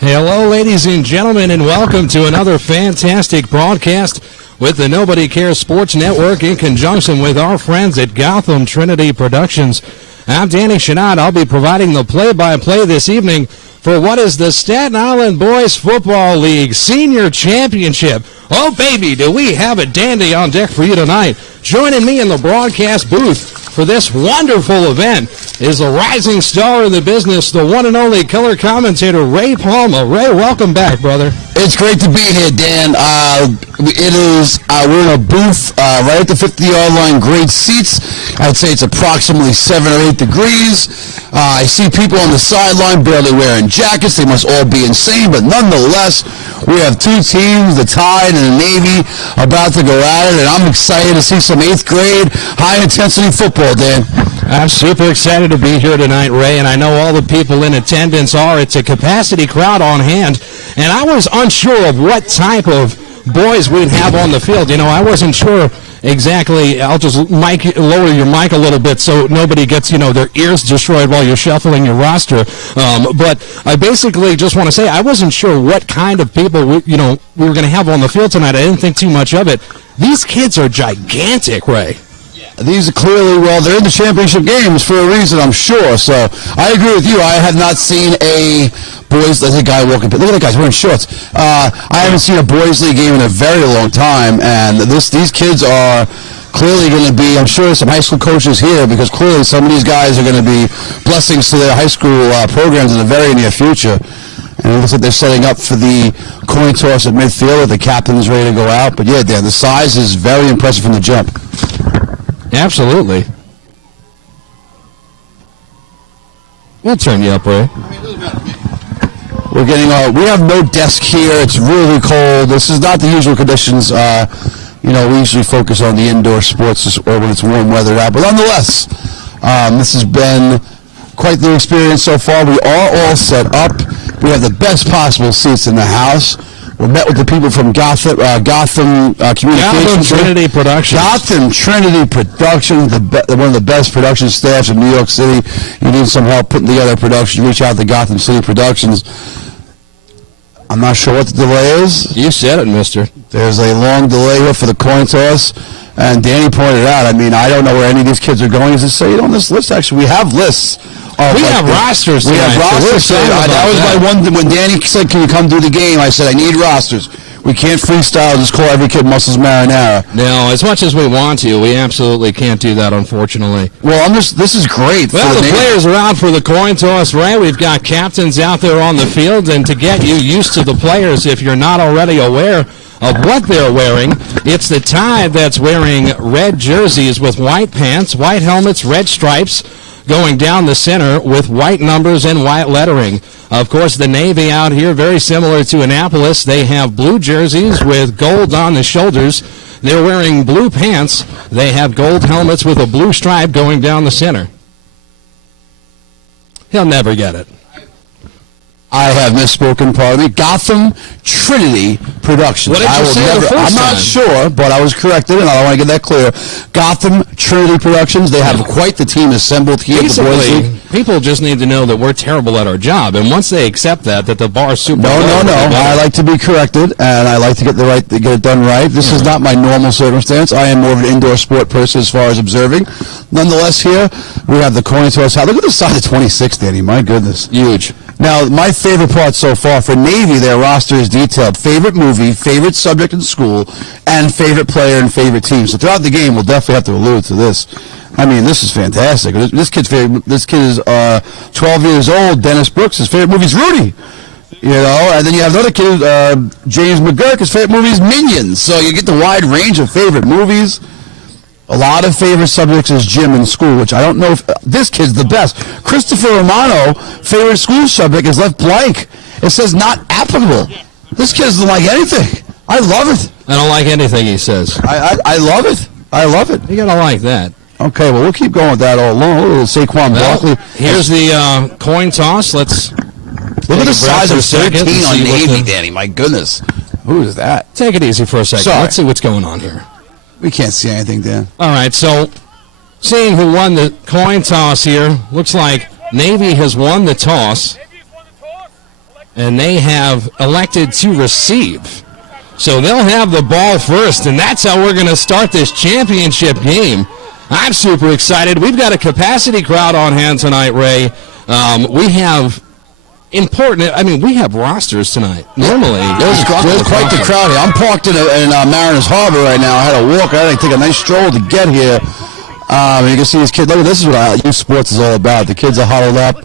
Hello, ladies and gentlemen, and welcome to another fantastic broadcast with the Nobody Cares Sports Network in conjunction with our friends at Gotham Trinity Productions. I'm Danny Shenard. I'll be providing the play-by-play this evening for what is the Staten Island Boys Football League Senior Championship. Oh, baby, do we have a dandy on deck for you tonight. Joining me in the broadcast booth for this wonderful event is the rising star in the business, the one and only color commentator, Ray Palma. Ray, welcome back, brother. It's great to be here, Dan. We're in a booth right at the 50-yard line, great seats. I'd say it's approximately 7 or 8 degrees. I see people on the sideline barely wearing jackets. They must all be insane, but nonetheless, we have two teams, the Tide and the Navy, about to go at it, and I'm excited to see some 8th grade high-intensity football, Dan. I'm super excited to be here tonight, Ray, and I know all the people in attendance are. It's a capacity crowd on hand, and I was unsure of what type of boys we'd have on the field. You know, I wasn't sure exactly. I'll just lower your mic a little bit so nobody gets, their ears destroyed while you're shuffling your roster. But I basically just want to say I wasn't sure what kind of people, we were going to have on the field tonight. I didn't think too much of it. These kids are gigantic, Ray. These are clearly, they're in the championship games for a reason, I'm sure. So I agree with you. I have not seen a boys. There's a guy walking. Look at that guy's wearing shorts. I haven't seen a boys league game in a very long time, and these kids are clearly going to be. I'm sure some high school coaches here because clearly some of these guys are going to be blessings to their high school programs in the very near future. And it looks like they're setting up for the coin toss at midfield. The captain's ready to go out. But yeah, Dan, the size is very impressive from the jump. Absolutely. We'll turn you up, Ray. We have no desk here. It's really cold. This is not the usual conditions. We usually focus on the indoor sports or when it's warm weather out. But nonetheless, this has been quite the experience so far. We are all set up. We have the best possible seats in the house. We met with the people from Gotham Communications. Gotham Trinity Productions. Gotham Trinity Productions, one of the best production staffs in New York City. You need some help putting together a production, reach out to Gotham City Productions. I'm not sure what the delay is. You said it, mister. There's a long delay here for the coin toss. And Danny pointed out, I don't know where any of these kids are going. As I say, on this list, actually, we have lists. We have rosters tonight. We have rosters. That was my one. When Danny said, "Can you come do the game?" I said, "I need rosters. We can't freestyle. Just call every kid Muscles Marinara." No, as much as we want to, we absolutely can't do that, unfortunately. Well, this is great. Well, the players are out for the coin toss, Ray. We've got captains out there on the field, and to get you used to the players, if you're not already aware of what they're wearing, it's the Tide that's wearing red jerseys with white pants, white helmets, red stripes, going down the center with white numbers and white lettering. Of course, the Navy out here, very similar to Annapolis. They have blue jerseys with gold on the shoulders. They're wearing blue pants. They have gold helmets with a blue stripe going down the center. He'll never get it. I have misspoken, pardon me. Gotham Trinity Productions. What did you say the first I'm not time? Sure, but I was corrected, and I want to get that clear. Gotham Trinity Productions. They have quite the team assembled here. Basically, people just need to know that we're terrible at our job, and once they accept that the bar's super low. No. I like to be corrected, and I like to get it done right. This is not my normal circumstance. I am more of an indoor sport person as far as observing. Nonetheless, here we have the coin toss. Look at the size of 26, Danny. My goodness, huge. Now, my favorite part so far for Navy, their roster is detailed. Favorite movie, favorite subject in school, and favorite player and favorite team. So throughout the game, we'll definitely have to allude to this. This is fantastic. This kid is 12 years old. Dennis Brooks, his favorite movie is Rudy. And then you have another kid, James McGurk, his favorite movie is Minions. So you get the wide range of favorite movies. A lot of favorite subjects is gym in school, which I don't know if this kid's the best. Christopher Romano, favorite school subject is left blank. It says not applicable. This kid doesn't like anything. I love it. I don't like anything he says. I love it. I love it. You gotta like that. Okay, well, we'll keep going with that all along. A little Saquon Barkley. Here's the coin toss. Let's look at the size of 13 on Navy, Danny. My goodness. Who is that? Take it easy for a second. Sorry. Let's see what's going on here. We can't see anything, Dan. All right, so seeing who won the coin toss here, looks like Navy has won the toss. and they have elected to receive. So they'll have the ball first, and that's how we're going to start this championship game. I'm super excited. We've got a capacity crowd on hand tonight, Ray. We have we have rosters tonight. Normally, there's quite the crowd here. I'm parked in Mariners Harbor right now. I had to walk. I had to take a nice stroll to get here. You can see these kids. Look, this is what youth sports is all about. The kids are huddled up.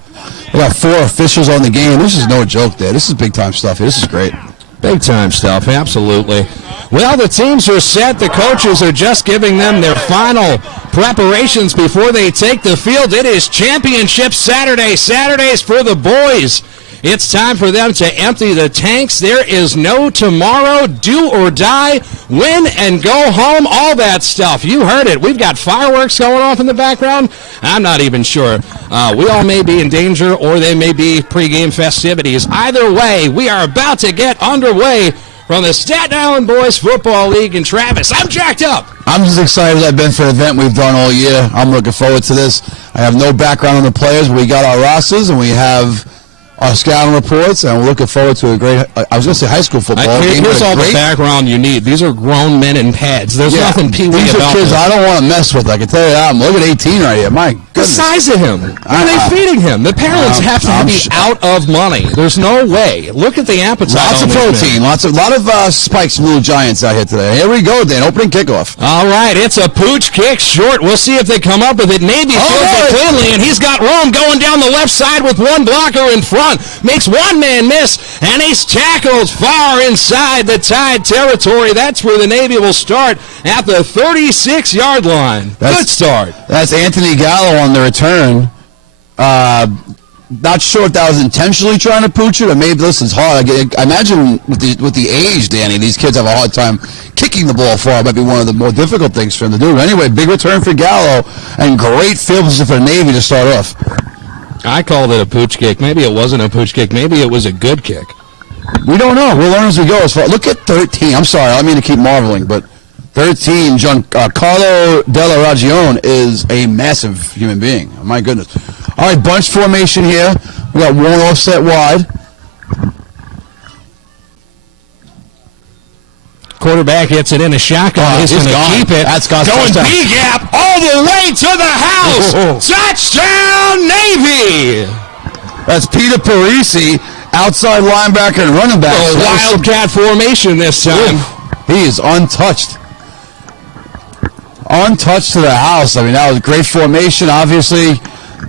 We got 4 officials on the game. This is no joke there. This is big-time stuff here. This is great. Big-time stuff, absolutely. Well, the teams are set. The coaches are just giving them their final preparations before they take the field. It is Championship Saturday. Saturdays for the boys. It's time for them to empty the tanks. There is no tomorrow. Do or die. Win and go home. All that stuff. You heard it. We've got fireworks going off in the background. I'm not even sure. We all may be in danger, or they may be pregame festivities. Either way, we are about to get underway from the Staten Island Boys Football League in Travis. I'm jacked up. I'm as excited as I've been for an event we've done all year. I'm looking forward to this. I have no background on the players, but we got our rosters, and we have our scouting reports, and we're looking forward to a great, I was going to say high school football game. Here's all the background you need. These are grown men in pads. There's nothing peewee these about are kids them. I don't want to mess with. I can tell you that. Look at 18 right here. My goodness. The size of him. Are they feeding him? The parents have to be out of money. There's no way. Look at the appetite. Lots of protein. A lot of spikes from little giants out here today. Here we go, Dan. Opening kickoff. All right. It's a pooch kick short. We'll see if they come up with it. Navy fields it cleanly, and he's got room going down the left side with one blocker in front. Makes one man miss, and he's tackled far inside the Tide territory. That's where the Navy will start at the 36-yard line. Good start. That's Anthony Gallo on the return. Not sure if that was intentionally trying to pooch it, or maybe this is hard. I imagine with the age, Danny, these kids have a hard time kicking the ball far. It might be one of the more difficult things for them to do. Anyway, big return for Gallo, and great field position for the Navy to start off. I called it a pooch kick. Maybe it wasn't a pooch kick. Maybe it was a good kick. We don't know. We'll learn as we go. Look at 13. I'm sorry. I don't mean to keep marveling, but 13, Giancarlo Della Ragione is a massive human being. Oh, my goodness. All right, bunch formation here. We got one offset wide. Quarterback hits it in a shotgun. He's going to keep it. That's going B-gap all the way to the house. Touchdown, Navy. That's Peter Parisi, outside linebacker and running back. Wildcat formation this time. He is untouched. Untouched to the house. I mean, that was a great formation. Obviously,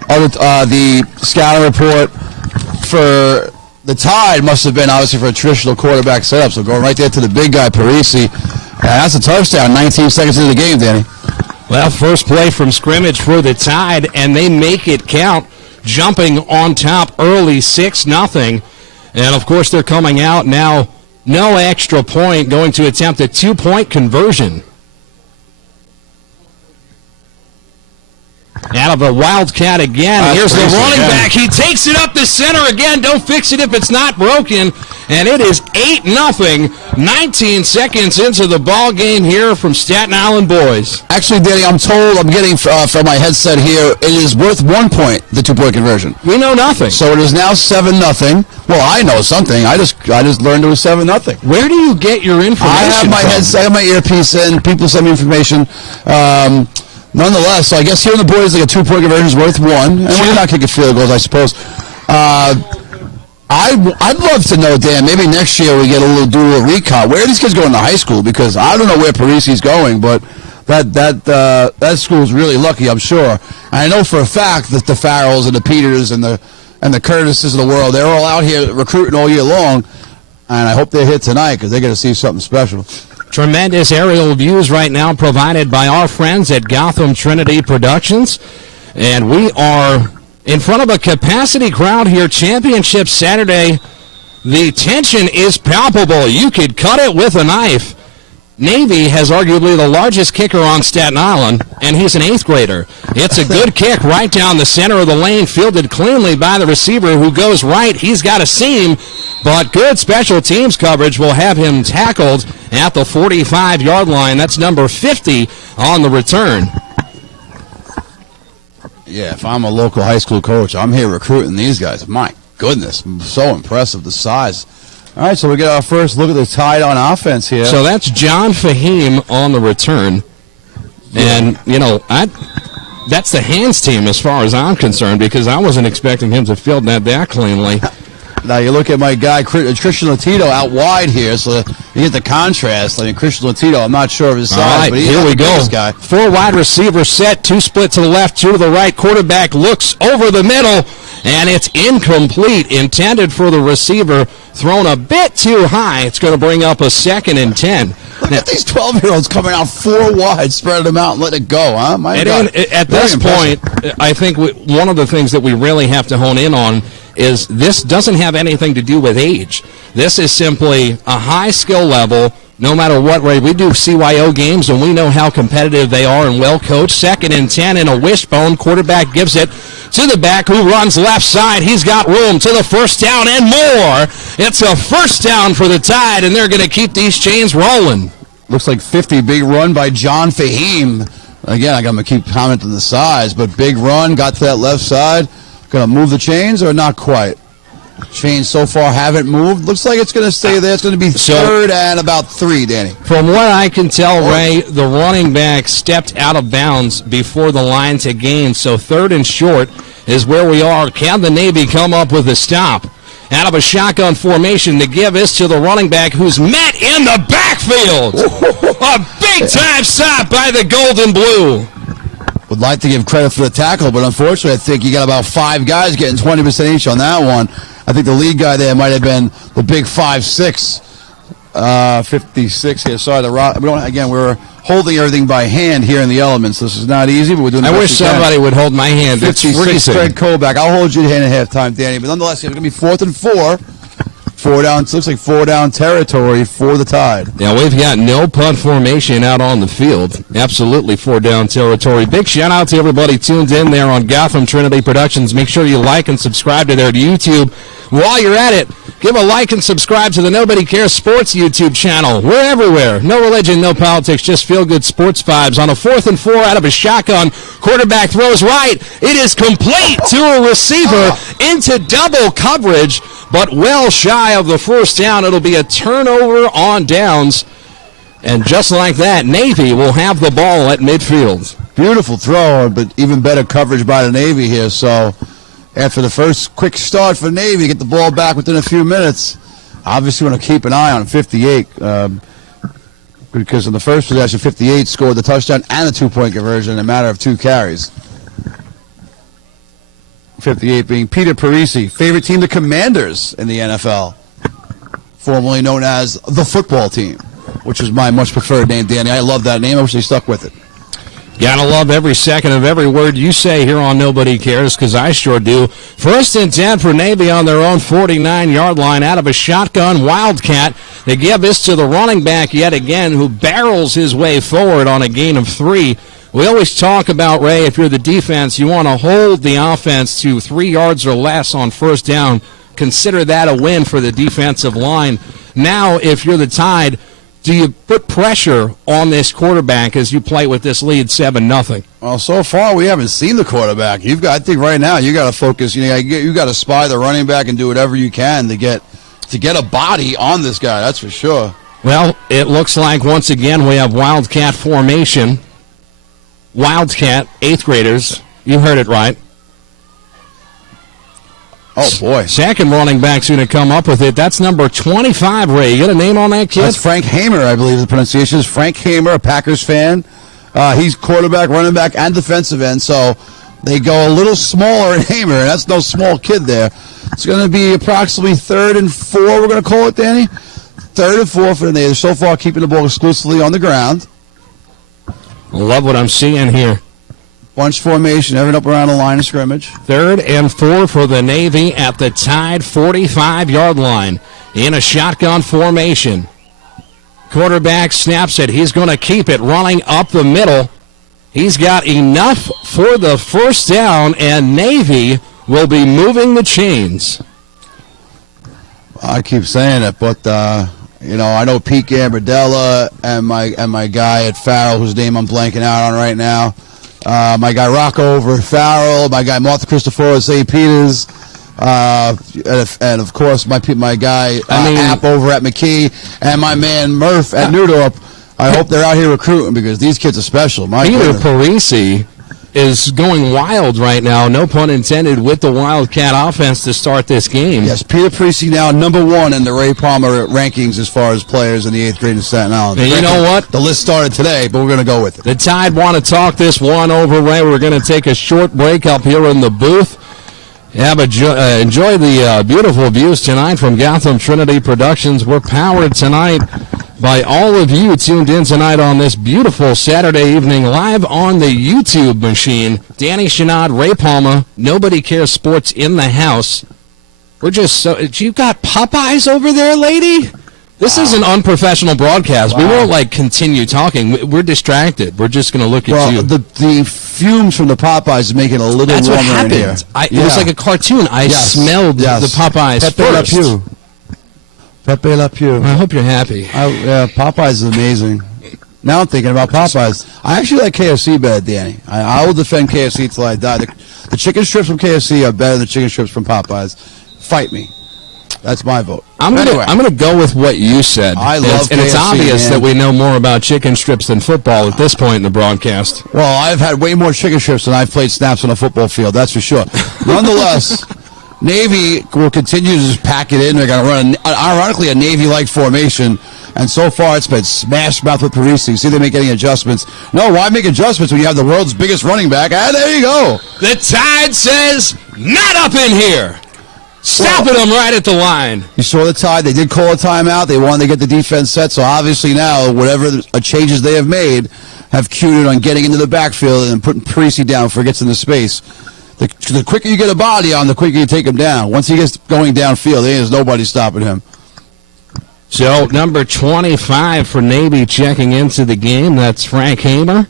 the scouting report for the Tide must have been obviously for a traditional quarterback setup. So going right there to the big guy, Parisi. That's a touchdown, 19 seconds into the game, Danny. Well, first play from scrimmage for the Tide, and they make it count, jumping on top early, 6-0. And, of course, they're coming out now, no extra point, going to attempt a 2-point conversion. Out of the Wildcat again. Here's the running back. He takes it up the center again. Don't fix it if it's not broken. And it is 8-0. 19 seconds into the ball game here from Staten Island boys. Actually, Danny, I'm told, I'm getting from my headset here, it is worth 1 point, the 2-point conversion. We know nothing. So it is now 7-0. Well, I know something. I just learned it was 7-0. Where do you get your information I have my from? headset, I have my earpiece in. People send me information. Nonetheless, so I guess here in the boys, like a 2-point conversion is worth 1. And we're not kicking field goals, I suppose. I'd love to know, Dan, maybe next year we get do a little recon. Where are these kids going to high school? Because I don't know where Parisi's going, but that school's really lucky, I'm sure. And I know for a fact that the Farrells and the Peters and the Curtises of the world, they're all out here recruiting all year long. And I hope they're here tonight because they're going to see something special. Tremendous aerial views right now provided by our friends at Gotham Trinity Productions. And we are in front of a capacity crowd here. Championship Saturday. The tension is palpable. You could cut it with a knife. Navy has arguably the largest kicker on Staten Island, and he's an 8th grader. It's a good kick right down the center of the lane, fielded cleanly by the receiver who goes right. He's got a seam, but good special teams coverage will have him tackled at the 45-yard line. That's number 50 on the return. Yeah, if I'm a local high school coach, I'm here recruiting these guys. My goodness, so impressive, the size. All right, so we get our first look at the Tide on offense here. So that's John Fahim on the return. And, that's the hands team as far as I'm concerned, because I wasn't expecting him to field that cleanly. Now you look at my guy, Christian Latito, out wide here, so you get the contrast. I mean, Christian Latito, I'm not sure of his size, all right, but he's here we go. Guy. 4 wide receivers set, 2 split to the left, 2 to the right. Quarterback looks over the middle, and it's incomplete. Intended for the receiver, thrown a bit too high. It's going to bring up a 2nd and 10. Look at these 12-year-olds coming out 4 wide, spreading them out and letting it go, huh? My God. At this point, I think one of the things that we really have to hone in on is this doesn't have anything to do with age. This is simply a high skill level, no matter what rate. We do CYO games, and we know how competitive they are and well coached. 2nd and 10 in a wishbone. Quarterback gives it to the back who runs left side. He's got room to the first down and more. It's a first down for the Tide, and they're going to keep these chains rolling. Looks like 50, big run by John Fahim. Again, I'm going to keep commenting the size, but big run, got to that left side. Going to move the chains or not quite? Chains so far haven't moved. Looks like it's going to stay there. It's going to be 3rd and about 3, Danny. From what I can tell, Ray, the running back stepped out of bounds before the line to gain, so 3rd and short is where we are. Can the Navy come up with a stop? Out of a shotgun formation, the give is to the running back who's met in the backfield. A big-time stop by the Gold and Blue. Would like to give credit for the tackle, but unfortunately I think you got about 5 guys getting 20% each on that one. I think the lead guy there might have been the big 5'6", 56 here. Sorry, we're holding everything by hand here in the elements. This is not easy, but we're doing the I best wish we can. somebody would hold my hand. 56, Craig Koback. I'll hold you hand at halftime, Danny. But nonetheless, it's going to be 4th and 4. 4 down. It looks like 4 down territory for the Tide. Yeah, we've got no punt formation out on the field. Absolutely 4 down territory. Big shout out to everybody tuned in there on Gotham Trinity Productions. Make sure you like and subscribe to their YouTube. While you're at it, give a like and subscribe to the Nobody Cares Sports YouTube channel. We're everywhere. No religion, no politics, just feel-good sports vibes. On a 4th and 4 out of a shotgun, quarterback throws right. It is complete to a receiver into double coverage, but well shy of the first down. It'll be a turnover on downs. And just like that, Navy will have the ball at midfield. Beautiful throw, but even better coverage by the Navy here. So after the first quick start for Navy, get the ball back within a few minutes. Obviously want to keep an eye on 58 because in the first possession, 58 scored the touchdown and the 2-point conversion in a matter of 2 carries. 58 being Peter Parisi. Favorite team, the Commanders in the NFL, formerly known as the football team, which is my much preferred name, Danny. I love that name. I wish they stuck with it. Gotta love every second of every word you say here on Nobody Cares, because I sure do. 1st and 10 for Navy on their own 49-yard line out of a shotgun Wildcat. They give this to the running back yet again, who barrels his way forward on a gain of 3. We always talk about, Ray, if you're the defense, you want to hold the offense to 3 yards or less on first down. Consider that a win for the defensive line. Now, if you're the Tide, do you put pressure on this quarterback as you play with this lead 7-0? Well, so far we haven't seen the quarterback. I think right now you got to focus. You got to spy the running back and do whatever you can to get a body on this guy. That's for sure. Well, it looks like once again we have Wildcat formation. Wildcat, 8th graders. You heard it right. Oh, boy. Second running back's going to come up with it. That's number 25, Ray. You got a name on that kid? That's Frank Hamer, I believe the pronunciation is. Frank Hamer, a Packers fan. He's quarterback, running back, and defensive end, so they go a little smaller in Hamer, and that's no small kid there. It's going to be approximately 3rd and 4, we're going to call it, Danny. 3rd and 4 for the Navy. So far, keeping the ball exclusively on the ground. Love what I'm seeing here. Bunch formation, everything up around the line of scrimmage. 3rd and 4 for the Navy at the Tide 45-yard line in a shotgun formation. Quarterback snaps it. He's going to keep it running up the middle. He's got enough for the first down, and Navy will be moving the chains. I keep saying it, but I know Pete Gambardella and my guy at Farrell, whose name I'm blanking out on right now. My guy Rocco over at Farrell, my guy Martha Christopher at St. Peter's. And of course, my guy App over at McKee, and my man Murph at Newdorp. I hope they're out here recruiting because these kids are special. Peter Parisi is going wild right now, no pun intended, with the Wildcat offense to start this game. Yes, Peter Parisi now #1 in the Ray Palmer rankings as far as players in the 8th grade in Staten Island. And you know what? The list started today, but we're going to go with it. The Tide want to talk this one over, Ray. We're going to take a short break up here in the booth. Yeah, but enjoy the beautiful views tonight from Gotham Trinity Productions. We're powered tonight by all of you tuned in tonight on this beautiful Saturday evening live on the YouTube machine. Danny Chenard, Ray Palmer, Nobody Cares Sports in the house. We're just so... You got Popeyes over there, lady? This is an unprofessional broadcast. Wow. We won't, continue talking. We're distracted. We're just going to look at you. The fumes from the Popeyes make it a little That's warmer what happened. in here. It was like a cartoon. I smelled the Popeyes Pepe first. Le Pew. Pepe Le Pew. I hope you're happy. Popeyes is amazing. Now I'm thinking about Popeyes. I actually like KFC better, Danny. I will defend KFC till I die. The chicken strips from KFC are better than the chicken strips from Popeyes. Fight me. That's my vote. I'm gonna go with what you said. I love KFC, and it's obvious that we know more about chicken strips than football at this point in the broadcast. Well, I've had way more chicken strips than I've played snaps on a football field. That's for sure. Nonetheless, Navy will continue to just pack it in. They're going to run, ironically, a Navy-like formation. And so far, it's been smash mouth with Parisi. See, they make any adjustments. No, why make adjustments when you have the world's biggest running back? And there you go. The Tide says, not up in here. Stopping them right at the line. You saw the Tide. They did call a timeout. They wanted to get the defense set. So obviously now, whatever changes they have made, have cued it on getting into the backfield and putting Parisi down before he gets into space. The quicker you get a body on, the quicker you take him down. Once he gets going downfield, there's nobody stopping him. So number 25 for Navy checking into the game. That's Frank Hamer.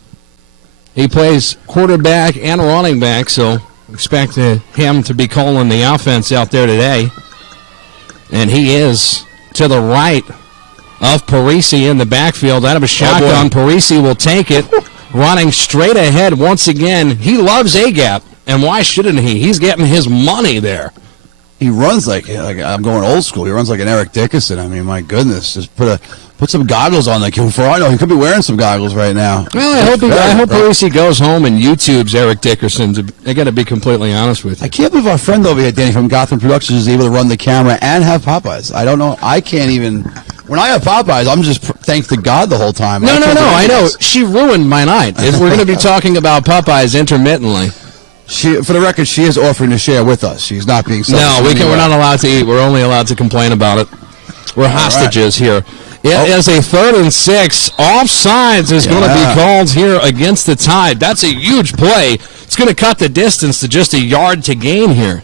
He plays quarterback and running back, so expect him to be calling the offense out there today. And he is to the right of Parisi in the backfield. Out of a shotgun, Parisi will take it. Running straight ahead once again. He loves A-gap, and why shouldn't he? He's getting his money there. He runs like I'm going old school. He runs like an Eric Dickerson. I mean, my goodness, just put some goggles on. For all I know, he could be wearing some goggles right now. Well, I hope Parisi goes home and YouTubes Eric Dickerson. I got to be completely honest with you. I can't believe our friend over here, Danny from Gotham Productions, is able to run the camera and have Popeyes. I don't know. I can't even. When I have Popeyes, I'm just thanks to God the whole time. No, I know. She ruined my night. We're going to be talking about Popeyes intermittently. For the record, she is offering to share with us. She's not being selfish. No, we're not allowed to eat. We're only allowed to complain about it. We're hostages here. It is a 3rd and 6. Offsides is going to be called here against the Tide. That's a huge play. It's going to cut the distance to just a yard to gain here.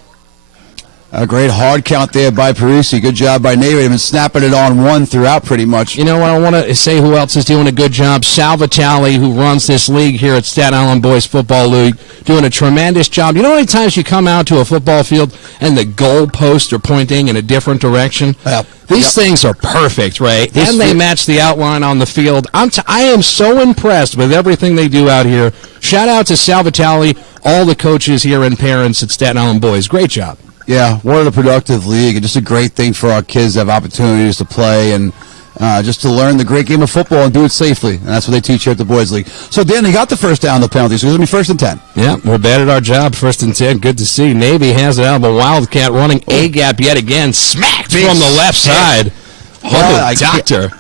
A great hard count there by Parisi. Good job by Navy. They've been snapping it on one throughout pretty much. You know what? I want to say who else is doing a good job. Sal Vitale, who runs this league here at Staten Island Boys Football League, doing a tremendous job. You know how many times you come out to a football field and the goalposts are pointing in a different direction? These things are perfect, Ray, and they match the outline on the field. I am so impressed with everything they do out here. Shout out to Sal Vitale, all the coaches here and parents at Staten Island Boys. Great job. Yeah, what a productive league, and just a great thing for our kids to have opportunities to play and just to learn the great game of football and do it safely. And that's what they teach here at the Boys League. So, Dan, they got the first down, the penalty, so it's going to be 1st and 10. Yeah, we're bad at our job, 1st and 10. Good to see. Navy has it out of a Wildcat running A-gap yet again. Smacked from the left side. What a doctor.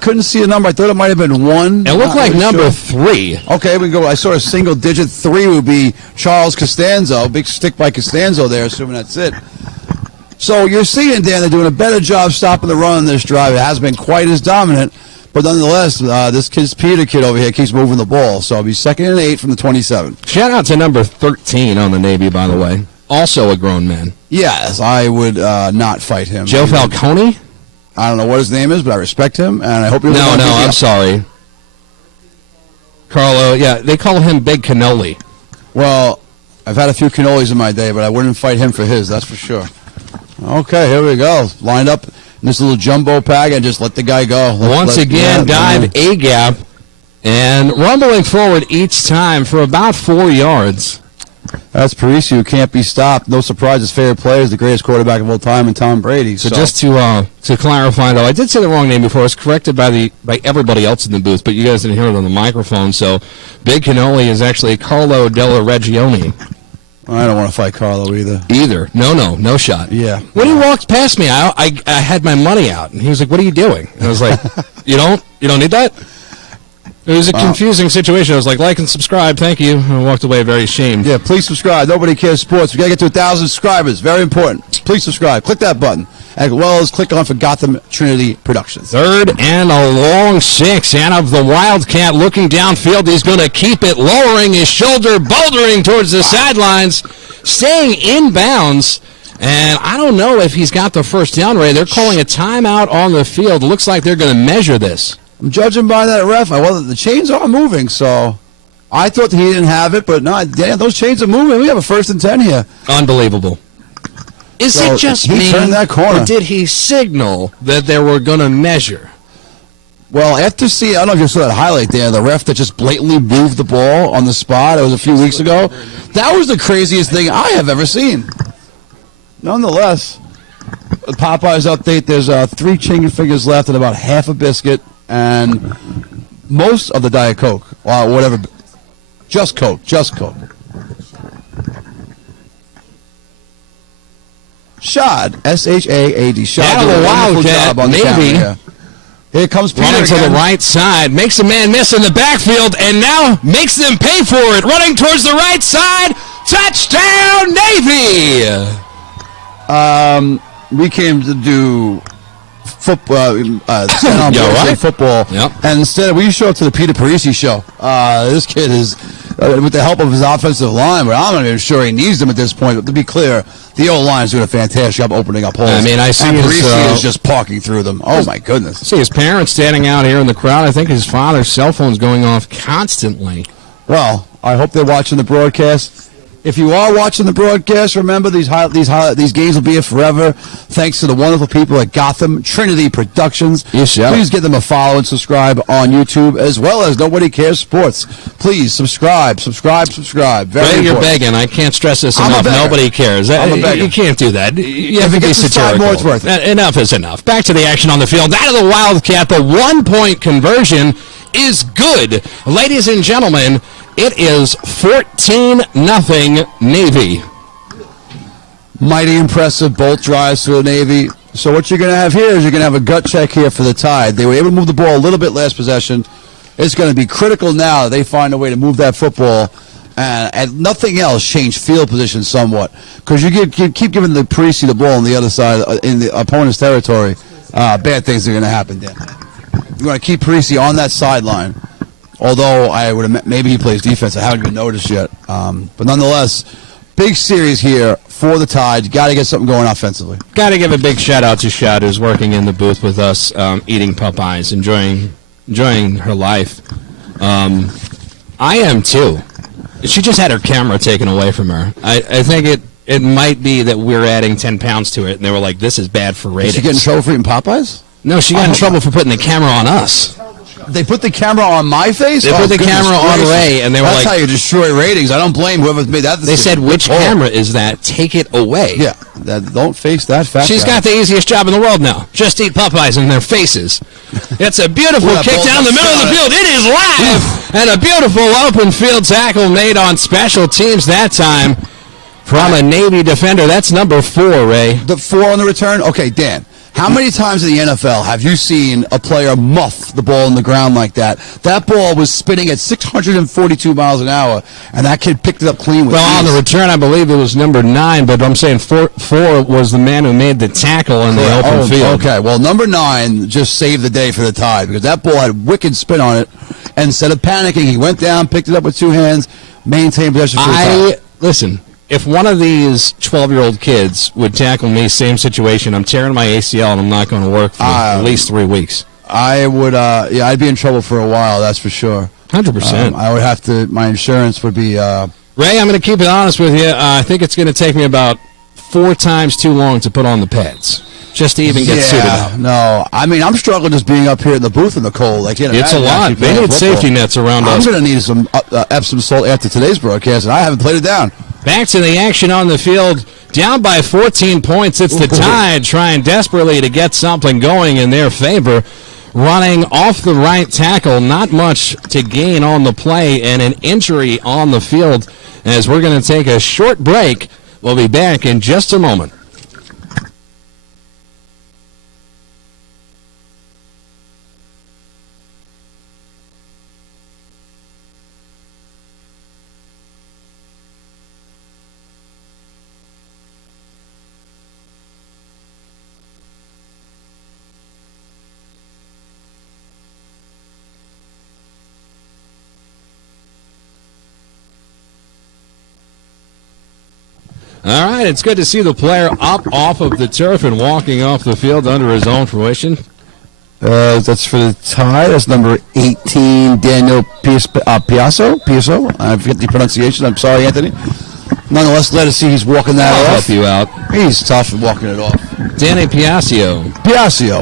Couldn't see a number. I thought it might have been 1. It looked like number 3. Okay, we go. I saw a single digit. 3 would be Charles Costanzo. Big stick by Costanzo there, assuming that's it. So you're seeing, Dan, they're doing a better job stopping the run on this drive. It hasn't been quite as dominant, but nonetheless, this Peter kid over here keeps moving the ball. So it'll be 2nd and 8 from the 27. Shout out to number 13 on the Navy, by the way. Also a grown man. Yes, I would not fight him. Joe Falcone? I don't know what his name is, but I respect him, and I hope he... No, I'm sorry. Carlo, yeah, they call him Big Cannoli. Well, I've had a few cannolis in my day, but I wouldn't fight him for his, that's for sure. Okay, here we go. Lined up in this little jumbo pack and just let the guy go. Once again, dive A-gap and rumbling forward each time for about 4 yards. That's Parisi, who can't be stopped. No surprise, his favorite player is the greatest quarterback of all time, and Tom Brady. So just to clarify, though, I did say the wrong name before. I was corrected by everybody else in the booth, but you guys didn't hear it on the microphone. So Big Cannoli is actually Carlo Della Regione. I don't want to fight Carlo either. No shot. Yeah. When he walked past me, I had my money out, and he was like, "What are you doing?" And I was like, "You don't need that." It was a confusing situation. I was like and subscribe, thank you. I walked away very ashamed. Yeah, please subscribe. Nobody Cares Sports. We got to get to 1,000 subscribers. Very important. Please subscribe. Click that button. As well as click on for Gotham Trinity Productions. 3rd and a long 6 out of the Wildcat looking downfield. He's going to keep it, lowering his shoulder, bouldering towards the sidelines, staying in bounds. And I don't know if he's got the first down, Ray. They're calling a timeout on the field. Looks like they're going to measure this. I'm judging by that ref. Well, the chains are moving, so I thought that he didn't have it, but no, damn, those chains are moving. We have a 1st and 10 here. Unbelievable. Is it just me, turned that corner. Or did he signal that they were going to measure? Well, after seeing, I don't know if you saw that highlight there, the ref that just blatantly moved the ball on the spot. It was a few weeks ago. That was the craziest thing I have ever seen. Nonetheless, Popeye's update, there's 3 chicken fingers left and about half a biscuit. And most of the Diet Coke, or whatever, just Coke. Shad, S-H-A-A-D, Shad, down the Wildcat, on the maybe. Here comes Peter running again. to the right side, makes a man miss in the backfield, and now makes them pay for it. Running towards the right side, touchdown Navy! We came to do football, football, Yep. and instead we show up to the Peter Parisi show. This kid is, with the help of his offensive line, but I'm not even sure he needs them at this point. But to be clear, the O-line is doing a fantastic job opening up holes. I mean, I see and his, Parisi is just parking through them. Oh my goodness! See his parents standing out here in the crowd. I think his father's cell phone's going off constantly. Well, I hope they're watching the broadcast. If you are watching the broadcast, remember these games will be here forever. Thanks to the wonderful people at Gotham Trinity Productions. Yes, yeah. Please give them a follow and subscribe on YouTube, as well as Nobody Cares Sports. Please subscribe. Very Ray, you're important. begging. I can't stress this I'm a enough. beggar. Nobody cares. I'm a beggar. You can't do that. You have If to it be gets us 5 satirical. more, it's worth it. Enough is enough. Back to the action on the field. Out of the Wildcat, the 1-point conversion is good. Ladies and gentlemen, it is 14-0 Navy. Mighty impressive bolt drives to the Navy. So what you're going to have here is you're going to have a gut check here for the Tide. They were able to move the ball a little bit last possession. It's going to be critical now that they find a way to move that football and nothing else change field position somewhat. Because you keep giving the Parisi the ball on the other side in the opponent's territory, bad things are going to happen there. You want to keep Parisi on that sideline. Although I would maybe he plays defense. I haven't even noticed yet. But nonetheless, big series here for the Tide. You got to get something going offensively. Got to give a big shout-out to Shad, who's working in the booth with us, eating Popeyes, enjoying her life. I am, too. She just had her camera taken away from her. I think it might be that we're adding 10 pounds to it, and they were like, this is bad for ratings. Did she get in trouble for eating Popeyes? No, she got in trouble for putting the camera on us. They put the camera on my face? They put the camera on Ray, and they were That's like... how you destroy ratings. I don't blame whoever made that decision. They said, which camera is that? Take it away. Yeah, don't face that fact. She's got the easiest job in the world now. Just eat Popeyes in their faces. It's a beautiful kick down the middle of the field. It is live! And a beautiful open field tackle made on special teams that time from a Navy defender. That's number 4, Ray. The 4 on the return? Okay, Dan. How many times in the NFL have you seen a player muff the ball in the ground like that? That ball was spinning at 642 miles an hour, and that kid picked it up clean with Well, ease. on the return, I believe it was number 9, but I'm saying 4 was the man who made the tackle in the open field. Okay, well, number 9 just saved the day for the Tide because that ball had wicked spin on it. And instead of panicking, he went down, picked it up with 2 hands, maintained possession for the Tide. Listen, if one of these 12-year-old kids would tackle me, same situation, I'm tearing my ACL and I'm not going to work for at least 3 weeks. I would, I'd be in trouble for a while, that's for sure. 100%. I would have to, my insurance would be... Ray, I'm going to keep it honest with you. I think it's going to take me about 4 times too long to put on the pads. just to even get suited up. No, I mean, I'm struggling just being up here in the booth in the cold. Like, it's a lot. They need safety nets around us. I'm going to need some Epsom salt after today's broadcast, and I haven't played it down. Back to the action on the field. Down by 14 points. It's the Tide trying desperately to get something going in their favor. Running off the right tackle. Not much to gain on the play, and an injury on the field. As we're going to take a short break. We'll be back in just a moment. All right, it's good to see the player up off of the turf and walking off the field under his own fruition. That's for the Tide. That's number 18, Daniel Piasso. I forget the pronunciation. I'm sorry, Anthony. Nonetheless, glad to see he's walking that off. I'll help you out. He's tough at walking it off. Danny Piasso.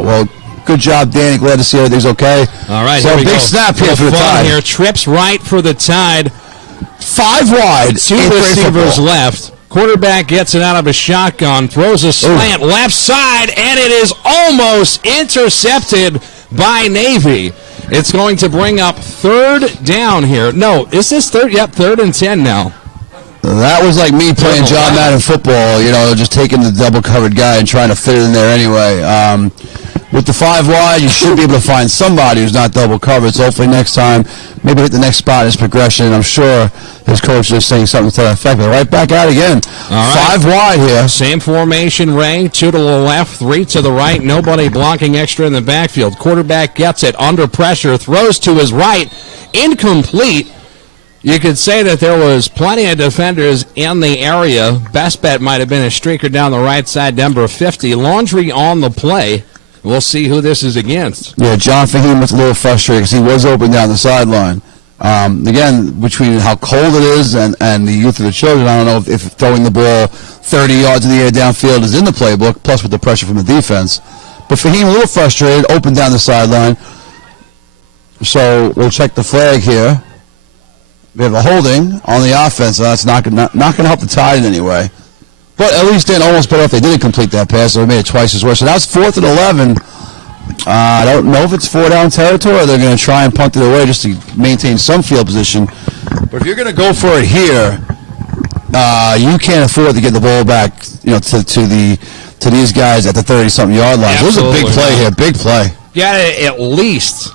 Well, good job, Danny. Glad to see everything's okay. All right, so here we big go. Snap here for the Tide. Here. Trips right for the Tide. 5 wide. 2 receivers left. Quarterback gets it out of a shotgun, throws a slant left side, and it is almost intercepted by Navy. It's going to bring up 3rd down here. No, is this 3rd? Yep, 3rd and 10 now. That was like me playing John Madden football, just taking the double-covered guy and trying to fit it in there anyway. With the 5 wide, you should be able to find somebody who's not double-covered, so hopefully next time, maybe hit the next spot in his progression. I'm sure his coach is saying something to that effect. But right back out again. All right. 5 wide here. Same formation, Ray. 2 to the left, 3 to the right. Nobody blocking extra in the backfield. Quarterback gets it under pressure, throws to his right. Incomplete. You could say that there was plenty of defenders in the area. Best bet might have been a streaker down the right side, number 50. Laundry on the play. We'll see who this is against. Yeah, John Fahim was a little frustrated because he was open down the sideline. Again, between how cold it is and the youth of the children, I don't know if throwing the ball 30 yards in the air downfield is in the playbook, plus with the pressure from the defense. But Fahim a little frustrated, open down the sideline. So we'll check the flag here. We have a holding on the offense, so that's not going to help the Tide in any way. But at least they almost better if they didn't complete that pass, so they made it twice as worse. So now it's 4th and 11. I don't know if it's 4-down territory or they're going to try and punt it away just to maintain some field position. But if you're going to go for it here, you can't afford to get the ball back, to these guys at the 30-something yard line. This is a big play here, big play. Yeah, at least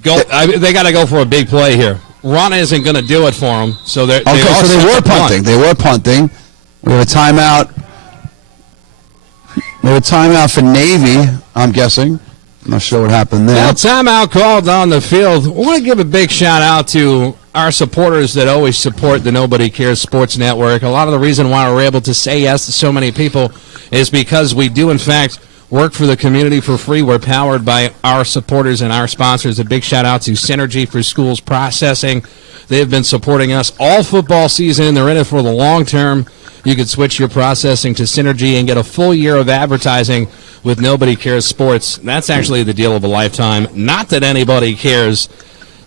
go. They got to go for a big play here. Run isn't going to do it for them, so they were punting. They were punting. We have a timeout. We have a timeout for Navy, I'm guessing. I'm not sure what happened there. Well, timeout called on the field. I want to give a big shout-out to our supporters that always support the Nobody Cares Sports Network. A lot of the reason why we're able to say yes to so many people is because we do, in fact, work for the community for free. We're powered by our supporters and our sponsors. A big shout-out to Synergy for Schools Processing. They've been supporting us all football season. They're in it for the long term. You can switch your processing to Synergy and get a full year of advertising with Nobody Cares Sports. That's actually the deal of a lifetime. Not that anybody cares.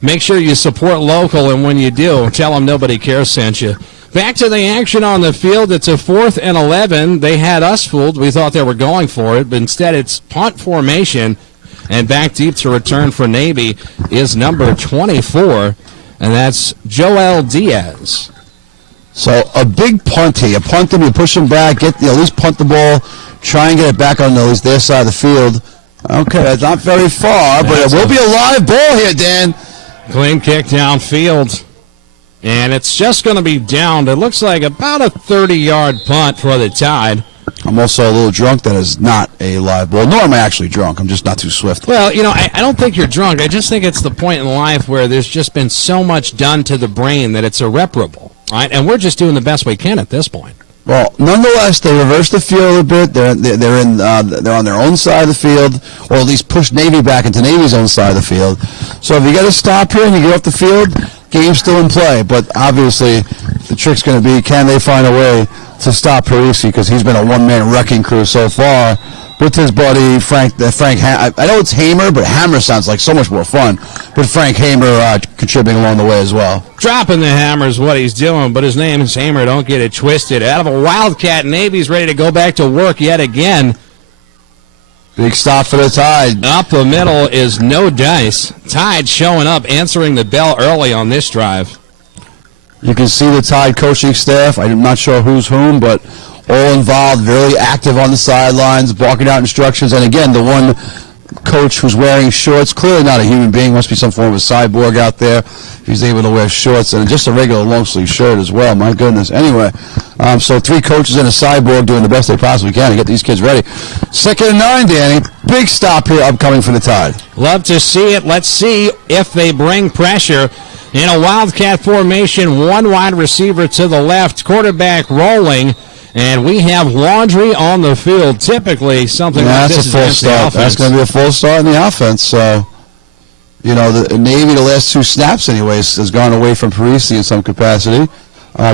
Make sure you support local, and when you do, tell them Nobody Cares sent you. Back to the action on the field. It's a 4th and 11. They had us fooled. We thought they were going for it, but instead it's punt formation. And back deep to return for Navy is number 24, and that's Joel Diaz. So a big punt here. Punt them, you push them back, at least punt the ball, try and get it back on at least their side of the field. Okay, that's not very far, but it will be a live ball here, Dan. Clean kick downfield. And it's just going to be downed. It looks like about a 30-yard punt for the Tide. I'm also a little drunk. That is not a live ball. Nor am I actually drunk. I'm just not too swift. Well, I don't think you're drunk. I just think it's the point in life where there's just been so much done to the brain that it's irreparable. Right? And we're just doing the best we can at this point. Well, nonetheless, they reversed the field a bit. They're on their own side of the field, or at least push Navy back into Navy's own side of the field. So if you get a stop here and you get off the field, game's still in play. But obviously, the trick's going to be, can they find a way to stop Parisi because he's been a one-man wrecking crew so far with his buddy Frank. I know it's Hamer, but Hammer sounds like so much more fun. But Frank Hamer contributing along the way as well. Dropping the hammer is what he's doing, but his name is Hamer. Don't get it twisted. Out of a Wildcat, Navy's ready to go back to work yet again. Big stop for the Tide. Up the middle is no dice. Tide showing up, answering the bell early on this drive. You can see the Tide coaching staff. I'm not sure who's whom, but all involved, very active on the sidelines, barking out instructions. And again, the one coach who's wearing shorts, clearly not a human being, must be some form of a cyborg out there. He's able to wear shorts and just a regular long-sleeve shirt as well. My goodness. Anyway, so 3 coaches and a cyborg doing the best they possibly can to get these kids ready. 2nd and 9, Danny. Big stop here upcoming for the Tide. Love to see it. Let's see if they bring pressure. In a Wildcat formation, 1 wide receiver to the left, quarterback rolling. And we have laundry on the field. Typically, something like this is a full start. That's going to be a full start in the offense. So, the Navy, the last 2 snaps, anyways, has gone away from Parisi in some capacity,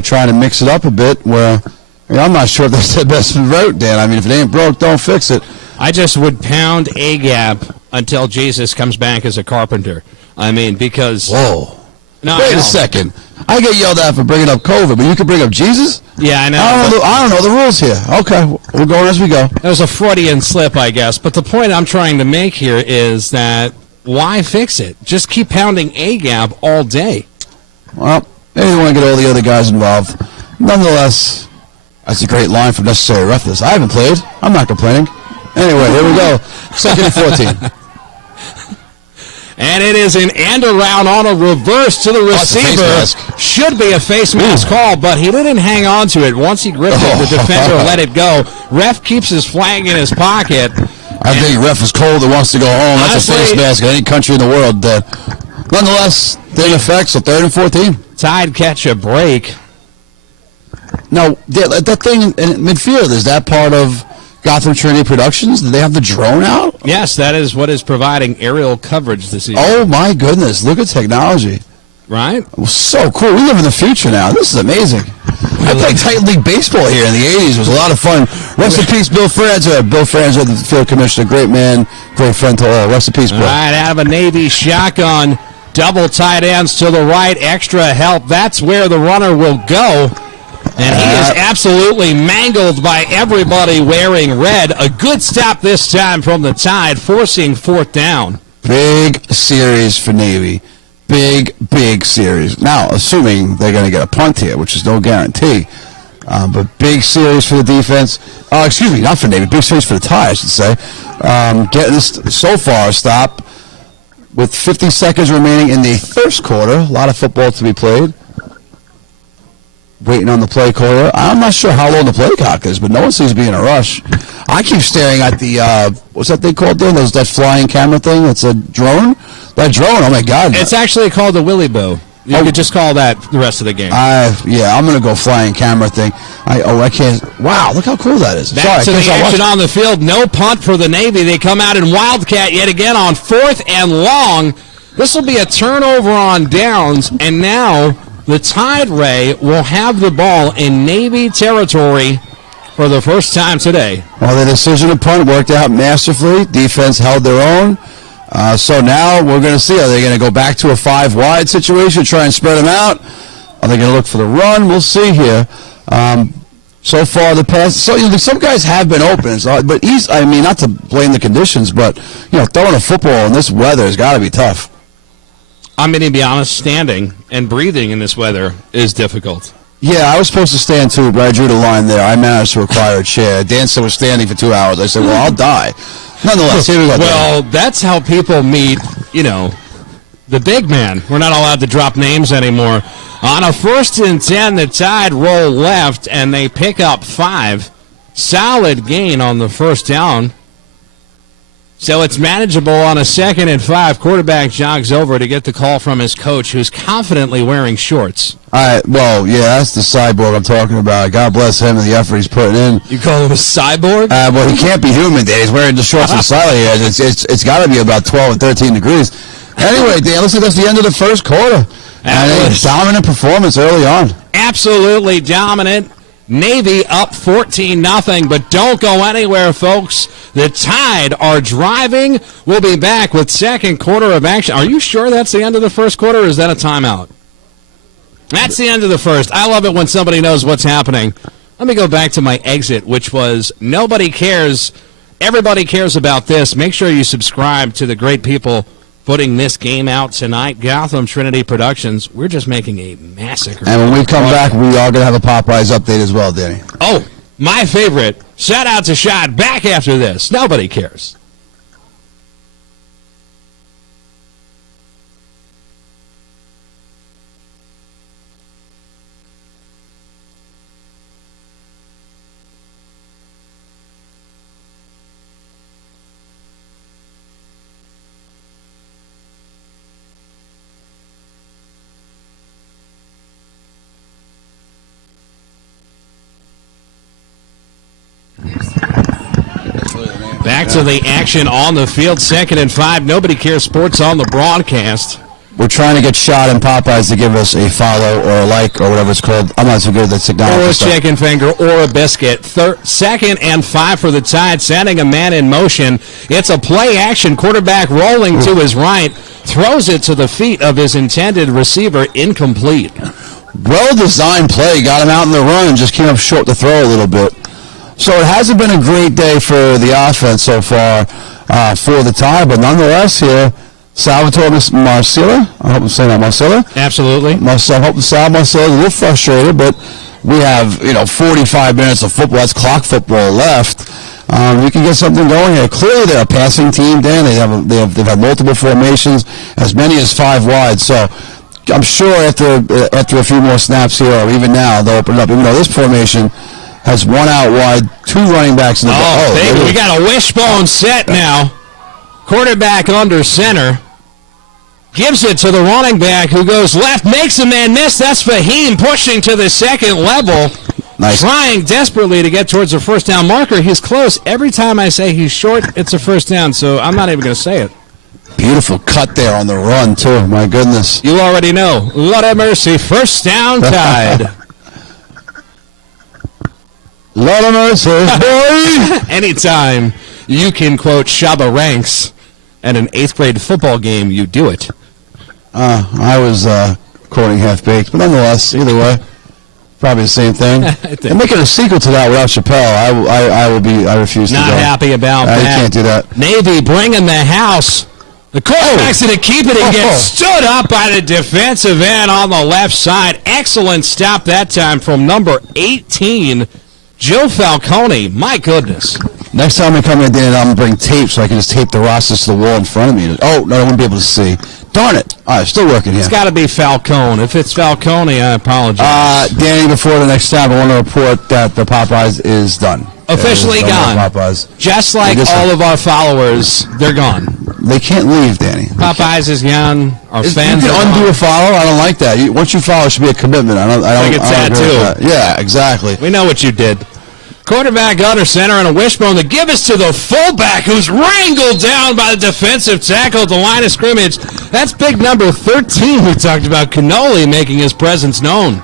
trying to mix it up a bit. Where I'm not sure if that's the best route, Dan. I mean, if it ain't broke, don't fix it. I just would pound a gap until Jesus comes back as a carpenter. I mean, because whoa. No, wait a second. I get yelled at for bringing up COVID, but you can bring up Jesus? Yeah, I know. I don't know the rules here. Okay, we're going as we go. That was a Freudian slip, I guess. But the point I'm trying to make here is that why fix it? Just keep pounding a gap all day. Well, maybe they want to get all the other guys involved. Nonetheless, that's a great line from Necessary Roughness. I haven't played. I'm not complaining. Anyway, here we go. 2nd and 14. And it is an end around on a reverse to the receiver. Should be a face mask call, but he didn't hang on to it. Once he gripped it, the defender let it go. Ref keeps his flag in his pocket. I think ref is cold and wants to go home. That's a face mask in any country in the world. Nonetheless, they're in effect, so 3rd and 14. Tide catch a break. Now, that thing in midfield, is that part of Gotham Trinity Productions? Did they have the drone out? Yes, that is what is providing aerial coverage this evening. Oh, my goodness. Look at technology. Right? So cool. We live in the future now. This is amazing. I played Titan League baseball here in the 80s. It was a lot of fun. Rest in peace, Bill Franzer. Bill Franzer, the field commissioner. Great man. Great friend to all. Rest in peace, Bill. All right, out of a Navy shotgun. Double tight ends to the right. Extra help. That's where the runner will go. And he is absolutely mangled by everybody wearing red. A good stop this time from the Tide, forcing 4th down. Big series for Navy. Big series. Now, assuming they're going to get a punt here, which is no guarantee. But big series for the defense. Excuse me, not for Navy. Big series for the Tide, I should say. Getting this so far a stop with 50 seconds remaining in the first quarter. A lot of football to be played. Waiting on the play caller. I'm not sure how long the play clock is, but no one seems to be in a rush. I keep staring at the, what's that thing called there? That flying camera thing? It's a drone? That drone, oh my God. It's actually called the Willy Boo. You could just call that the rest of the game. Yeah, I'm going to go flying camera thing. I can't. Wow, look how cool that is. Back to the action on the field. No punt for the Navy. They come out in Wildcat yet again on 4th and long. This will be a turnover on downs, and now the Tide Ray will have the ball in Navy territory for the first time today. Well, the decision to punt worked out masterfully. Defense held their own. So now we're going to see. Are they going to go back to a 5-wide situation, try and spread them out? Are they going to look for the run? We'll see here. So far, the pass. So some guys have been open, but not to blame the conditions, but throwing a football in this weather has got to be tough. I'm going to be honest, standing and breathing in this weather is difficult. Yeah, I was supposed to stand too, but I drew the line there. I managed to acquire a chair. Dan said was standing for 2 hours. I said, well, I'll die. Nonetheless, here we go. Well, that's how people meet, the big man. We're not allowed to drop names anymore. On a 1st and 10, the Tide roll left, and they pick up 5. Solid gain on the first down. So it's manageable on a 2nd and 5. Quarterback jogs over to get the call from his coach, who's confidently wearing shorts. Well, yeah, that's the cyborg I'm talking about. God bless him and the effort he's putting in. You call him a cyborg? Well, he can't be human, Dan. He's wearing the shorts and style he has. It's got to be about 12 or 13 degrees. Anyway, Dan, looks like that's the end of the first quarter. And a dominant performance early on. Absolutely dominant. Navy up 14-0, but don't go anywhere, folks. The Tide are driving. We'll be back with second quarter of action. Are you sure that's the end of the first quarter, or is that a timeout? That's the end of the first. I love it when somebody knows what's happening. Let me go back to my exit, which was nobody cares. Everybody cares about this. Make sure you subscribe to the great people putting this game out tonight. Gotham Trinity Productions. We're just making a massacre. And when we come back, we are going to have a Popeyes update as well, Danny. Oh, my favorite. Shout out to Shot. Back after this. Nobody cares. Back to the action on the field, 2nd and 5. Nobody cares sports on the broadcast. We're trying to get Shot and Popeyes to give us a follow or a like or whatever it's called. I'm not so good at that technology. Or a chicken finger or a biscuit. 2nd and 5 for the Tide, sending a man in motion. It's a play action. Quarterback rolling to his right, throws it to the feet of his intended receiver, incomplete. Well-designed play, got him out in the run and just came up short to throw a little bit. So it hasn't been a great day for the offense so far for the Tide, but nonetheless here, Salvatore Marcilla, I hope I'm saying that, Marcilla? Absolutely. I hope Sal Marcilla is a little frustrated, but we have 45 minutes of football, that's clock football left. We can get something going here. Clearly they're a passing team, Dan. They've had multiple formations, as many as 5 wide, so I'm sure after a few more snaps here, or even now, they'll open it up. Even though this formation has 1 out wide, 2 running backs in the ball. We got a wishbone set now. Quarterback under center. Gives it to the running back who goes left, makes a man miss. That's Fahim pushing to the second level. Nice. Trying desperately to get towards a first down marker. He's close. Every time I say he's short, it's a first down, so I'm not even going to say it. Beautiful cut there on the run, too. My goodness. You already know. Lord have mercy. First down, Tide. Lord of mercy, boy. Anytime you can quote Shabba Ranks at an 8th grade football game, you do it. I was quoting Half-Baked, but nonetheless, either way, probably the same thing. They're making a sequel to that without Chappelle. I refuse to go. Not happy about that. You can't do that. Navy bringing the house. The quarterback's going to keep it and get stood up by the defensive end on the left side. Excellent stop that time from number 18, Joe Falcone. My goodness. Next time we come in, Dan, I'm going to bring tape so I can just tape the rosters to the wall in front of me. Oh, no, I wouldn't be able to see. Darn it. All right, still working here. It's got to be Falcone. If it's Falcone, I apologize. Danny, before the next time, I want to report that the Popeyes is done. Officially gone. Popeyes. Just like all of our followers, they're gone. They can't leave, Danny. Popeyes is gone. Our fans you can undo a follow. I don't like that. Once you follow, it should be a commitment. I don't like a tattoo. Yeah, exactly. We know what you did. Quarterback under center and a wishbone. The give is to the fullback who's wrangled down by the defensive tackle at the line of scrimmage. That's big number 13 we talked about, Cannoli, making his presence known.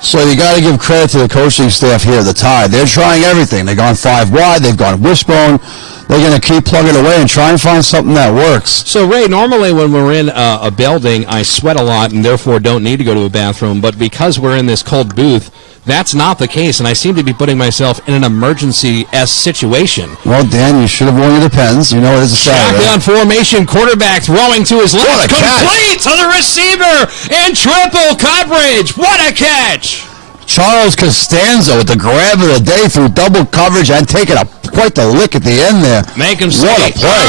So you got to give credit to the coaching staff here at the Tide. They're trying everything. They've gone 5 wide. They've gone wishbone. They're going to keep plugging away and try and find something that works. So, Ray, normally when we're in a building, I sweat a lot and therefore don't need to go to a bathroom. But because we're in this cold booth, that's not the case, and I seem to be putting myself in an emergency-esque situation. Well, Dan, you should have worn your Depends. You know it is a Saturday. Shotgun formation, quarterback throwing to his left. Complete to the receiver and triple coverage. What a catch! Charles Costanzo with the grab of the day through double coverage and taking quite the lick at the end there. Make him say, what a play.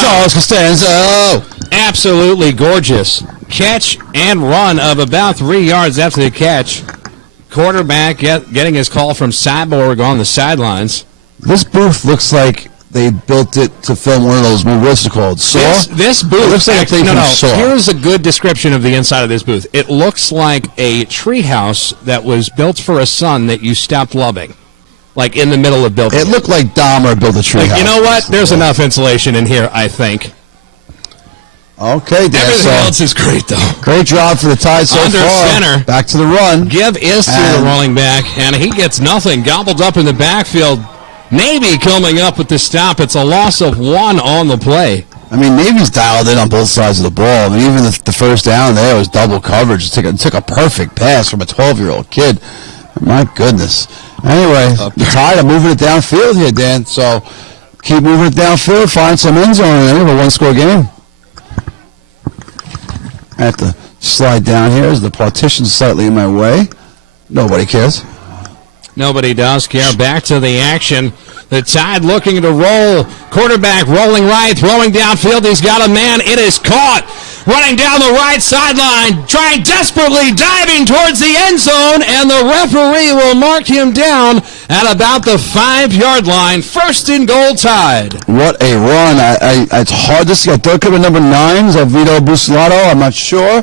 Charles Costanzo. Absolutely gorgeous. Catch and run of about 3 yards after the catch. Quarterback getting his call from Cyborg on the sidelines. This booth looks like they built it to film one of those movies. What's it called? Saw? This booth. It looks like Saw. Here's a good description of the inside of this booth. It looks like a treehouse that was built for a son that you stopped loving. Like in the middle of building. It looked like Dahmer built a treehouse. You know what? There's enough insulation in here, I think. Okay, Dan. Everything else is great, though. Great job for the Tide so Under far. center. Back to the run. Give is to the running back, and he gets nothing. Gobbled up in the backfield. Navy coming up with the stop. It's a loss of 1 on the play. I mean, Navy's dialed in on both sides of the ball. I mean, even the first down there was double coverage. It took a perfect pass from a 12-year-old kid. My goodness. Anyway, the Tide are moving it downfield here, Dan. So keep moving it downfield. Find some end zone in there. A one-score game. I have to slide down here as the partition's slightly in my way. Nobody cares. Nobody does care. Back to the action. The Tide looking to roll. Quarterback rolling right, throwing downfield. He's got a man. It is caught. Running down the right sideline, trying desperately, diving towards the end zone, and the referee will mark him down at about the 5-yard line. First and goal, Tide. What a run. It's hard to see. I thought it could have been number 9. Is that Vito Bucelato? I'm not sure.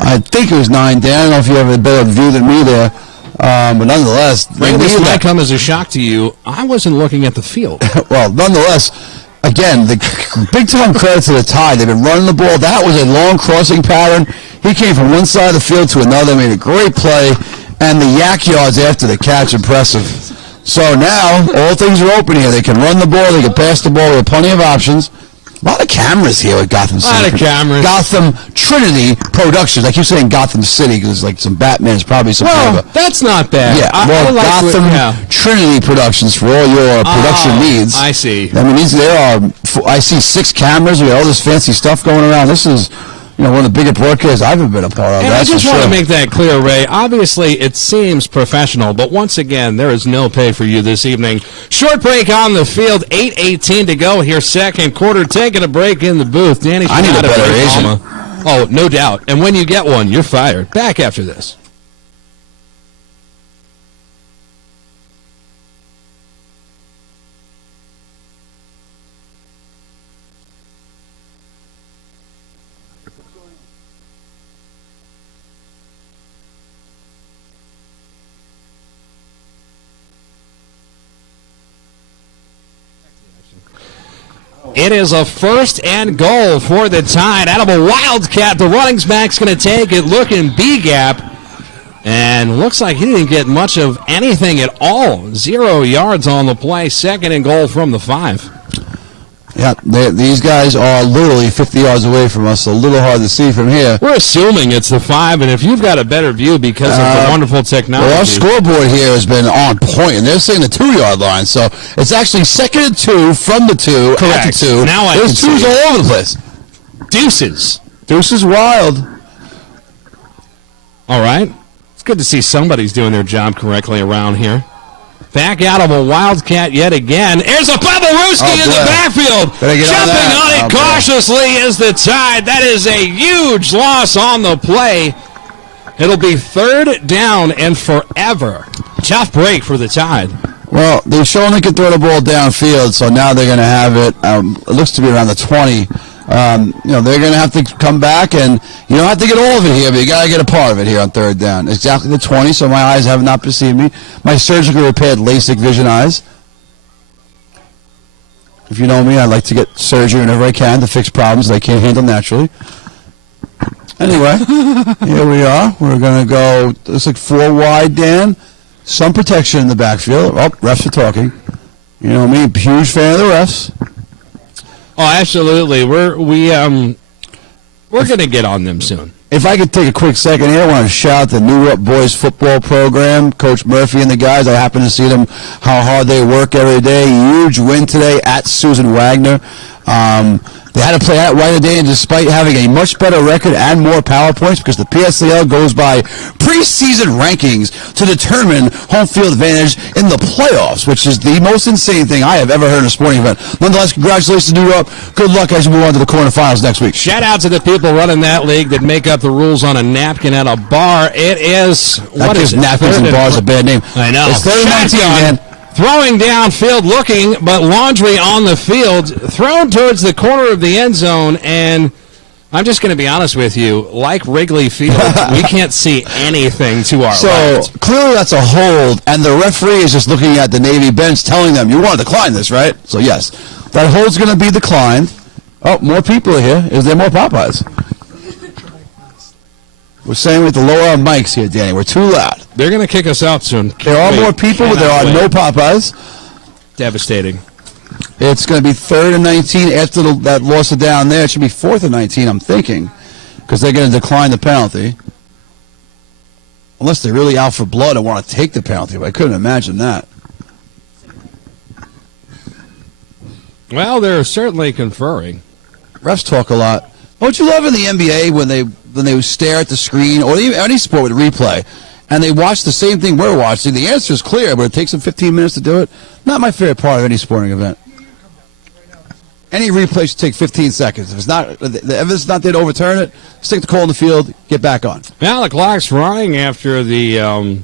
I think it was 9, Dan. I don't know if you have a better view than me there. But nonetheless, this might come as a shock to you. I wasn't looking at the field. Well, nonetheless, again, the big-time credit to the Tide. They've been running the ball. That was a long crossing pattern. He came from one side of the field to another, made a great play, and the yak yards after the catch, impressive. So now, all things are open here. They can run the ball. They can pass the ball. They have plenty of options. A lot of cameras here at Gotham City. A lot of cameras. Gotham Trinity Productions. I keep saying Gotham City because it's like some Batman's probably some Well, kind of that's not bad. Yeah, well, Gotham Trinity Productions for all your production needs. I see. I mean, I see 6 cameras. We got all this fancy stuff going around. This is, one of the biggest broadcasts I've ever been a part of. And I just want to make that clear, Ray. Obviously, it seems professional, but once again, there is no pay for you this evening. Short break on the field, 8:18 to go here, second quarter. Taking a break in the booth. Danny, I need a better agent. Oh, no doubt. And when you get one, you're fired. Back after this. It is a first and goal for the Tide. Out of a wildcat, the running back's going to take it, looking B-gap. And looks like he didn't get much of anything at all. 0 yards on the play. Second and goal from the 5. Yeah, these guys are literally 50 yards away from us, so a little hard to see from here. We're assuming it's the 5, and if you've got a better view because of the wonderful technology. Well, our scoreboard here has been on point, and they're saying the 2-yard line, so it's actually 2nd and 2 from the 2 Correct. at the 2. Now There's 2s all over the place. Deuces. Deuces wild. All right. It's good to see somebody's doing their job correctly around here. Back out of a wildcat yet again. There's a Pavelski in the backfield. Jumping on it cautiously is the Tide. That is a huge loss on the play. It'll be 3rd down and forever. Tough break for the Tide. Well, they've shown they can throw the ball downfield, so now they're going to have it. It looks to be around the 20. They're going to have to come back, and you don't have to get all of it here, but you got to get a part of it here on 3rd down. Exactly the 20, so my eyes have not deceived me. My surgically repaired LASIK vision eyes. If you know me, I like to get surgery whenever I can to fix problems that I can't handle naturally. Anyway, here we are. We're going to go, looks like 4 wide, Dan. Some protection in the backfield. Oh, refs are talking. You know me, huge fan of the refs. Oh, absolutely. We're going to get on them soon. If I could take a quick second here, I want to shout the New York Boys football program, Coach Murphy and the guys. I happen to see them, how hard they work every day. Huge win today at Susan Wagner. They had to play that right today, and despite having a much better record and more power points, because the PSAL goes by preseason rankings to determine home field advantage in the playoffs, which is the most insane thing I have ever heard in a sporting event. Nonetheless, congratulations to New York. Good luck as you move on to the quarterfinals next week. Shout out to the people running that league that make up the rules on a napkin at a bar. It is, what is it? Napkins and bars a bad name. I know. It's 30-19, man. Throwing downfield, looking, but laundry on the field, thrown towards the corner of the end zone, and I'm just going to be honest with you, like Wrigley Field, we can't see anything to our left. So, clearly that's a hold, and the referee is just looking at the Navy bench telling them, you want to decline this, right? So, yes, that hold's going to be declined, Oh, more people are here. Is there more Popeyes? We're saying we have to lower our mics here, Danny. We're too loud. They're going to kick us out soon. There are more people, but there are no Popeyes. Devastating. It's going to be 3rd and 19 after that loss of down there. It should be 4th and 19, I'm thinking, because they're going to decline the penalty. Unless they're really out for blood and want to take the penalty, but I couldn't imagine that. Well, they're certainly conferring. Refs talk a lot. Don't you love in the NBA when they stare at the screen, or even any sport with replay, and they watch the same thing we're watching? The answer is clear, but it takes them 15 minutes to do it. Not my favorite part of any sporting event. Any replay should take 15 seconds. If it's not, the evidence is not there to overturn it, stick the call in the field, get back on. Now the clock's running after the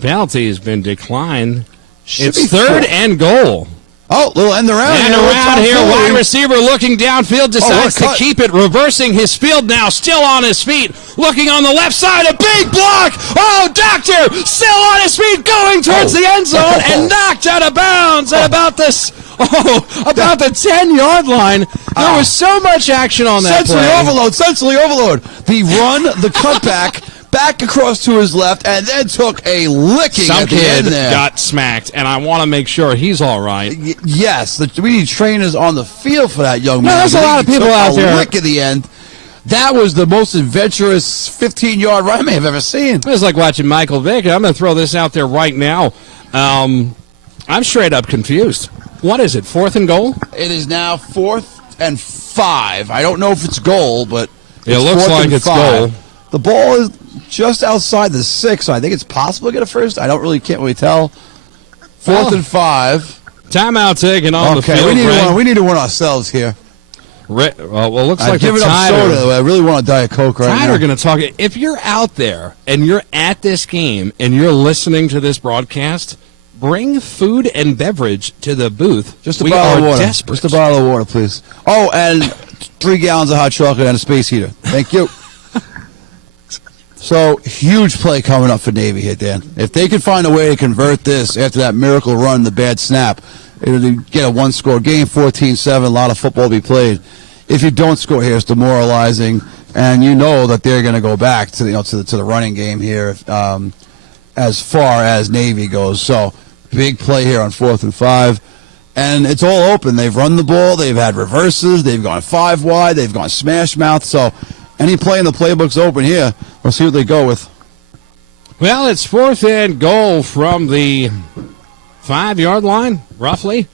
penalty has been declined. It's 3rd and goal. Oh, little end around. And around here, wide receiver looking downfield, decides to keep it, reversing his field now, still on his feet, looking on the left side, a big block. Oh, Doctor, still on his feet, going towards the end zone, and knocked out of bounds at about the 10-yard line. There was so much action on that play. Sensory overload. The run, the cutback, back across to his left, and then took a licking Some at the kid end there. got smacked, and I want to make sure he's all right. Yes, we need trainers on the field for that young man. There's a lot of people out there. A lick at the end. That was the most adventurous 15-yard run I may have ever seen. It was like watching Michael Vick. I'm going to throw this out there right now. I'm straight up confused. What is it, 4th and goal? It is now 4th and 5. I don't know if it's goal, but it looks like it's 5. goal. The ball is just outside the 6, so I think it's possible to get a first. I can't really tell. 4th and 5. Timeout taken on the field. Okay, we need to win ourselves here. Well, it looks like give it up soda, though. I really want a Diet Coke right now. Tide are going to talk. If you're out there and you're at this game and you're listening to this broadcast, bring food and beverage to the booth. Just a bottle of water. Desperate. Just a bottle of water, please. Oh, and 3 gallons of hot chocolate and a space heater. Thank you. So, huge play coming up for Navy here, Dan. If they could find a way to convert this after that miracle run, the bad snap, it would get a one-score game, 14-7, a lot of football to be played. If you don't score here, it's demoralizing, and you know that they're going to go back to the running game here as far as Navy goes. So, big play here on 4th and 5. And it's all open. They've run the ball. They've had reverses. They've gone 5 wide. They've gone smash mouth. So, any play in the playbook's open here. We'll see what they go with. Well, it's 4th and goal from the 5-yard line, roughly.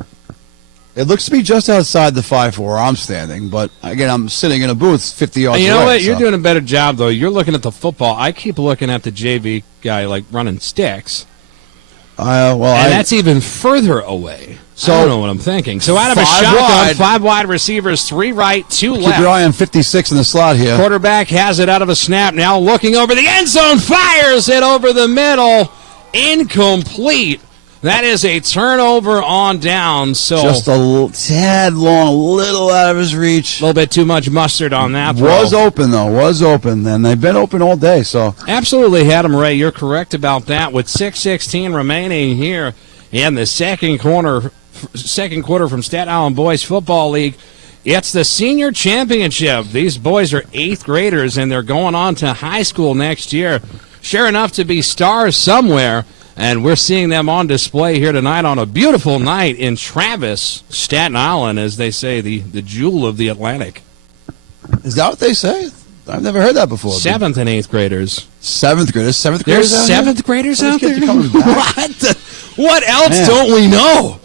It looks to be just outside the 5 where I'm standing, but again, I'm sitting in a booth 50 yards away. You know what? So. You're doing a better job, though. You're looking at the football. I keep looking at the JV guy, like, running sticks. And that's even further away. So I don't know what I'm thinking. So out of a shotgun, 5 wide receivers, 3 right, 2 left. Keep your eye on 56 in the slot here. Quarterback has it out of a snap. Now looking over the end zone, fires it over the middle. Incomplete. That is a turnover on down. So just a tad long, a little out of his reach. A little bit too much mustard on that throw. Was open, though. Was open. And they've been open all day. So absolutely had him, Ray. You're correct about that. With 6:16 remaining here in the second quarter from Staten Island Boys Football League. It's the senior championship. These boys are 8th graders, and they're going on to high school next year. Sure enough to be stars somewhere. And we're seeing them on display here tonight on a beautiful night in Travis, Staten Island, as they say, the jewel of the Atlantic. Is that what they say? I've never heard that before. 7th and 8th graders. 7th graders? 7th graders There's 7th graders out there? What? What else don't we know?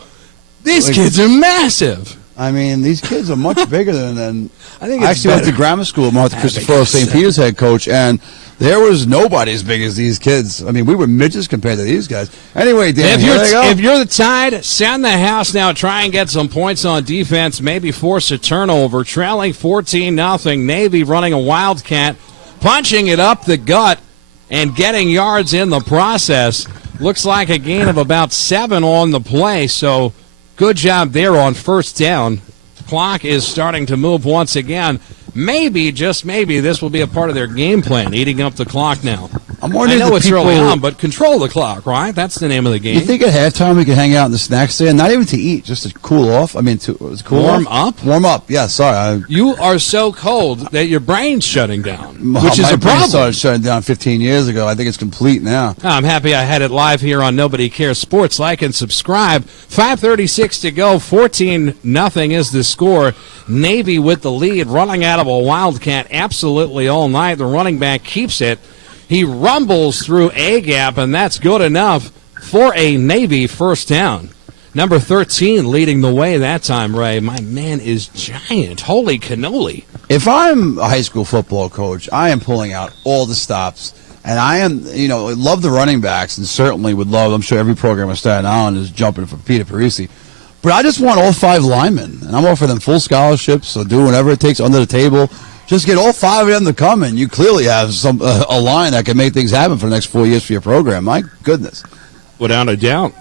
These kids are massive. I mean, these kids are much bigger than I think I actually went to grammar school, Martha Christopher, St. Peter's head coach, and there was nobody as big as these kids. I mean, we were midgets compared to these guys. Anyway, Dan, if you're the Tide, send the house now. Try and get some points on defense. Maybe force a turnover. Trailing 14-0. Navy running a wildcat, punching it up the gut and getting yards in the process. Looks like a gain of about 7 on the play. So good job there on first down. Clock is starting to move once again. Maybe, just maybe, this will be a part of their game plan, eating up the clock now. I'm I wondering know if what's people, early on, but control the clock, right? That's the name of the game. You think at halftime we could hang out in the snack stand, not even to eat, just to cool off? I mean, Warm up? Warm up, yeah, sorry. You are so cold that your brain's shutting down, My which is a brain problem. started shutting down 15 years ago. I think it's complete now. I'm happy I had it live here on Nobody Cares Sports. Like and subscribe. 5:36 to go. 14-0 is the score. Navy with the lead, running out of a Wildcat absolutely all night. The running back keeps it. He rumbles through A-gap, and that's good enough for a Navy first down. Number 13 leading the way that time, Ray. My man is giant. Holy cannoli. If I'm a high school football coach, I am pulling out all the stops. And I am, love the running backs and certainly would love, I'm sure every program in Staten Island is jumping for Peter Parisi. But I just want all 5 linemen. And I'm offering them full scholarships, so do whatever it takes under the table. Just get all 5 of them to come, and you clearly have a line that can make things happen for the next 4 years for your program. My goodness. Without a doubt.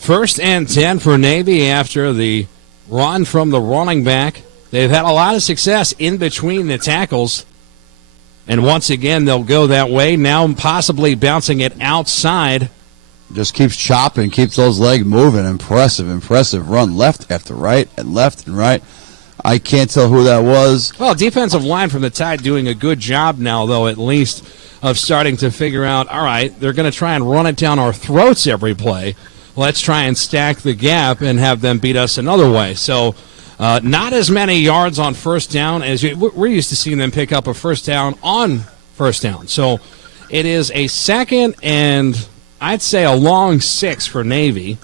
1st and 10 for Navy after the run from the running back. They've had a lot of success in between the tackles. And once again, they'll go that way. Now possibly bouncing it outside. Just keeps chopping, keeps those legs moving. Impressive run left after right and left and right. I can't tell who that was. Well, defensive line from the Tide doing a good job now, though, at least, of starting to figure out, all right, they're going to try and run it down our throats every play. Let's try and stack the gap and have them beat us another way. So not as many yards on first down as we're used to seeing them pick up a first down on first down. So it is a 2nd and I'd say a long 6 for Navy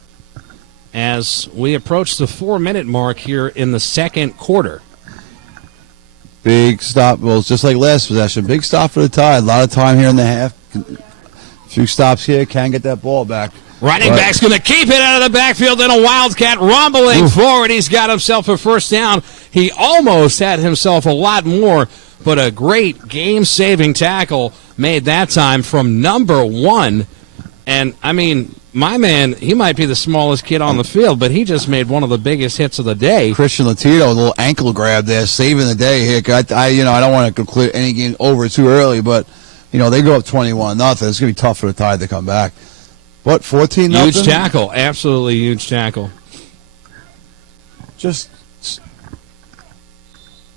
as we approach the 4-minute mark here in the second quarter. Big stop. Well, it's just like last possession. Big stop for the Tide. A lot of time here in the half. A few stops here. Can get that ball back. Running back's going to keep it out of the backfield, and a Wildcat rumbling forward. He's got himself a first down. He almost had himself a lot more, but a great game-saving tackle made that time from number 1. And, I mean, my man, he might be the smallest kid on the field, but he just made one of the biggest hits of the day. Christian Latino, a little ankle grab there, saving the day here. I don't want to conclude any game over too early, but, they go up 21-0. It's going to be tough for the Tide to come back. What, 14-0? Huge tackle. Absolutely huge tackle. Just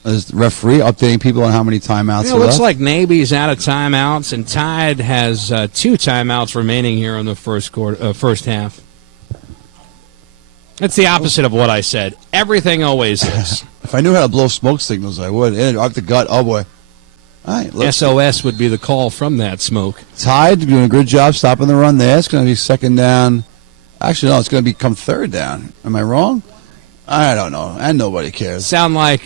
is the referee updating people on how many timeouts It are looks left? like Navy's out of timeouts, and Tide has 2 timeouts remaining here in the first half. It's the opposite of what I said. Everything always is. If I knew how to blow smoke signals, I would. Up the gut. Oh, boy. All right, SOS would be the call from that smoke. Tide doing a good job stopping the run there. It's going to be 2nd down. Actually, no, it's going to become 3rd down. Am I wrong? I don't know. And nobody cares. Sound like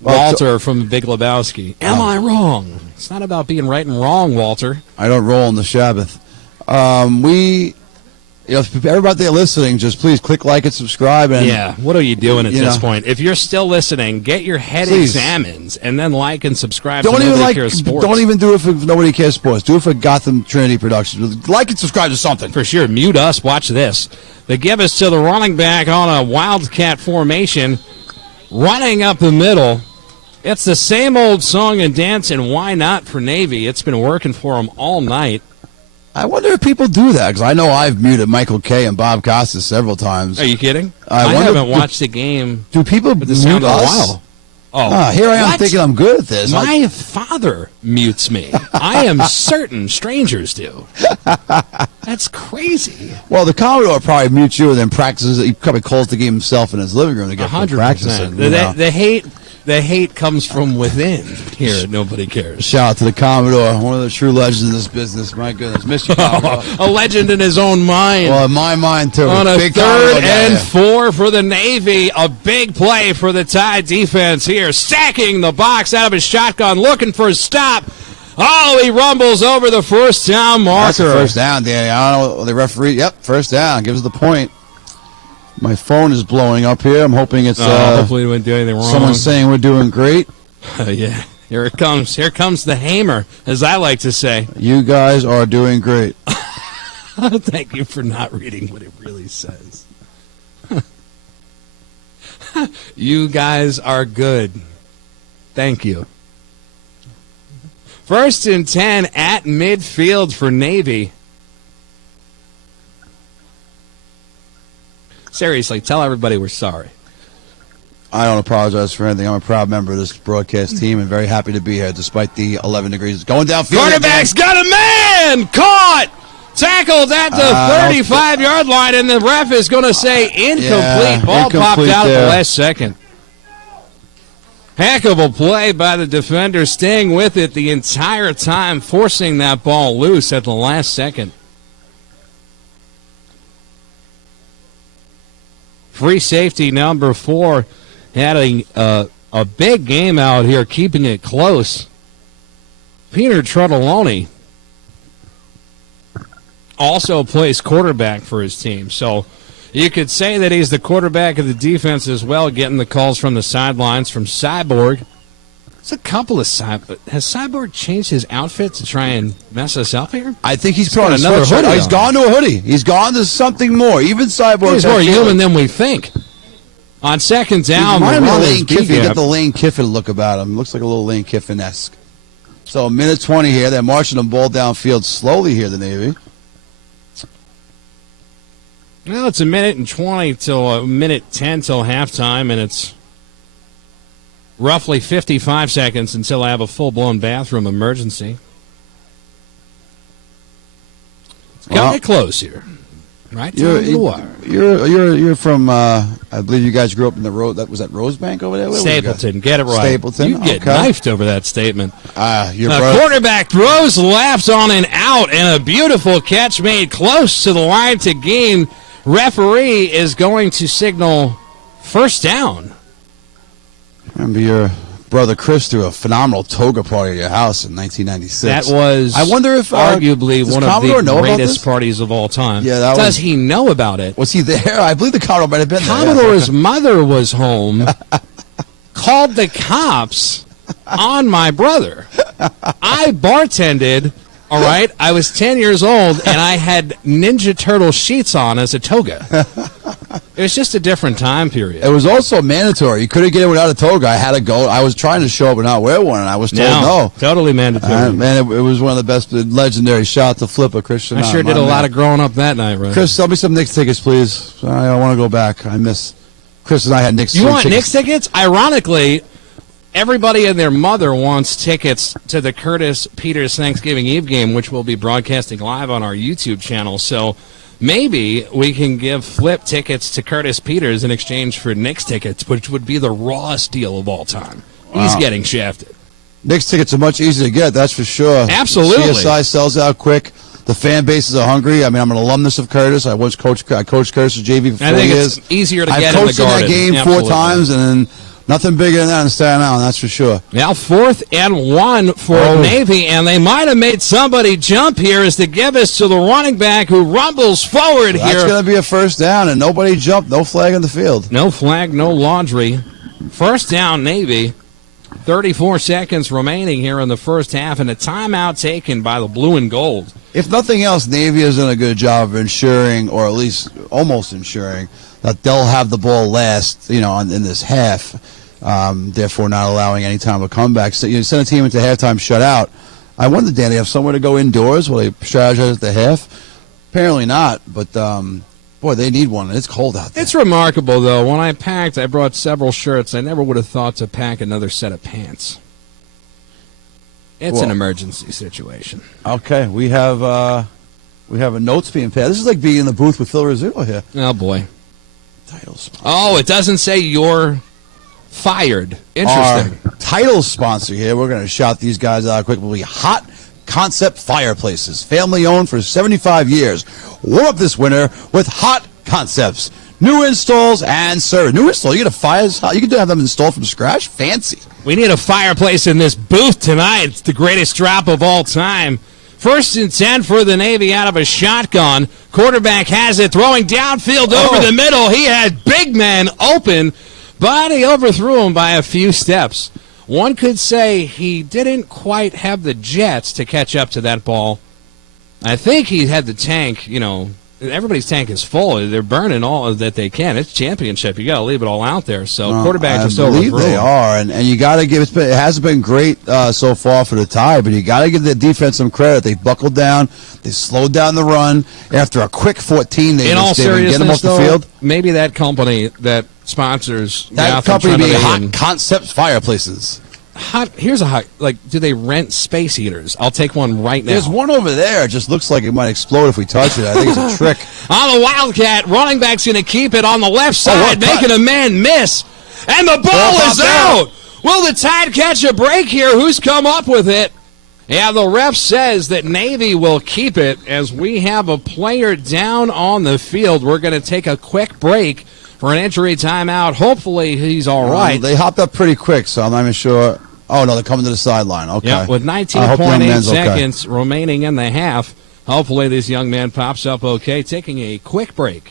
Walter from The Big Lebowski. Am I wrong? It's not about being right and wrong, Walter. I don't roll on the Sabbath. If everybody there listening, just please click like and subscribe. And yeah, what are you doing at this point? If you're still listening, get your head examined and then like and subscribe to Nobody Cares Sports. Don't even do it for Nobody Cares Sports. Do it for Gotham Trinity Productions. Like and subscribe to something. For sure. Mute us. Watch this. The give us to the running back on a Wildcat formation, running up the middle. It's the same old song and dance, and why not for Navy? It's been working for them all night. I wonder if people do that, because I know I've muted Michael Kay and Bob Costas several times. Are you kidding? I haven't watched the game. Do people with the sound mute in a us? while? Oh, here I am thinking I'm good at this. My father mutes me. I am certain strangers do. That's crazy. Well, the Commodore probably mutes you and then practices. He probably calls the game himself in his living room to get 100%. practicing. The hate comes from within here at Nobody Cares. Shout out to the Commodore, one of the true legends in this business. My goodness, Mr. Commodore. A legend in his own mind. Well, in my mind, too. On a big 3rd and 4 for the Navy. A big play for the Tide defense here. Stacking the box out of his shotgun, looking for a stop. Oh, he rumbles over the first down marker. That's the first down, Danny. I don't know. The referee, yep, first down. Gives the point. My phone is blowing up here. I'm hoping it's hopefully we didn't do anything wrong. Someone saying we're doing great. Yeah, here it comes. Here comes the hammer, as I like to say. You guys are doing great. Thank you for not reading what it really says. You guys are good. Thank you. First and 10 at midfield for Navy. Seriously, tell everybody we're sorry. I don't apologize for anything. I'm a proud member of this broadcast team and very happy to be here despite the 11 degrees. Going downfield. Quarterback's got a man! Caught! Tackled at the 35-yard line, and the ref is going to say incomplete. Yeah, Ball popped out there. at the last second. Heck of a play by the defender, staying with it the entire time, forcing that ball loose at the last second. Free safety number 4 had a big game out here, keeping it close. Peter Trudaloni also plays quarterback for his team. So you could say that he's the quarterback of the defense as well, getting the calls from the sidelines from Cyborg. It's a couple of Cyborg. Has Cyborg changed his outfit to try and mess us up here? I think he's put on another another hoodie. hoodie He's on. gone to a hoodie. He's gone to something more. Even Cyborg. He's more human than we think. On second down, He's the reminding me of run is Lane Kiffin. You B-gap. got the Lane Kiffin look about him. Looks like a little Lane Kiffin-esque. So a minute 20 here. They're marching the ball downfield slowly here, the Navy. Well, it's a minute and 20 till a minute 10 till halftime, and it's roughly 55 seconds until I have a full-blown bathroom emergency. It's got to get close here. Right down to the wire. You're from, I believe you guys grew up in the road. That was at Rosebank over there? Where were you guys? Stapleton, get it right. Stapleton, You get okay. knifed over that statement. Your brother. Quarterback throws left on and out, and a beautiful catch made close to the line to gain. Referee is going to signal first down. Remember your brother Chris threw a phenomenal toga party at your house in 1996. That was, I wonder if arguably does one of Commodore know the about greatest this? parties of all time. Yeah, that Does was- he know about it? Was he there? I believe the Commodore might have been there. Commodore's mother was home, called the cops on my brother. I bartended, all right? I was 10 years old, and I had Ninja Turtle sheets on as a toga. It was just a different time period. It was also mandatory. You couldn't get in without a toga. I had to go. I was trying to show up and not wear one, and I was told no. Totally mandatory. Man, it was one of the best legendary shots to flip a Christian. I sure did a lot of growing up that night, right? Chris, sell me some Knicks tickets, please. I want to go back. I miss Chris and I had Knicks. You want tickets. Knicks tickets? Ironically, everybody and their mother wants tickets to the Curtis Peters Thanksgiving Eve game, which we'll be broadcasting live on our YouTube channel. So maybe we can give Flip tickets to Curtis Peters in exchange for Knicks tickets, which would be the rawest deal of all time. He's Wow. getting shafted. Knicks tickets are much easier to get, that's for sure. Absolutely. CSI sells out quick. The fan bases are hungry. I mean, I'm an alumnus of Curtis. I coached Curtis at JV for 4 I think years. it's easier to I've get in the coached in that Garden. game Absolutely. 4 times, and nothing bigger than that in Staten Island, that's for sure. Now 4th and 1 for Navy, and they might have made somebody jump here as they give us to the running back who rumbles forward That's here. going to be a first down, and nobody jumped. No flag in the field. No flag, no laundry. First down, Navy. 34 seconds remaining here in the first half, and a timeout taken by the blue and gold. If nothing else, Navy has done a good job of ensuring, or at least almost ensuring, that they'll have the ball last, in this half, therefore not allowing any time of comeback. So you send a team into halftime shutout. I wonder, Dan, they have somewhere to go indoors? Will they strategize at the half? Apparently not, but boy, they need one, and it's cold out there. It's remarkable, though. When I packed, I brought several shirts. I never would have thought to pack another set of pants. It's an emergency situation. Okay, we have a notes being passed. This is like being in the booth with Phil Rizzuto here. Oh, boy. Title sponsor. Oh, it doesn't say you're fired. Interesting. Our title sponsor here, we're going to shout these guys out quickly. Hot Concept Fireplaces, family owned for 75 years. Warm up this winter with Hot Concepts. New installs and service. New install, you get a fire. You can have them installed from scratch. Fancy. We need a fireplace in this booth tonight. It's the greatest drop of all time. First and 10 for the Navy out of a shotgun. Quarterback has it, throwing downfield over the middle. He had big men open, but he overthrew him by a few steps. One could say he didn't quite have the jets to catch up to that ball. I think he had the tank, everybody's tank is full. They're burning all that they can. It's championship. You got to leave it all out there. So quarterbacks are so I believe they are, and you got to give it hasn't been great so far for the Tide, but you got to give the defense some credit. They buckled down. They slowed down the run after a quick 14. They in all seriousness, get them off the field. Maybe that company that sponsors that Gotham company being Trinity Hot Concept Fireplaces. Here's a hot, do they rent space heaters? I'll take one right now. There's one over there. It just looks like it might explode if we touch it. I think it's a trick. On the Wildcat, running back's going to keep it on the left side, making a man miss. And the ball is out. Will the Tide catch a break here? Who's come up with it? Yeah, the ref says that Navy will keep it as we have a player down on the field. We're going to take a quick break for an injury timeout. Hopefully he's all right. They hopped up pretty quick, so I'm not even sure. Oh, no, they're coming to the sideline. Okay. Yeah, with 19.8 seconds remaining in the half, hopefully this young man pops up okay. Taking a quick break.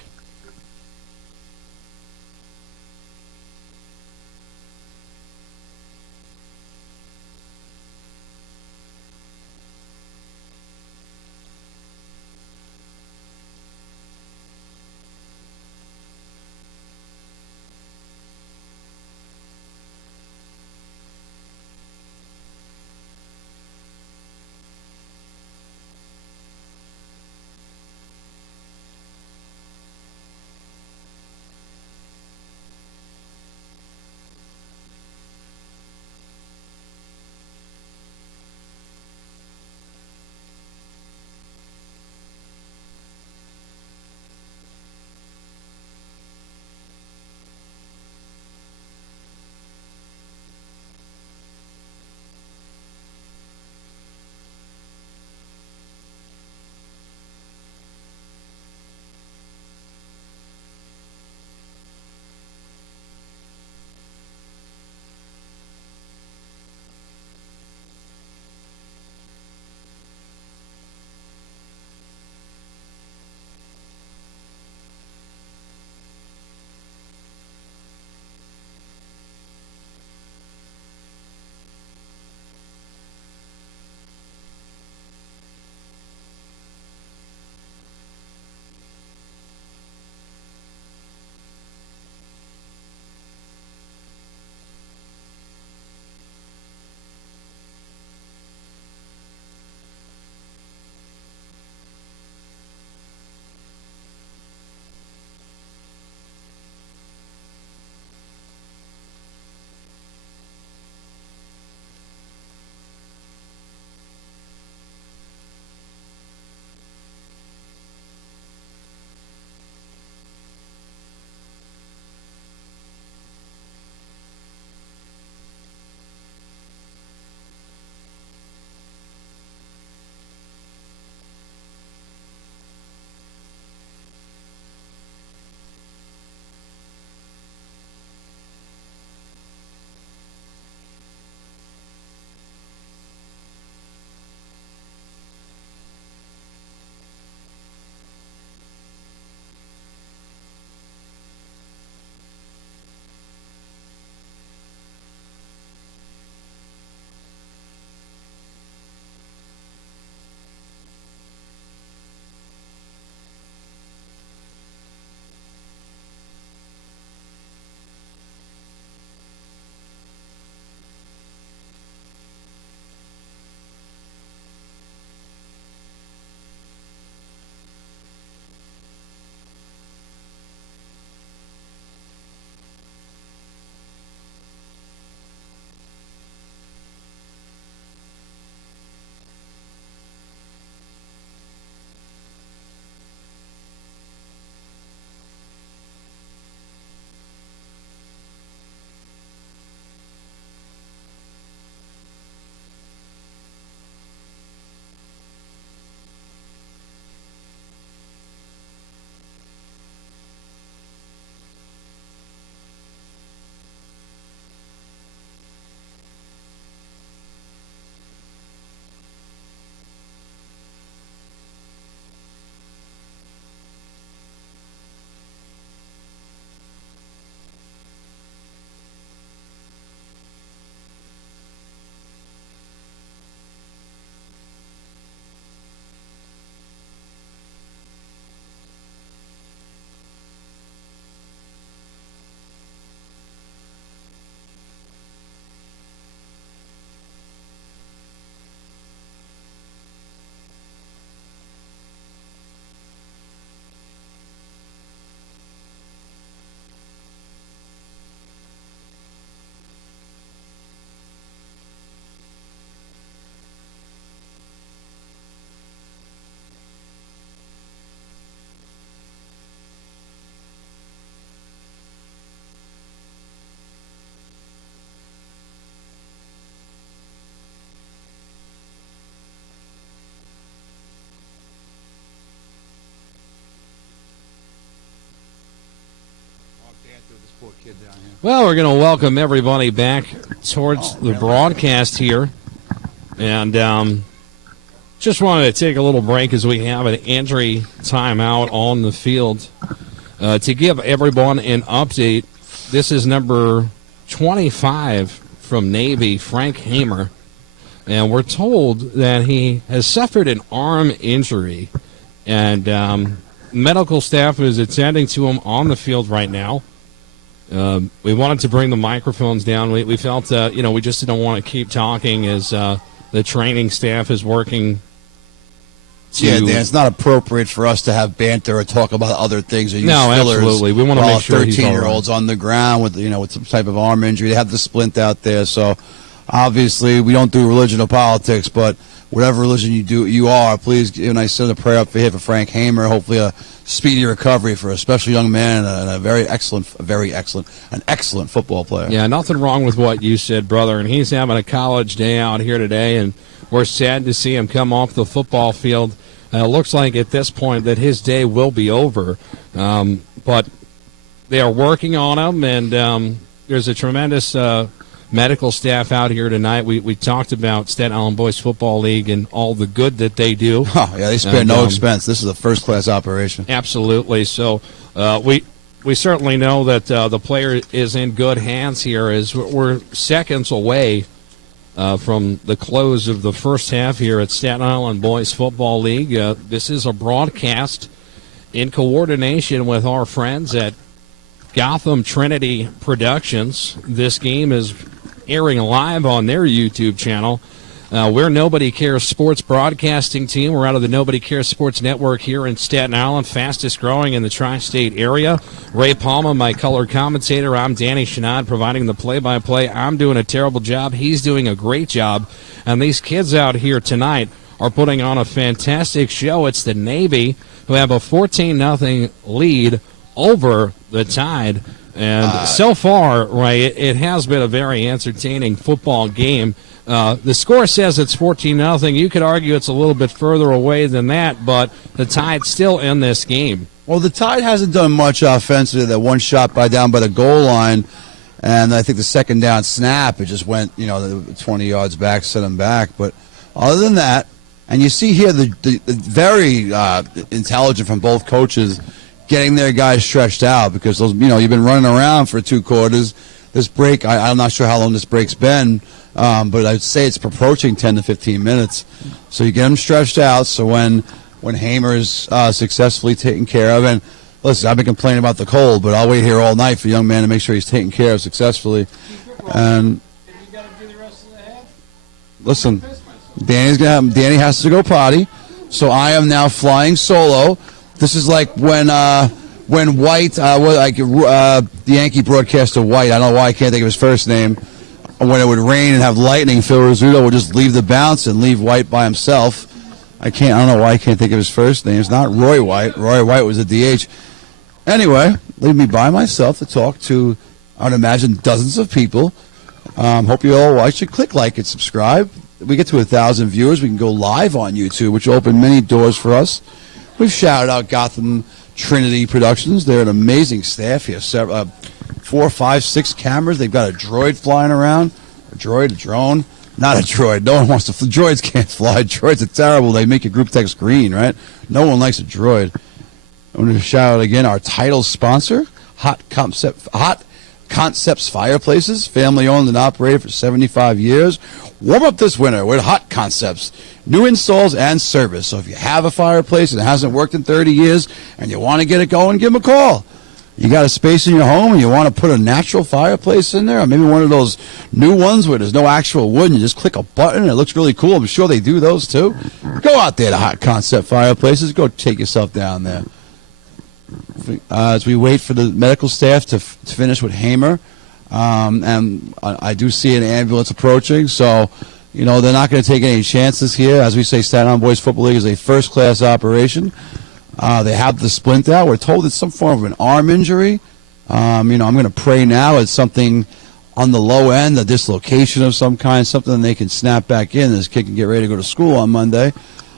Well, we're going to welcome everybody back towards the broadcast here. And just wanted to take a little break as we have an injury timeout on the field to give everyone an update. This is number 25 from Navy, Frank Hamer. And we're told that he has suffered an arm injury. And medical staff is attending to him on the field right now. We wanted to bring the microphones down. We felt, we just didn't want to keep talking as the training staff is working to... Yeah, Dan, it's not appropriate for us to have banter or talk about other things or use fillers. Absolutely. We want to make sure he's all right. 13-year-olds on the ground with some type of arm injury. They have the splint out there, so obviously we don't do religion or politics, but whatever religion you are, please give a nice send a prayer up for Frank Hamer. Hopefully a speedy recovery for a special young man and an excellent football player. Yeah, nothing wrong with what you said, brother. And he's having a college day out here today, and we're sad to see him come off the football field. Looks like at this point that his day will be over. But they are working on him, and there's a tremendous medical staff out here tonight. We talked about Staten Island Boys Football League and all the good that they do. Oh, yeah, they spare no expense. This is a first-class operation. Absolutely. So we certainly know that the player is in good hands here as we're seconds away from the close of the first half here at Staten Island Boys Football League. This is a broadcast in coordination with our friends at Gotham Trinity Productions. This game is airing live on their YouTube channel. We're Nobody Cares Sports Broadcasting Team. We're out of the Nobody Cares Sports Network here in Staten Island, fastest growing in the tri-state area. Ray Palma, my color commentator. I'm Danny Chenard, providing the play-by-play. I'm doing a terrible job. He's doing a great job. And these kids out here tonight are putting on a fantastic show. It's the Navy, who have a 14-0 lead over the Tide. And so far, Ray, it has been a very entertaining football game. The score says it's 14-0. You could argue it's a little bit further away than that, but the Tide's still in this game. Well, the Tide hasn't done much offensively. That one shot down by the goal line, and I think the second down snap, it just went 20 yards back, sent them back. But other than that, and you see here the very intelligent from both coaches getting their guys stretched out because those you've been running around for 2 quarters. This break, I'm not sure how long this break's been, but I'd say it's approaching 10 to 15 minutes. So you get them stretched out. So when Hamer's successfully taken care of, and listen, I've been complaining about the cold, but I'll wait here all night for a young man to make sure he's taken care of successfully. And listen, Danny has to go potty, so I am now flying solo. This is like when White, the Yankee broadcaster White, I don't know why I can't think of his first name, when it would rain and have lightning, Phil Rizzuto would just leave the bounce and leave White by himself. I don't know why I can't think of his first name. It's not Roy White. Roy White was a DH. Anyway, leave me by myself to talk to, I would imagine, dozens of people. Hope you all watch it. Click like and subscribe. We get to 1,000 viewers. We can go live on YouTube, which will open many doors for us. We've shouted out Gotham Trinity Productions. They're an amazing staff here. 4, 5, 6 cameras. They've got a droid flying around. A drone. Not a droid. No one wants to fly. Droids can't fly. Droids are terrible. They make your group text green, right? No one likes a droid. I want to shout out again our title sponsor, Hot Concepts Fireplaces, family owned and operated for 75 years. Warm up this winter with Hot Concepts. New installs and service. So if you have a fireplace and it hasn't worked in 30 years and you want to get it going, give them a call. You got a space in your home and you want to put a natural fireplace in there, or maybe one of those new ones where there's no actual wood and you just click a button and it looks really cool. I'm sure they do those too. Go out there to Hot Concept Fireplaces. Go take yourself down there. As we wait for the medical staff to finish with Hamer, and I do see an ambulance approaching, so they're not going to take any chances here. As we say, Staten Island Boys Football League is a first-class operation. They have the splint out. We're told it's some form of an arm injury. I'm going to pray now it's something on the low end, a dislocation of some kind, something they can snap back in. This kid can get ready to go to school on Monday.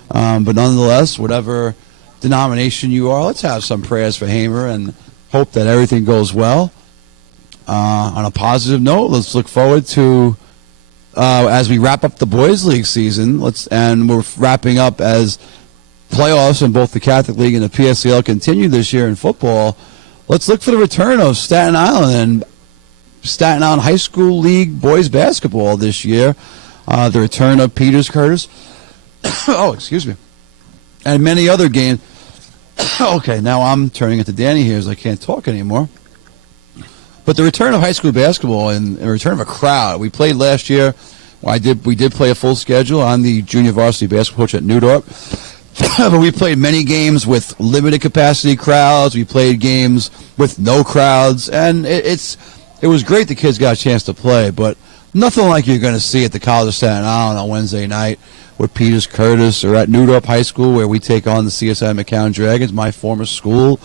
But nonetheless, whatever denomination you are, let's have some prayers for Hamer and hope that everything goes well. on a positive note, let's look forward to as we wrap up the boys' league season. And we're wrapping up as playoffs in both the Catholic League and the PSCL continue this year in football. Let's look for the return of Staten Island and Staten Island High School League boys basketball this year. The return of Peters Curtis. Oh, excuse me. And many other games. Okay, now I'm turning it to Danny here as I can't talk anymore. But the return of high school basketball and the return of a crowd. We played last year. We did play a full schedule. I'm the junior varsity basketball coach at Newdorp. But we played many games with limited capacity crowds. We played games with no crowds. And it was great the kids got a chance to play. But nothing like you're going to see at the College of Staten Island on Wednesday night with Peters Curtis, or at Newdorp High School where we take on the CSI McCown Dragons, my former school.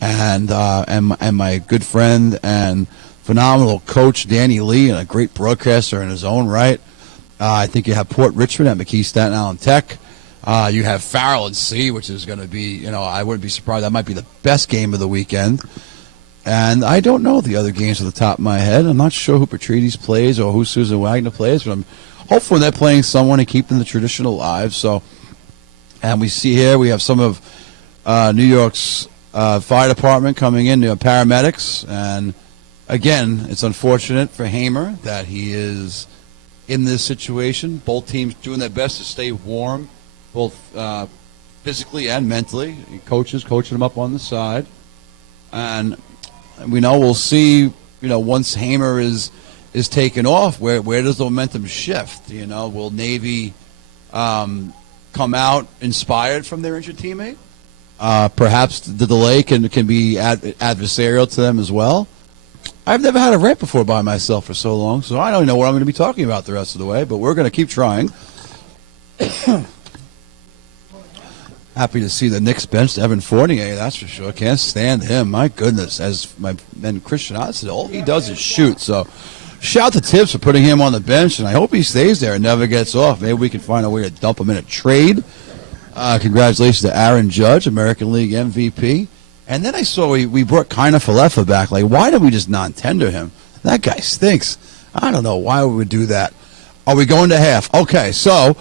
And my good friend and phenomenal coach, Danny Lee, and a great broadcaster in his own right. I think you have Port Richmond at McKee Staten Island Tech. You have Farrell and C, which is going to be, I wouldn't be surprised. That might be the best game of the weekend. And I don't know the other games at the top of my head. I'm not sure who Petrides plays or who Susan Wagner plays, but I'm hopeful they're playing someone and keeping the tradition alive. So, and we see here we have some of New York's fire department coming in, paramedics, and again, it's unfortunate for Hamer that he is in this situation. Both teams doing their best to stay warm, both physically and mentally. Coaches coaching them up on the side, and we'll see. Once Hamer is taken off, where does the momentum shift? Will Navy come out inspired from their injured teammate? Perhaps the delay can be adversarial to them as well. I've never had a rant before by myself for so long, so I don't know what I'm going to be talking about the rest of the way, but we're going to keep trying. Happy to see the Knicks bench Evan Fournier, that's for sure. Can't stand him. My goodness. As my man Christian Ott said, all he does is shoot. So shout to Tibbs for putting him on the bench, and I hope he stays there and never gets off. Maybe we can find a way to dump him in a trade. Congratulations to Aaron Judge, American League MVP. And then I saw we brought Kiner Falefa back. Like, why did we just non-tender him? That guy stinks. I don't know why we would do that. Are we going to half? Okay, so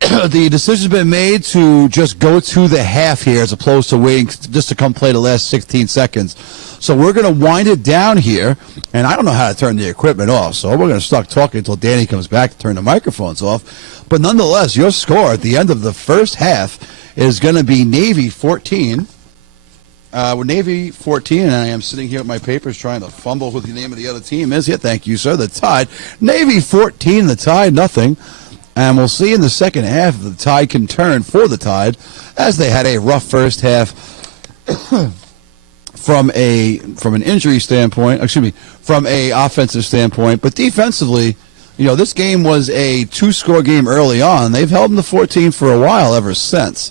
the decision's been made to just go to the half here as opposed to waiting just to come play the last 16 seconds. So we're going to wind it down here, and I don't know how to turn the equipment off, so we're going to start talking until Danny comes back to turn the microphones off. But nonetheless, your score at the end of the first half is going to be Navy 14. With Navy 14, and I am sitting here with my papers trying to fumble who the name of the other team is. Yeah, thank you, sir. The Tide. Navy 14, the Tide, nothing. And we'll see in the second half if the Tide can turn for the Tide, as they had a rough first half from an injury standpoint, from a offensive standpoint. But defensively, this game was a two-score game early on. They've held them to 14 for a while ever since.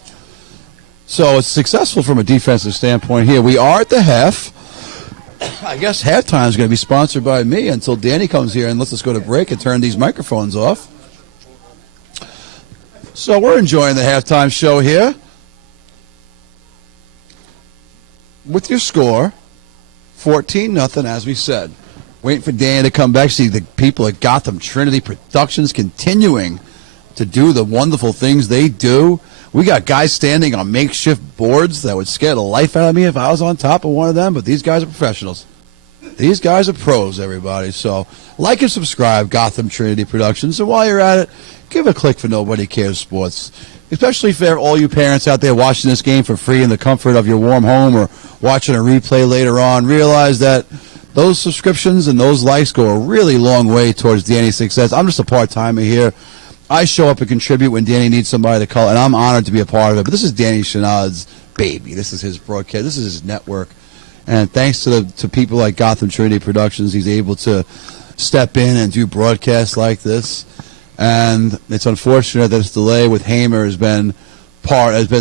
So it's successful from a defensive standpoint here. We are at the half. I guess halftime is going to be sponsored by me until Danny comes here and lets us go to break and turn these microphones off. So we're enjoying the halftime show here. With your score, 14-0, as we said. Waiting for Danny to come back. See the people at Gotham Trinity Productions continuing to do the wonderful things they do. We got guys standing on makeshift boards that would scare the life out of me if I was on top of one of them, but these guys are professionals. These guys are pros, everybody. So like and subscribe, Gotham Trinity Productions. And while you're at it, give a click for Nobody Cares Sports. Especially for all you parents out there watching this game for free in the comfort of your warm home or watching a replay later on. Realize that those subscriptions and those likes go a really long way towards Danny's success. I'm just a part-timer here. I show up and contribute when Danny needs somebody to call, and I'm honored to be a part of it. But this is Danny Chenard's baby. This is his broadcast. This is his network. And thanks to people like Gotham Trinity Productions, he's able to step in and do broadcasts like this. And it's unfortunate that this delay with Hamer has been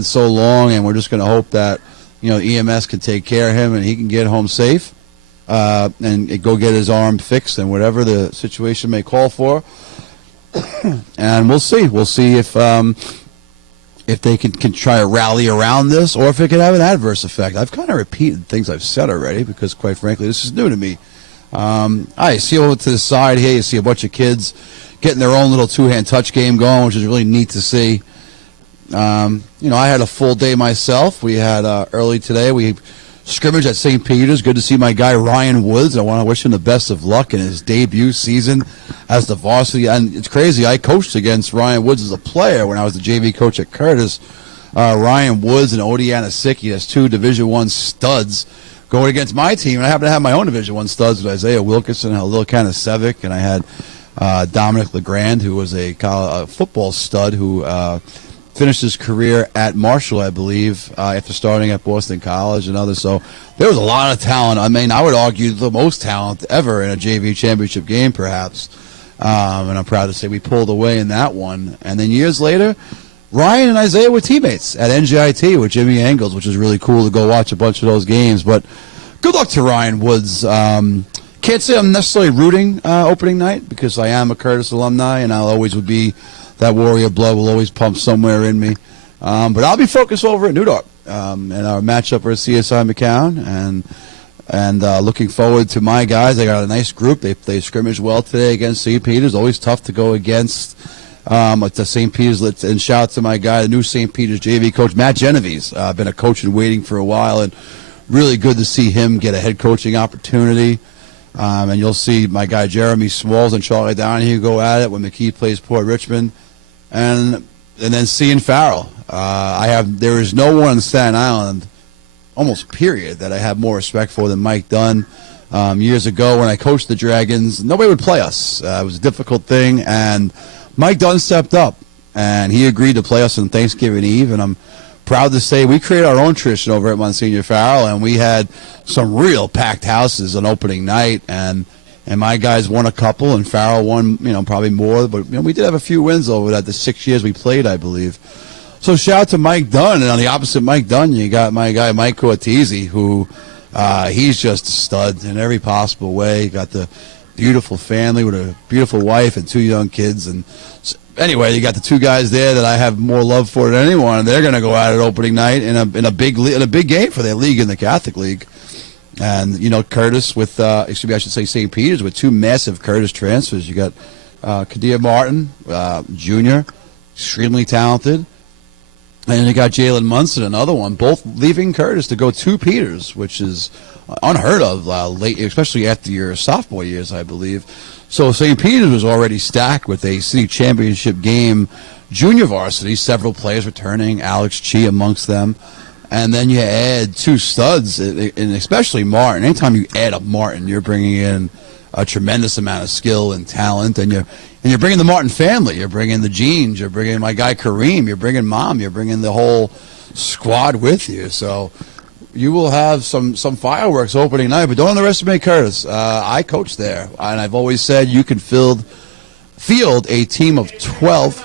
so long, and we're just going to hope that EMS can take care of him and he can get home safe and go get his arm fixed and whatever the situation may call for. And we'll see. We'll see if they can try to rally around this, or if it can have an adverse effect. I've kind of repeated things I've said already because, quite frankly, this is new to me. I see over to the side here, you see a bunch of kids getting their own little two-hand touch game going, which is really neat to see. I had a full day myself. We had early today, we scrimmage at St. Peter's. Good to see my guy Ryan Woods. I want to wish him the best of luck in his debut season as the varsity. And it's crazy, I coached against Ryan Woods as a player when I was the JV coach at Curtis. Ryan Woods and Odie Anasicki, that's two Division I studs going against my team. And I happen to have my own Division I studs with Isaiah Wilkinson, Halil Kanasevic, and I had Dominic LeGrand, who was a football stud who finished his career at Marshall, I believe, after starting at Boston College and others. So there was a lot of talent. I mean, I would argue the most talent ever in a JV championship game, perhaps. And I'm proud to say we pulled away in that one. And then years later, Ryan and Isaiah were teammates at NJIT with Jimmy Engels, which was really cool to go watch a bunch of those games. But good luck to Ryan Woods. Can't say I'm necessarily rooting opening night because I am a Curtis alumni, and I'll always would be. That Warrior blood will always pump somewhere in me. But I'll be focused over at New York and our matchup versus CSI McCown. And looking forward to my guys. They got a nice group. They scrimmaged well today against St. Peter's. Always tough to go against the St. Peter's. And shout out to my guy, the new St. Peter's JV coach, Matt Genovese. Been a coach in waiting for a while, and really good to see him get a head coaching opportunity. And you'll see my guy Jeremy Smalls and Charlie Donahue go at it when McKee plays Port Richmond. And then Cian Farrell. There is no one on Staten Island, almost period, that I have more respect for than Mike Dunn. Years ago when I coached the Dragons, nobody would play us. It was a difficult thing, and Mike Dunn stepped up, and he agreed to play us on Thanksgiving Eve, and I'm proud to say we created our own tradition over at Monsignor Farrell, and we had some real packed houses on opening night, and my guys won a couple, and Farrell won, probably more. But we did have a few wins over that the 6 years we played, I believe. So shout out to Mike Dunn, and on the opposite Mike Dunn, you got my guy Mike Cortese, who he's just a stud in every possible way. Got the beautiful family with a beautiful wife and two young kids, and anyway, you got the two guys there that I have more love for than anyone, and they're going to go out at opening night in a big game for their league in the Catholic League. And, Curtis with, I should say St. Peter's with two massive Curtis transfers. You got Kadir Martin, Jr., extremely talented. And you got Jalen Munson, another one, both leaving Curtis to go to Peters, which is unheard of late, especially after your sophomore years, I believe. So St. Peter's was already stacked with a city championship game, junior varsity, several players returning, Alex Chi amongst them. And then you add two studs, and especially Martin. Anytime you add up Martin, you're bringing in a tremendous amount of skill and talent, and you're bringing the Martin family. You're bringing the Jeans. You're bringing my guy Kareem. You're bringing Mom. You're bringing the whole squad with you. So you will have some fireworks opening night, but don't underestimate Curtis. I coached there, and I've always said you can field a team of 12.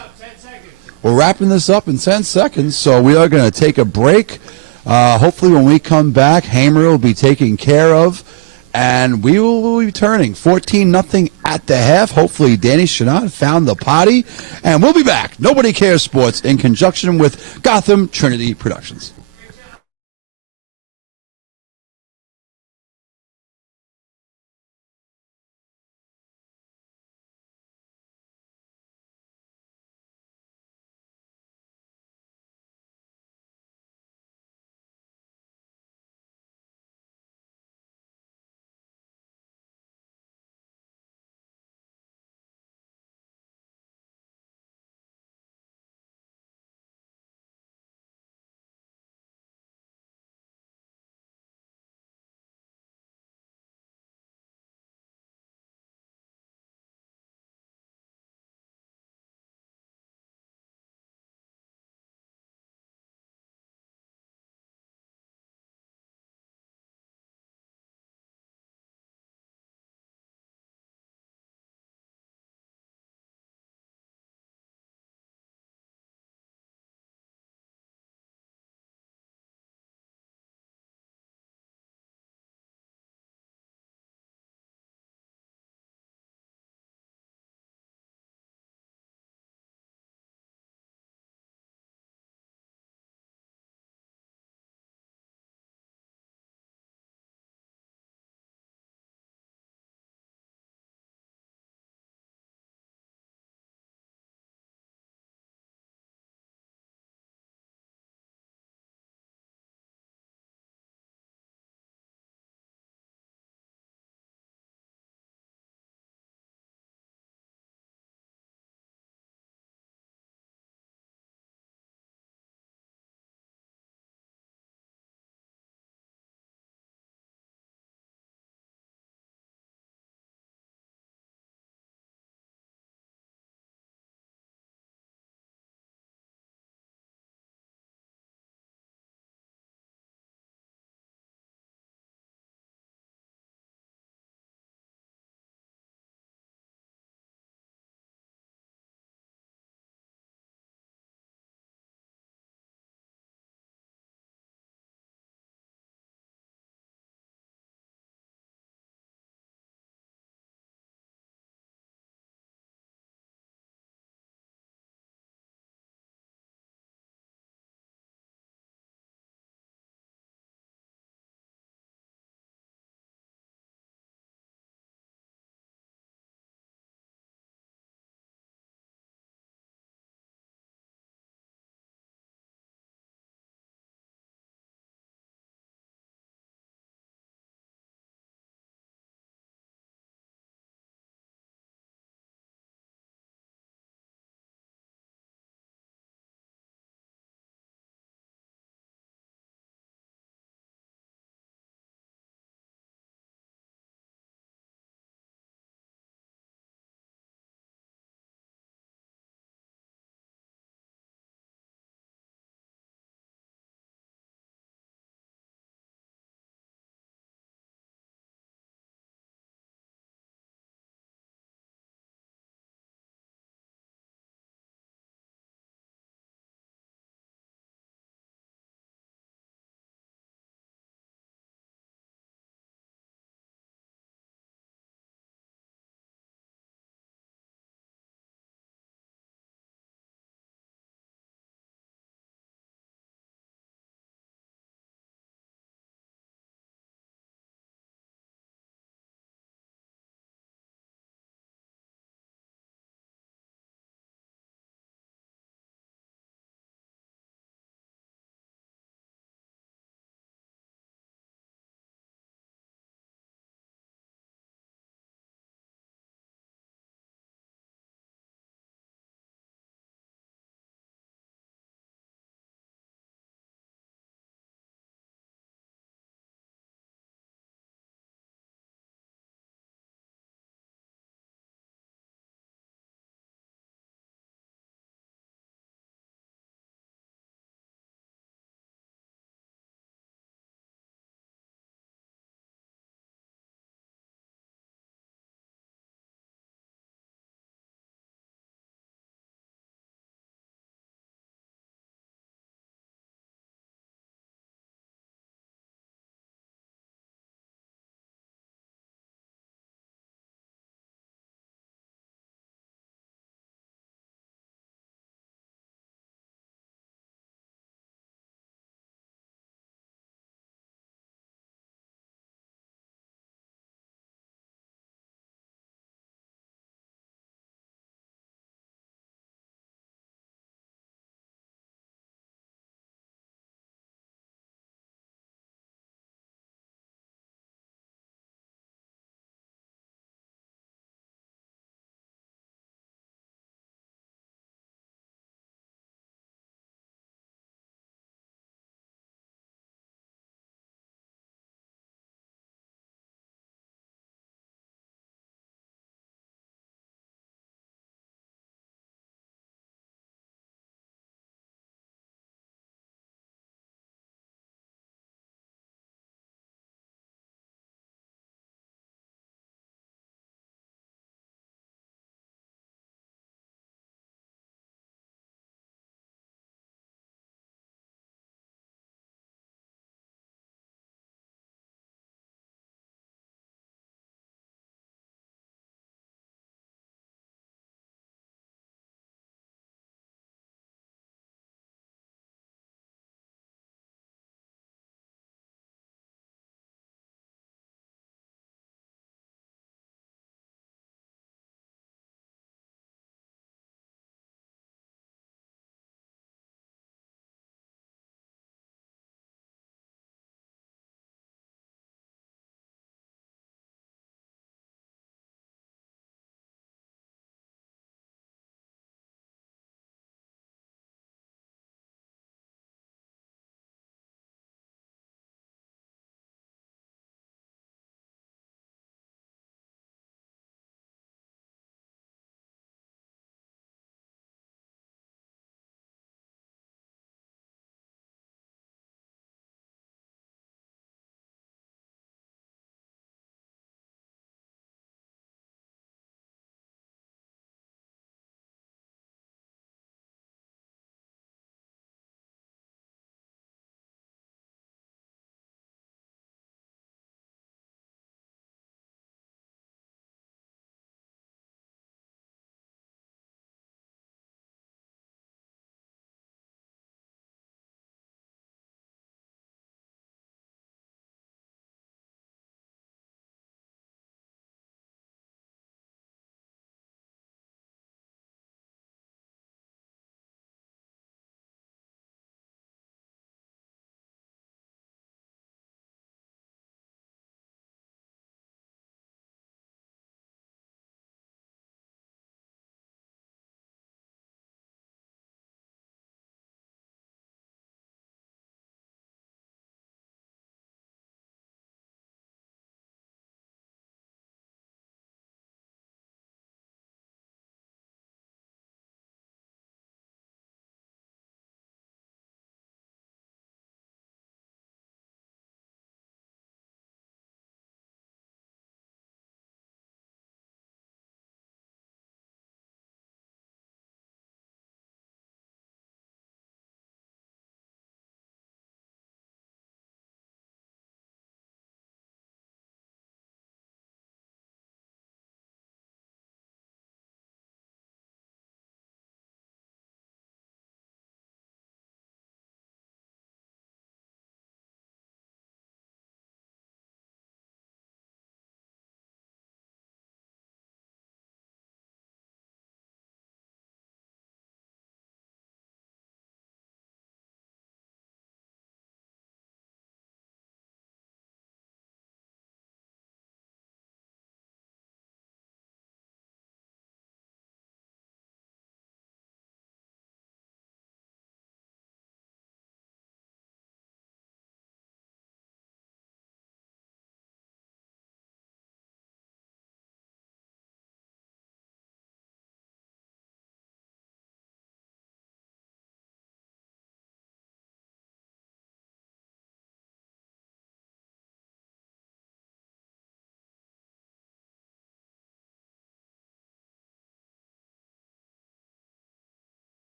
We're wrapping this up in 10 seconds, so we are going to take a break. Hopefully when we come back, Hamer will be taken care of, and we will be turning 14-0 at the half. Hopefully Danny Chenot found the potty, and we'll be back. Nobody Cares Sports in conjunction with Gotham Trinity Productions.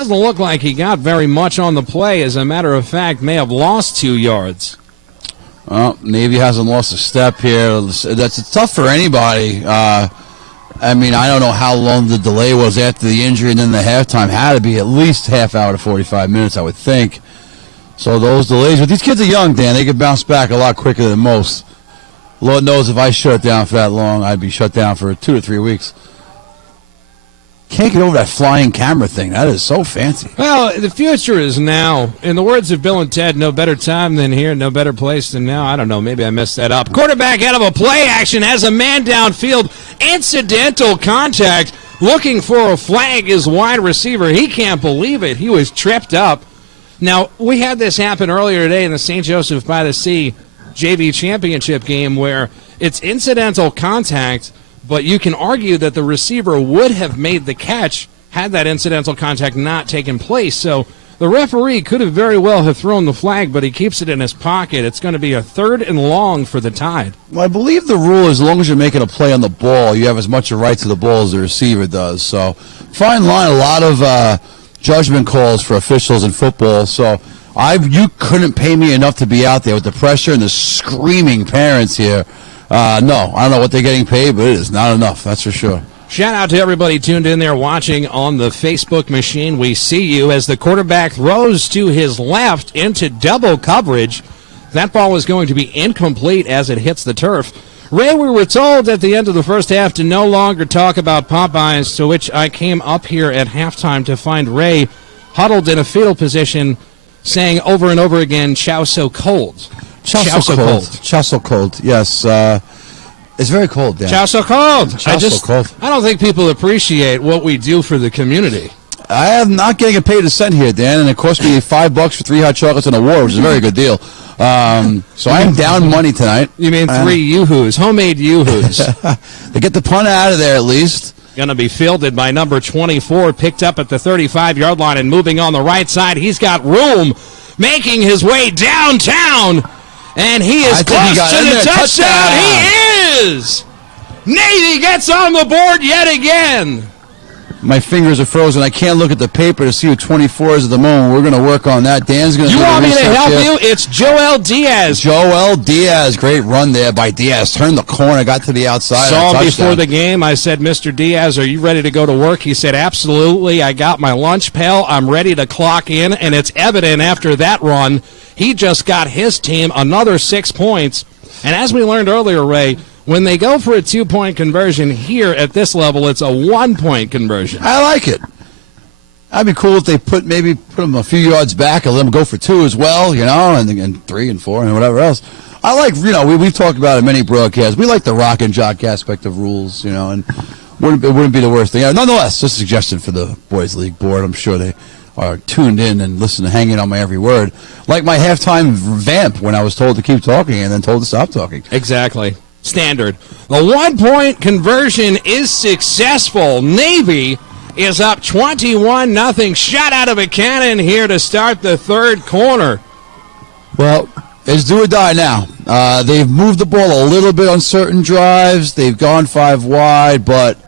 Doesn't look like he got very much on the play. As a matter of fact, may have lost 2 yards. Well, Navy hasn't lost a step here. It's tough for anybody. I mean, I don't know how long the delay was after the injury, and then the halftime had to be at least half hour to 45 minutes, I would think. So those delays, but these kids are young, Dan. They can bounce back a lot quicker than most. Lord knows if I shut down for that long, I'd be shut down for 2 to 3 weeks. Can't get over that flying camera thing. That is so fancy. Well, the future is now. In the words of Bill and Ted, no better time than here, no better place than now. I don't know. Maybe I messed that up. Quarterback out of a play action has a man downfield. Incidental contact. Looking for a flag is wide receiver. He can't believe it. He was tripped up. Now, we had this happen earlier today in the St. Joseph by the Sea JV championship game where it's incidental contact, but you can argue that the receiver would have made the catch had that incidental contact not taken place. So the referee could have very well have thrown the flag, but he keeps it in his pocket. It's going to be a 3rd and long for the Tide. Well, I believe the rule is as long as you're making a play on the ball, you have as much a right to the ball as the receiver does. So fine line, a lot of judgment calls for officials in football. So you couldn't pay me enough to be out there with the pressure and the screaming parents here. No, I don't know what they're getting paid, but it is not enough, that's for sure. Shout out to everybody tuned in there watching on the Facebook machine. We see you as the quarterback throws to his left into double coverage. That ball is going to be incomplete as it hits the turf. Ray, we were told at the end of the first half to no longer talk about Popeyes, to which I came up here at halftime to find Ray huddled in a fetal position saying over and over again, "Chow so cold." Chow so cold. Chow so cold. Yes, it's very cold, Dan. Chow so cold. Chow so cold. I don't think people appreciate what we do for the community. I am not getting a paid a cent here, Dan, and it cost me $5 for 3 hot chocolates and a water, which is a very good deal. So I am down money tonight. You mean 3 Yoo-Hoos, homemade Yoo-Hoos. They get the punt out of there at least. Going to be fielded by number 24, picked up at the 35-yard line and moving on the right side. He's got room, making his way downtown. And he is close to the touchdown. He is! Navy gets on the board yet again. My fingers are frozen. I can't look at the paper to see who 24 is at the moment. We're going to work on that. Dan's going to do the research. You want me to help here. you? It's Joel Diaz. Joel Diaz. Great run there by Diaz. Turned the corner, got to the outside. Saw him before the game. I said, Mr. Diaz, are you ready to go to work? He said, absolutely. I got my lunch pail. I'm ready to clock in. And it's evident after that run, he just got his team another 6 points. And as we learned earlier, Ray, when they go for a 2-point conversion here at this level, it's a 1-point conversion. I like it. That'd be cool if they put them a few yards back and let them go for 2 as well, and 3 and 4 and whatever else. I like, we've talked about it in many broadcasts. We like the rock and jock aspect of rules, and it wouldn't be the worst thing. Nonetheless, just a suggestion for the Boys League board. I'm sure they are tuned in and listen to hanging on my every word. Like my halftime vamp when I was told to keep talking and then told to stop talking. Exactly. Standard. The 1-point conversion is successful. Navy is up 21-0. Shot out of a cannon here to start the third quarter. Well, it's do or die now. They've moved the ball a little bit on certain drives. They've gone 5 wide, but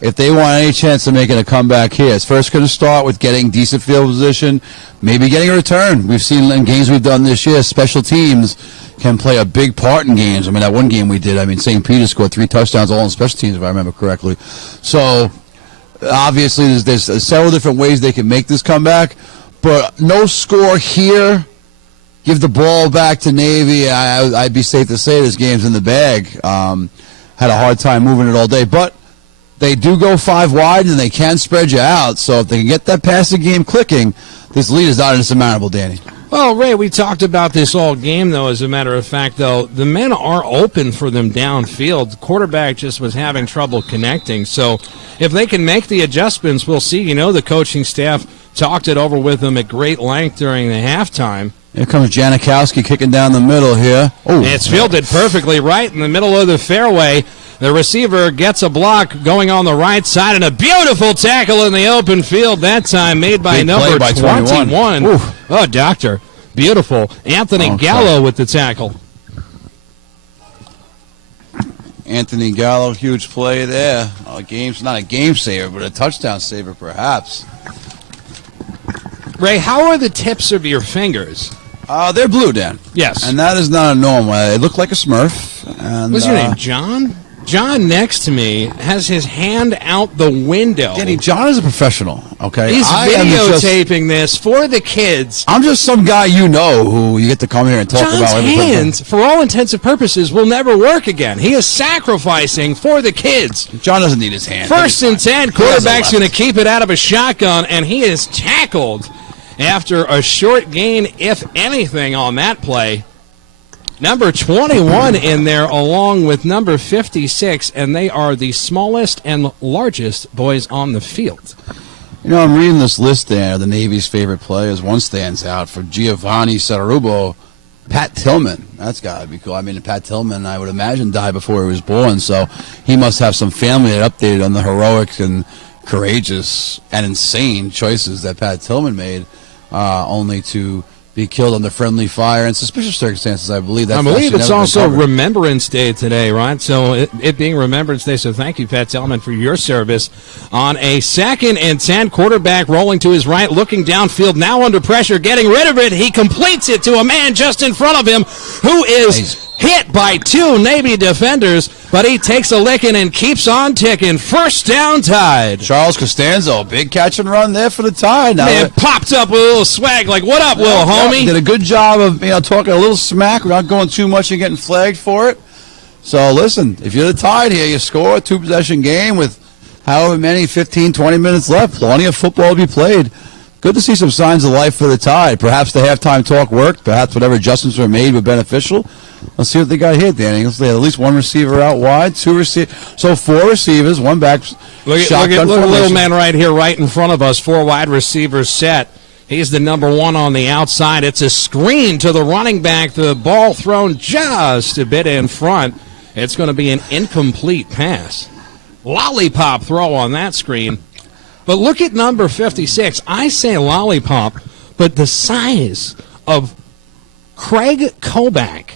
if they want any chance of making a comeback here, it's first going to start with getting decent field position, maybe getting a return. We've seen in games we've done this year, special teams can play a big part in games. I mean, that one game we did, St. Peter scored 3 touchdowns all on special teams, if I remember correctly. So, obviously, there's several different ways they can make this comeback, but no score here. Give the ball back to Navy. I'd be safe to say this game's in the bag. Had a hard time moving it all day, but they do go 5 wide, and they can spread you out. So if they can get that passing game clicking, this lead is not insurmountable, Danny. Well, Ray, we talked about this all game, though, as a matter of fact, though. The men are open for them downfield. The quarterback just was having trouble connecting. So if they can make the adjustments, we'll see. The coaching staff talked it over with them at great length during the halftime. Here comes Janikowski kicking down the middle here. Oh, it's fielded perfectly right in the middle of the fairway. The receiver gets a block going on the right side, and a beautiful tackle in the open field that time made by number 21. Oh, doctor. Beautiful. Anthony Gallo with the tackle. Anthony Gallo, huge play there. Not a game saver, but a touchdown saver perhaps. Ray, how are the tips of your fingers? They're blue, Dan. Yes. And that is not a normal. They look like a Smurf. And, What's your name, John? John next to me has his hand out the window. Danny, John is a professional, okay? He's videotaping this for the kids. I'm just some guy you know who you get to come here and talk John's about. John's hands, for all intents and purposes, will never work again. He is sacrificing for the kids. John doesn't need his hand. First and 10, quarterback's going to keep it out of a shotgun, and he is tackled after a short gain, if anything, on that play. Number 21 in there along with number 56, and they are the smallest and largest boys on the field. You know, I'm reading this list there, the Navy's favorite players. One stands out for Giovanni Sararubo, Pat Tillman. That's got to be cool. I mean, Pat Tillman, I would imagine, died before he was born, so he must have some family that updated on the heroic and courageous and insane choices that Pat Tillman made, only to be killed under friendly fire in suspicious circumstances. I believe it's also Remembrance Day today, right? So it being Remembrance Day, so thank you, Pat Tillman, for your service. On a 2nd and 10, quarterback rolling to his right, looking downfield, now under pressure, getting rid of it. He completes it to a man just in front of him who is hit by 2 Navy defenders, but he takes a licking and keeps on ticking. First down, Tide. Charles Costanzo, big catch and run there for the Tide. Now man popped up with a little swag, like, what up, Will, homie? Did a good job of talking a little smack without going too much and getting flagged for it. So, listen, if you're the Tide here, you score a 2-possession game with however many, 15, 20 minutes left. Plenty of football to be played. Good to see some signs of life for the Tide. Perhaps the halftime talk worked. Perhaps whatever adjustments were made were beneficial. Let's see what they got here, Danny. They had at least one receiver out wide, 2 receivers. So 4 receivers, 1 back. Look at little man right here, right in front of us. 4 wide receivers set. He's the number 1 on the outside. It's a screen to the running back. The ball thrown just a bit in front. It's going to be an incomplete pass. Lollipop throw on that screen. But look at number 56. I say lollipop, but the size of Craig Koback.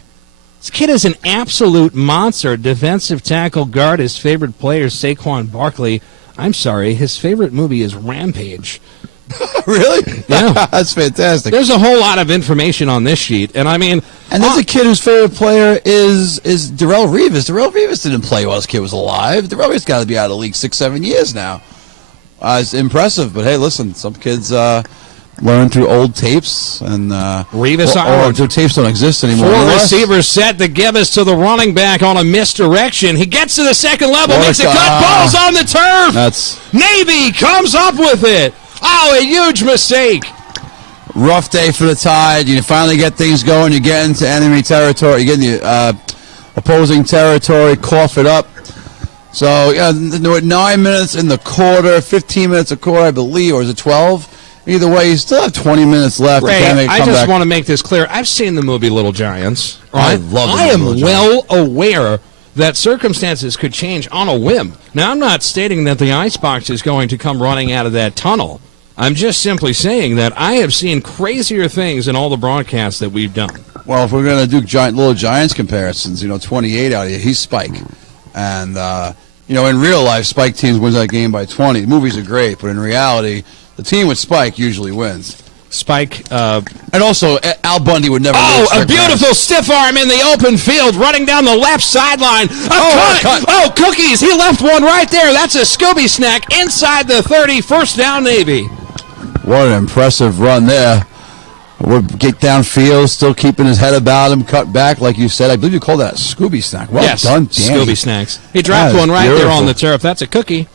This kid is an absolute monster. Defensive tackle guard. His favorite player is Saquon Barkley. I'm sorry, his favorite movie is Rampage. Really? Yeah. That's fantastic. There's a whole lot of information on this sheet, and I mean... And there's a kid whose favorite player is Darrelle Revis. Darrelle Revis didn't play while his kid was alive. Darrelle Revis got to be out of the league 6-7 years now. It's impressive, but hey, listen, some kids learn through old tapes, and Revis or tapes don't exist anymore. 4 receivers set to give us to the running back on a misdirection. He gets to the second level, makes a cut, balls on the turf. Navy comes up with it. Oh, a huge mistake. Rough day for the Tide. You finally get things going. You get into enemy territory. You get in the opposing territory, cough it up. So, yeah, there were 9 minutes in the quarter, 15 minutes a quarter, I believe, or is it 12? Either way, you still have 20 minutes left. Ray, I just want to make this clear. I've seen the movie Little Giants. Right? I love it. I am well aware that circumstances could change on a whim. Now, I'm not stating that the icebox is going to come running out of that tunnel. I'm just simply saying that I have seen crazier things in all the broadcasts that we've done. Well, if we're going to do Little Giants comparisons, 28 out of here, he's Spike. And, in real life, Spike teams wins that game by 20. The movies are great, but in reality, the team with Spike usually wins. Spike. And also, Al Bundy would never lose. Oh, a beautiful stiff arm in the open field, running down the left sideline. Cut. Oh, cookies. He left one right there. That's a Scooby snack inside the 30. First down, Navy. What an impressive run there. Would get downfield, still keeping his head about him, cut back, like you said. I believe you called that a Scooby snack. Well done, Danny. Scooby snacks. He dropped one right there on the turf. That's a cookie.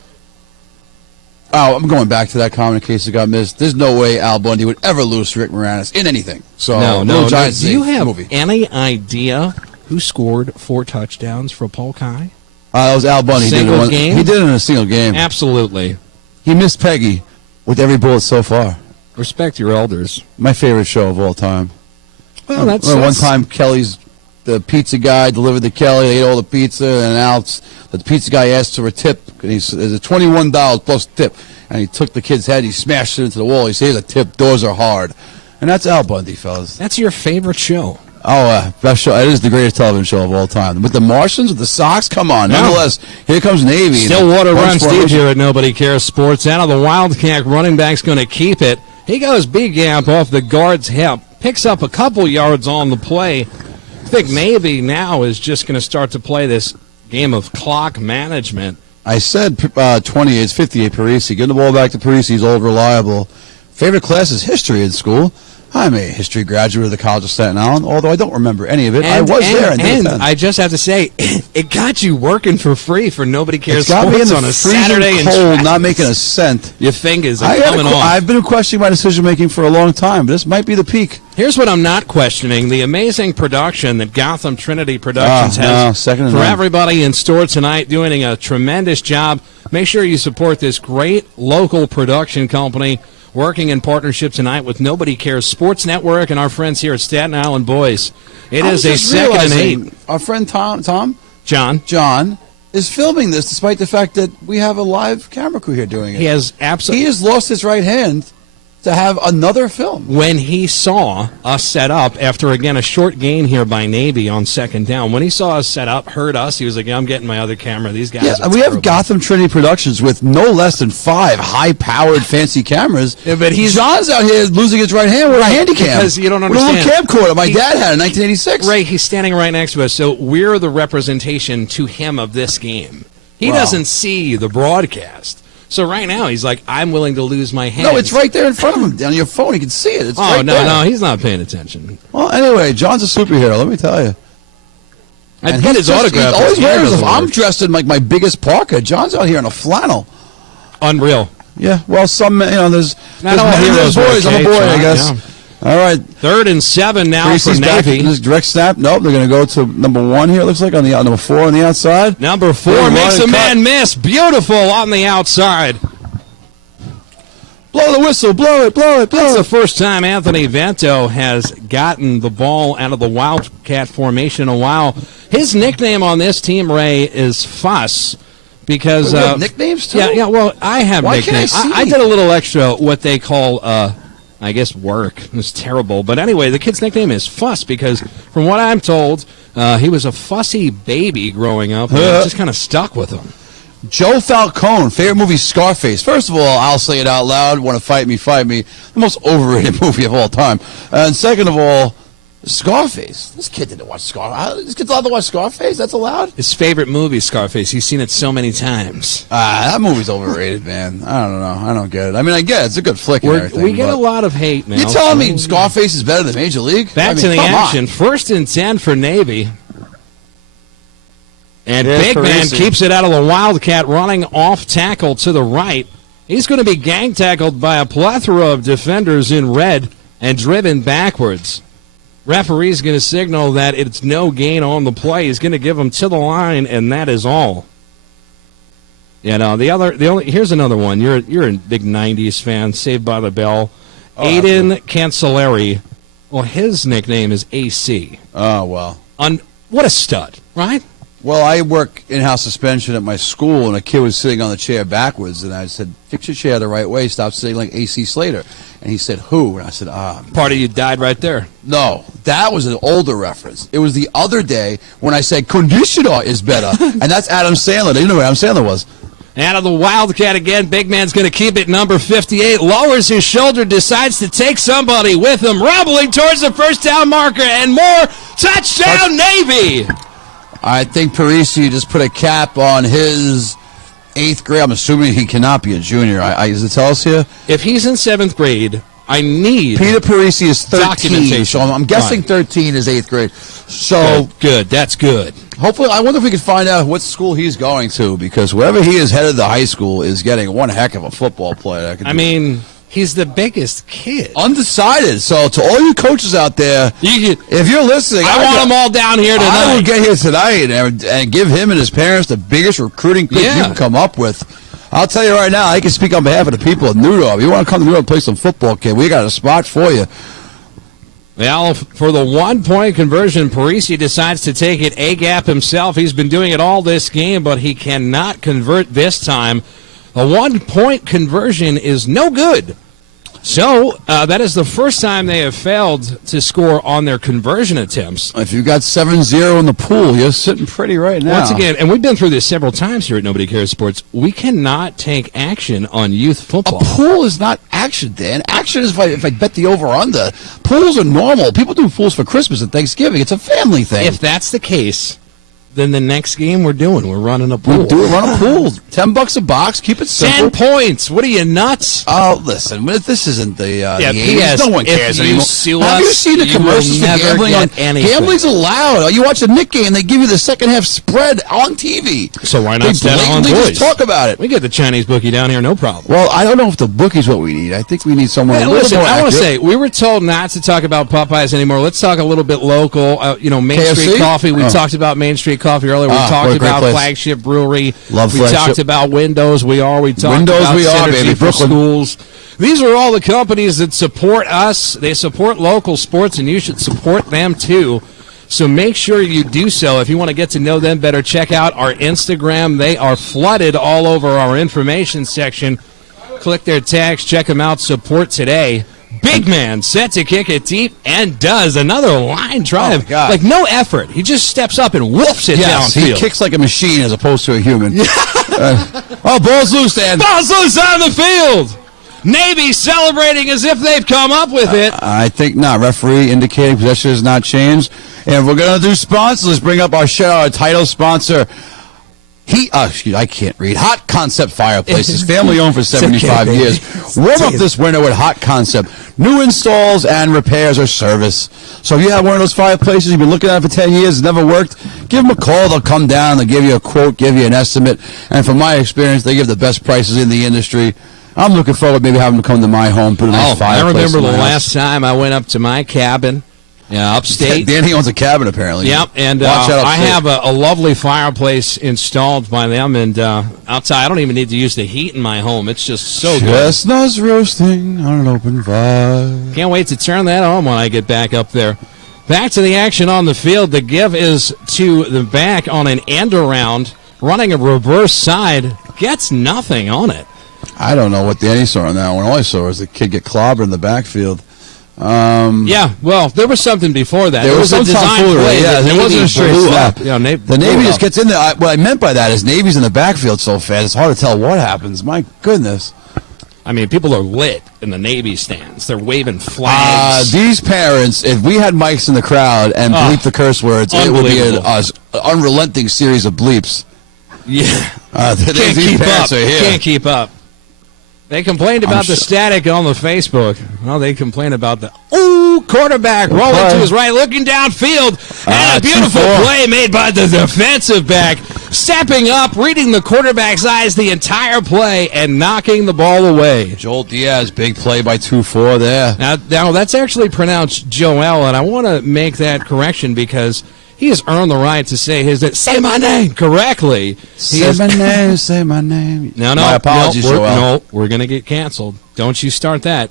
Oh, I'm going back to that comment in case it got missed. There's no way Al Bundy would ever lose to Rick Moranis in anything. So no. Giants Do you have any idea who scored 4 touchdowns for Polk High? That was Al Bundy. Single game? He did it in a single game. Absolutely. He missed Peggy with every bullet so far. Respect your elders. My favorite show of all time. Well, that's one time the pizza guy delivered to Kelly. They ate all the pizza, and the pizza guy asked for a tip. And there's a $21 plus tip. And he took the kid's head, he smashed it into the wall. He said, "Here's a tip, doors are hard." And that's Al Bundy, fellas. That's your favorite show. Oh, best show. It is the greatest television show of all time. With the Martians, with the Sox, come on. No. Nonetheless, here comes Navy. Stillwater runs deep here at Nobody Cares Sports. Out of the Wildcat, running back's going to keep it. He goes B-gap off the guard's hip, picks up a couple yards on the play. I think Navy now is just going to start to play this game of clock management. I said 28, it's 58 Parisi. Give the ball back to Parisi. He's old, reliable. Favorite class is history in school. I'm a history graduate of the College of Staten Island, although I don't remember any of it. I was there. And I just have to say, it got you working for free for Nobody Cares It's got me in Sports the on a freezing Saturday. cold, not making a cent. Your fingers are coming on. I've been questioning my decision-making for a long time. This might be the peak. Here's what I'm not questioning. The amazing production that Gotham Trinity Productions has for everybody in store tonight, doing a tremendous job. Make sure you support this great local production company working in partnership tonight with Nobody Cares Sports Network and our friends here at Staten Island Boys. It is a 2nd and 8. Our friend John is filming this despite the fact that we have a live camera crew here doing it. He has lost his right hand to have another film. When he saw us set up, after, again, a short gain here by Navy on 2nd down, when he saw us set up, heard us, he was like, I'm getting my other camera. These guys are we terrible. have Gotham Trinity Productions with no less than 5 high-powered fancy cameras. Yeah, but John's out here losing his right hand with a handy cam. Because you don't understand. With a little camcorder my dad had in 1986. Right, he's standing right next to us, so we're the representation to him of this game. He doesn't see the broadcast. So right now, he's like, I'm willing to lose my hand. No, it's right there in front of him. On your phone, you can see it. It's right there. No, he's not paying attention. Well, anyway, John's a superhero, let me tell you. I'd get his autograph. He always wears I'm dressed in like my biggest parka. John's out here in a flannel. Unreal. Yeah, well, there's all heroes boys. I'm a boy, I guess. Yeah. All right. 3rd and 7 now for Navy. This direct snap. Nope, they're going to go to number 1 here. It looks like on the number 4 on the outside. Number 4 makes a man miss. Beautiful on the outside. Blow the whistle. Blow it. That's the first time Anthony Vento has gotten the ball out of the Wildcat formation in a while. His nickname on this team, Ray, is Fuss. Because we have nicknames too? Yeah. Well, I have Why nicknames. Can't I did a little extra what they call, I guess, work. It's terrible, but anyway, the kid's nickname is Fuss because, from what I'm told, he was a fussy baby growing up, and it just kind of stuck with him. Joe Falcone, favorite movie, Scarface. First of all, I'll say it out loud. Want to fight me, fight me. The most overrated movie of all time. And second of all, Scarface. This kid didn't watch Scarface. This kid's allowed to watch Scarface? That's allowed? His favorite movie, Scarface. He's seen it so many times. That movie's overrated, man. I don't know. I don't get it. I mean, I get it. It's a good flick and everything. We get a lot of hate now. You're telling me Scarface is better than Major League? Back to the action. 1st and 10 for Navy. And Big Man keeps it out of the Wildcat, running off tackle to the right. He's going to be gang tackled by a plethora of defenders in red and driven backwards. Referee's going to signal that it's no gain on the play. He's going to give him to the line, and that is all. Here's another one. You're a big '90s fan. Saved by the Bell. Aiden Cancelleri. Well, his nickname is AC. Oh well. What a stud, right? Well, I work in-house suspension at my school, and a kid was sitting on the chair backwards, and I said, fix your chair the right way, stop sitting like A.C. Slater. And he said, who? And I said, Part of you died right there. No, that was an older reference. It was the other day when I said, conditioner is better, and that's Adam Sandler. You know who Adam Sandler was. Out of the Wildcat again, Big Man's going to keep it, number 58, lowers his shoulder, decides to take somebody with him, rumbling towards the first down marker, and more, touchdown Navy! I think Parisi just put a cap on his 8th grade. I'm assuming he cannot be a junior. Does it tell us here? If he's in 7th grade, I need Peter Parisi is 13, documentation. so I'm guessing 13 is 8th grade. So good. That's good. Hopefully, I wonder if we can find out what school he's going to, because wherever he is headed, the high school is getting one heck of a football player. He's the biggest kid. Undecided. So to all you coaches out there, if you're listening, I want them all down here tonight. I will get here tonight and give him and his parents the biggest recruiting pitch you can come up with. I'll tell you right now, I can speak on behalf of the people of Newdorf. If you want to come to Newdorf and play some football, kid, we got a spot for you. Well, for the 1-point conversion, Parisi decides to take it A-gap himself. He's been doing it all this game, but he cannot convert this time. A 1-point conversion is no good. So that is the first time they have failed to score on their conversion attempts. If you got 7-0 in the pool, you're sitting pretty right now. Once again, and we've been through this several times here at Nobody Cares Sports, we cannot take action on youth football. A pool is not action, Dan. Action is if I bet the over-under. Pools are normal. People do pools for Christmas and Thanksgiving. It's a family thing. If that's the case, then the next game we're running a pool. Run a pool. $10 a box. Keep it simple. 10 points. What are you, nuts? Oh, listen. This isn't the 80s. P.S. No one cares if you anymore. sue Have us, you seen the you commercials will for never gambling? get anything. Gambling's allowed. You watch a Knick game, they give you the second half spread on TV. So why not They stand on blatantly boys? just talk about it. We get the Chinese bookie down here, no problem. Well, I don't know if the bookie's what we need. I think we need someone Hey, a little listen, more I want to accurate. say, we were told not to talk about Popeyes anymore. Let's talk a little bit local. Main KFC? Street Coffee. We Oh. talked about Main Street Coffee earlier. We what talked a great about place. Flagship Brewery. Love we Flagship. talked about Windows. We talked Windows about we are, Synergy baby. for Brooklyn. Schools. These are all the companies that support us. They support local sports, and you should support them too. So make sure you do so. If you want to get to know them better, check out our Instagram. They are flooded all over our information section. Click their tags, check them out, support today. Big man set to kick it deep and does another line drive. Oh, my God. Like no effort. He just steps up and whoofs it Yes, downfield. he kicks like a machine as opposed to a human. Ball's loose, Dan. Ball's loose on the field. Navy celebrating as if they've come up with it. I think not. Referee indicating possession has not changed. And we're going to do sponsors. Let's bring up our show, our title sponsor. I can't read. Hot Concept Fireplaces, family owned for 75 okay, years. Warm up this winter with Hot Concept. New installs and repairs or service. So if you have one of those fireplaces, you've been looking at it for 10 years, it's never worked, give them a call. They'll come down, they'll give you a quote, give you an estimate. And from my experience, they give the best prices in the industry. I'm looking forward to maybe having them come to my home, put a nice fireplace. I remember in the my house. last time I went up to my cabin, upstate. Danny owns a cabin, apparently. Yep, and Watch out I upstate. have a lovely fireplace installed by them, and outside, I don't even need to use the heat in my home. It's just so good. Chestnuts roasting on an open fire. Can't wait to turn that on when I get back up there. Back to the action on the field. The give is to the back on an end around, running a reverse side, gets nothing on it. I don't know what Danny saw on that one. All I saw was the kid get clobbered in the backfield. Yeah, well, there was something before that. There was a some design tomfoolery, play. yeah. that There wasn't Navy a straight blew snap. up. Yeah, The Navy just gets in there. What I meant by that is Navy's in the backfield so fast, it's hard to tell what happens. My goodness. I mean, people are lit in the Navy stands. They're waving flags. These parents, if we had mics in the crowd and bleep the curse words, it would be an unrelenting series of bleeps. Yeah. These keep parents up. are here. Can't keep up. They complained about the static on the Facebook. Well, they complained about the quarterback rolling to his right, looking downfield, and a beautiful 2-4. play made by the defensive back, stepping up, reading the quarterback's eyes the entire play, and knocking the ball away. Joel Diaz, big play by 2-4 there. Now that's actually pronounced Joel, and I want to make that correction because he has earned the right to say my name correctly. Say my name. No, My apologies, Joel. we're going to get canceled. Don't you start that.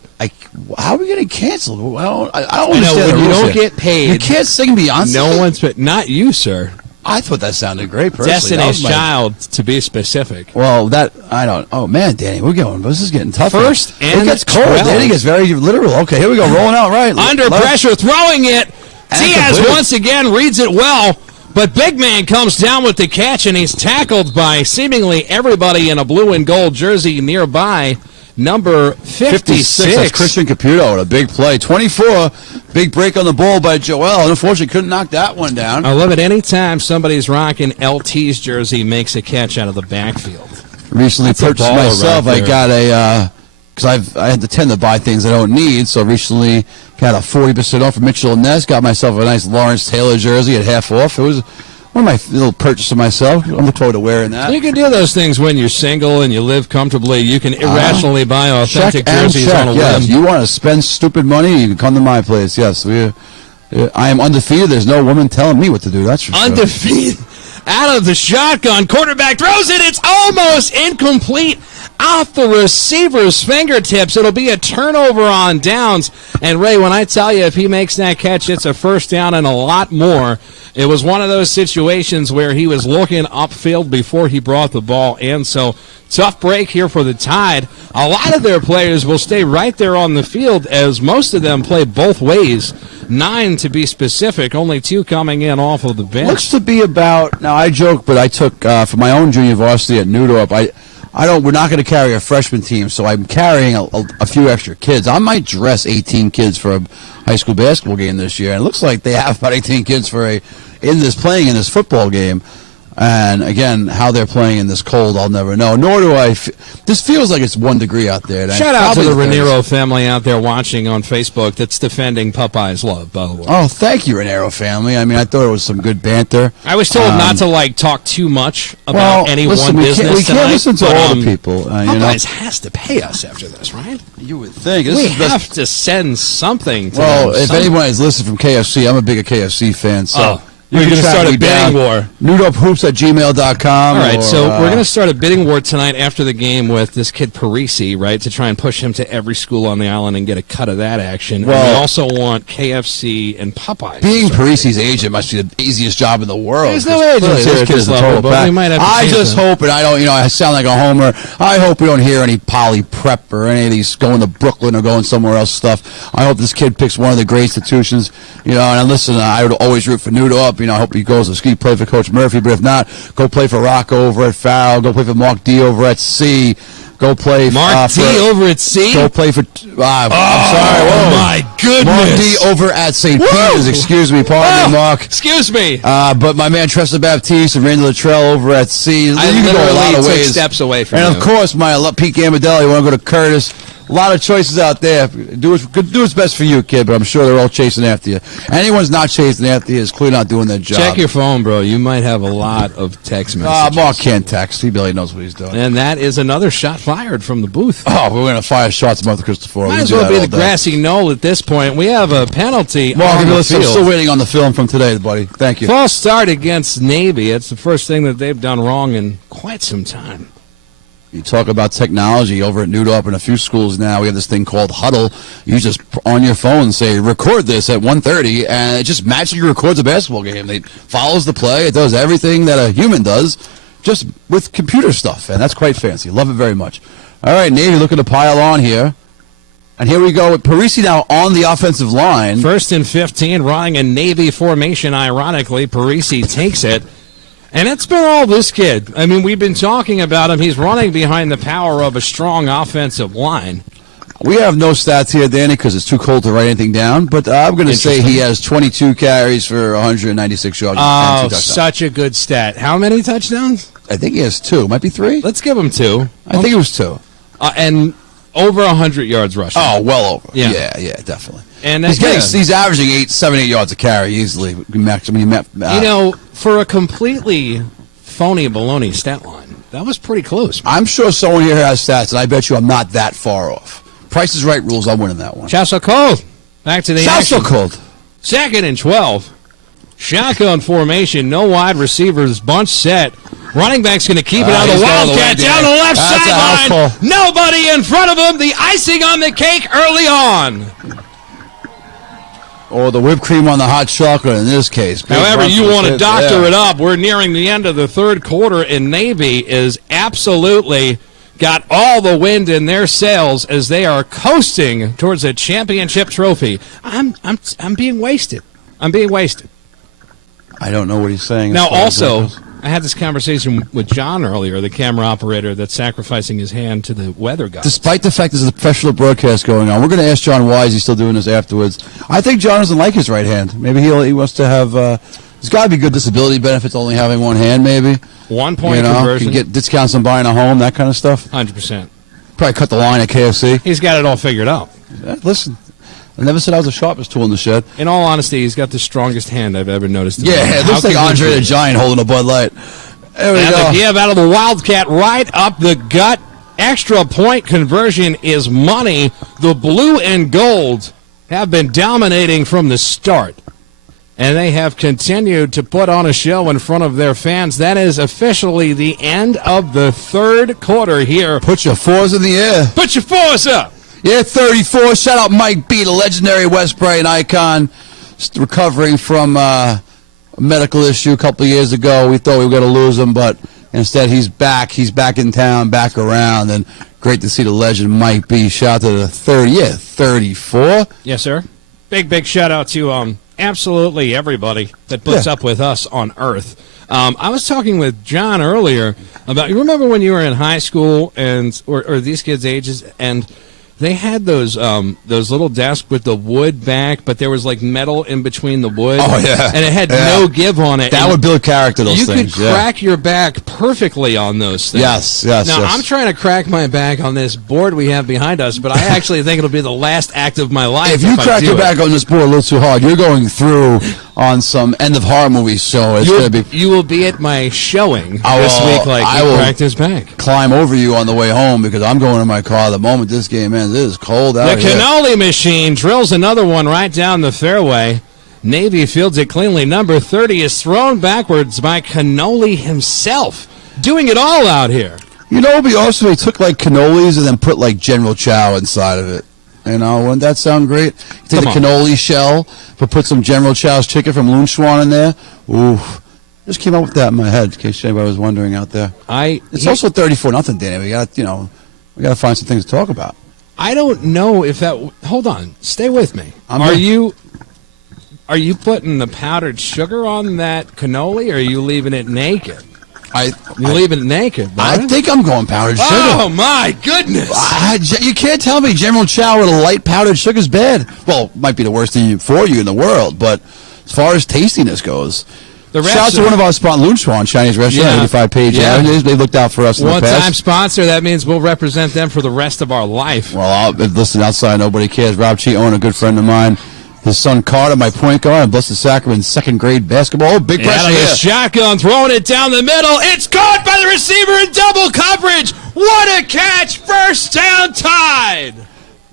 How are we getting canceled? Well, I don't I know, understand when the you rules don't here. get paid. You can't sing Beyonce. No one's, not you, sir. I thought that sounded great, personally. Destiny's Child, to be specific. Well, I don't. Oh man, Danny, we're going. This is getting tough. First and it gets cold. 12. Danny gets very literal. Okay, here we go. Rolling out right. Under left. pressure, throwing it. And Diaz completed. once again reads it well, but big man comes down with the catch, and he's tackled by seemingly everybody in a blue and gold jersey nearby. Number 56. That's Christian Caputo with a big play. 24, big break on the ball by Joel. Unfortunately, couldn't knock that one down. I love it anytime somebody's rocking LT's jersey makes a catch out of the backfield. Recently That's a purchased baller myself. right I there. got because I had to tend to buy things I don't need. So recently got a 40% off from Mitchell & Ness. Got myself a nice Lawrence Taylor jersey at half off. It was one of my little purchases myself. I'm looking forward to wearing that. You can do those things when you're single and you live comfortably. You can irrationally buy authentic jerseys on a yes. whim. You want to spend stupid money, you can come to my place. Yes, I am undefeated. There's no woman telling me what to do. That's for sure. Undefeated. Out of the shotgun. Quarterback throws it. It's almost incomplete. off the receiver's fingertips. It'll be a turnover on downs. And, Ray, when I tell you if he makes that catch, it's a first down and a lot more. It was one of those situations where he was looking upfield before he brought the ball in. So, tough break here for the Tide. A lot of their players will stay right there on the field as most of them play both ways. 9 to be specific, only 2 coming in off of the bench. Looks to be about, now I joke, but I took, for my own junior varsity at Newdorp, we're not going to carry a freshman team, so I'm carrying a few extra kids. I might dress 18 kids for a high school basketball game this year, and it looks like they have about 18 kids playing in this football game. And, again, how they're playing in this cold, I'll never know. Nor do I. This feels like it's 1 degree out there. Shout out to the Raniero family out there watching on Facebook that's defending Popeye's love, by the way. Oh, thank you, Raniero family. I mean, I thought it was some good banter. I was told not to, talk too much about any one business we can't listen to all the people. Popeyes has to pay us after this, right? You would think. We have to send something to them. Well, if anyone has listened from KFC, I'm a bigger KFC fan, so... You're going to start a bidding war. NewdorpHoops@gmail.com. All right, so we're going to start a bidding war tonight after the game with this kid Parisi, right, to try and push him to every school on the island and get a cut of that action. Well, and we also want KFC and Popeyes. Being Parisi's agent must be the easiest job in the world. There's no agents here at this level, but we might have to I just hope, and I don't, I sound like a homer, I hope we don't hear any poly prep or any of these going to Brooklyn or going somewhere else stuff. I hope this kid picks one of the great institutions, and listen, I would always root for Newdorp. I hope he goes to ski, play for Coach Murphy, but if not, go play for Rocco over at Farrell, go play for Mark D over at C, go play Mark D over at C? Go play for, I'm sorry. Oh, my goodness. Mark D over at St. Peter's, excuse me, pardon me, Mark. Excuse me. But my man Tressa Baptiste and Randy Luttrell over at C. I literally took steps away from And, of course, my Pete Gambardella, you want to go to Curtis. A lot of choices out there. Do what's best for you, kid, but I'm sure they're all chasing after you. Anyone's not chasing after you is clearly not doing their job. Check your phone, bro. You might have a lot of text messages. Mark can't text. He barely knows what he's doing. And that is another shot fired from the booth. Oh, we're going to fire shots at Christopher. Might as well be the grassy knoll at this point. We have a penalty Mark, on the field. I'm still waiting on the film from today, buddy. Thank you. False start against Navy. It's the first thing that they've done wrong in quite some time. You talk about technology over at Newdorp and a few schools now. We have this thing called Huddle. You just on your phone say, record this at 1:30, and it just magically records a basketball game. It follows the play. It does everything that a human does, just with computer stuff, and that's quite fancy. Love it very much. All right, Navy looking to pile on here. And here we go with Parisi now on the offensive line. 1st and 15, running a Navy formation, ironically. Parisi takes it. And it's been all this kid. I mean, we've been talking about him. He's running behind the power of a strong offensive line. We have no stats here, Danny, because it's too cold to write anything down. But I'm going to say he has 22 carries for 196 yards. Oh, such a good stat. How many touchdowns? I think he has 2. Might be 3. Let's give him 2. I think it was 2. And over 100 yards rushing. Oh, well over. Yeah, definitely. And he's averaging 7, 8 yards a carry easily. For a completely phony baloney stat line, that was pretty close. I'm sure someone here has stats, and I bet you I'm not that far off. Price is Right rules, I'm winning that one. Shots so cold. Back to the action. So cold. 2nd and 12. Shotgun formation, no wide receivers, bunch set. Running back's going to keep it out of the Wildcat down the left sideline. Nobody in front of him. The icing on the cake early on. Or the whipped cream on the hot chocolate in this case. However you want to doctor it up, we're nearing the end of the 3rd quarter, and Navy is absolutely got all the wind in their sails as they are coasting towards a championship trophy. I'm being wasted. I'm being wasted. I don't know what he's saying. Now, also, I had this conversation with John earlier, the camera operator that's sacrificing his hand to the weather gods. Despite the fact there's a professional broadcast going on, we're going to ask John why is he still doing this afterwards. I think John doesn't like his right hand. Maybe he wants to have there's got to be good disability benefits only having one hand, maybe. 1 point conversion. You can get discounts on buying a home, that kind of stuff. 100%. Probably cut the line at KFC. He's got it all figured out. Listen, I never said I was the sharpest tool in the shed. In all honesty, he's got the strongest hand I've ever noticed. Yeah, it looks like Andre the Giant holding a Bud Light. There we go. The give out of the Wildcat right up the gut. Extra point conversion is money. The blue and gold have been dominating from the start. and they have continued to put on a show in front of their fans. That is officially the end of the third quarter here. Put your fours in the air. Put your fours up. Yeah, 34. Shout out Mike B, the legendary West Brighton icon, recovering from a medical issue a couple of years ago. We thought we were going to lose him, but instead he's back. He's back in town, back around, and great to see the legend Mike B. Shout out to the 34. Yes, sir. Big shout out to absolutely everybody that puts up with us on Earth. I was talking with John earlier about, you remember when you were in high school and or these kids' ages, and they had those little desks with the wood back, but there was like metal in between the wood. Oh, yeah. And it had no give on it. That would build character, those things. You could crack your back perfectly on those things. Yes. Now, I'm trying to crack my back on this board we have behind us, but I actually think it'll be the last act of my life. If you crack your back on this board a little too hard, you're going through on some end of horror movie show. It's going to be. You will be at my showing this week, like I you will cracked his back. Climb over you on the way home because I'm going in my car the moment this game ends. It is cold out The here. cannoli machine drills another one right down the fairway. Navy fields it cleanly. Number 30 is thrown backwards by Cannoli himself. Doing it all out here. You know, it'd be awesome if he took like cannolis and then put like General Chow inside of it. You know, wouldn't that sound great? You take the cannoli shell, but put some General Chow's chicken from Loonschwan in there. Ooh. Just came up with that in my head, in case anybody was wondering out there. It's also 34-0, Danny. We got to find some things to talk about. I don't know if that. Hold on, stay with me. Are you putting the powdered sugar on that cannoli, or are you leaving it naked? You're leaving it naked, I think I'm going powdered sugar. Oh, my goodness. You can't tell me General Chow with a light powdered sugar is bad. Well, it might be the worst thing for you in the world, but as far as tastiness goes, shout out to one of our sponsors, Loonschwan, Chinese restaurant, 85 Page Avenue. They looked out for us in the past. One-time sponsor, that means we'll represent them for the rest of our life. Well, listen, outside, nobody cares. Rob Cheone, a good friend of mine. His son Carter, my point guard, and Blessed Sacrament, second grade basketball. Oh, big pressure here. Shotgun, throwing it down the middle. It's caught by the receiver in double coverage. What a catch. First down, tied.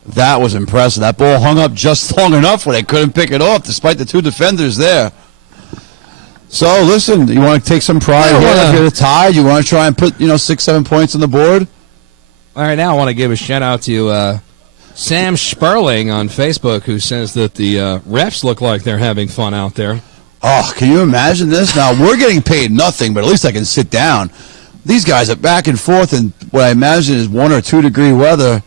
That was impressive. That ball hung up just long enough where they couldn't pick it off, despite the two defenders there. So, listen, you want to take some pride here if you're tied? You want to try and put, 6-7 points on the board? All right, now I want to give a shout-out to Sam Sperling on Facebook, who says that the refs look like they're having fun out there. Oh, can you imagine this? Now, we're getting paid nothing, but at least I can sit down. These guys are back and forth in what I imagine is 1 or 2 degree weather.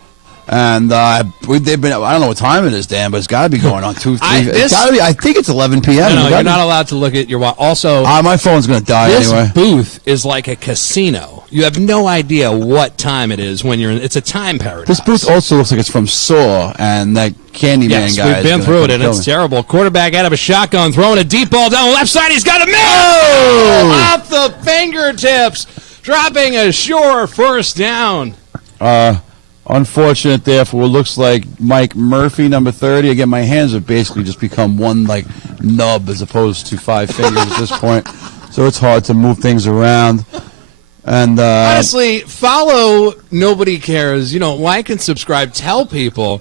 And they've been, I don't know what time it is, Dan, but it's got to be going on 2, 3. It's got to be, I think it's 11 p.m. No, you're not allowed to look at your watch. Also, my phone's going to die anyway. This booth is like a casino. You have no idea what time it is when you're in. It's a time paradox. This booth also looks like it's from Saw, and that Candyman guy. We've been through it, and it's terrible. Quarterback out of a shotgun, throwing a deep ball down the left side. He's got a miss! Oh! Off the fingertips, dropping a sure first down. Unfortunate there for what looks like Mike Murphy, number 30. Again, my hands have basically just become one nub as opposed to 5 fingers at this point. So it's hard to move things around. And honestly, follow Nobody Cares. Like and subscribe. Tell people.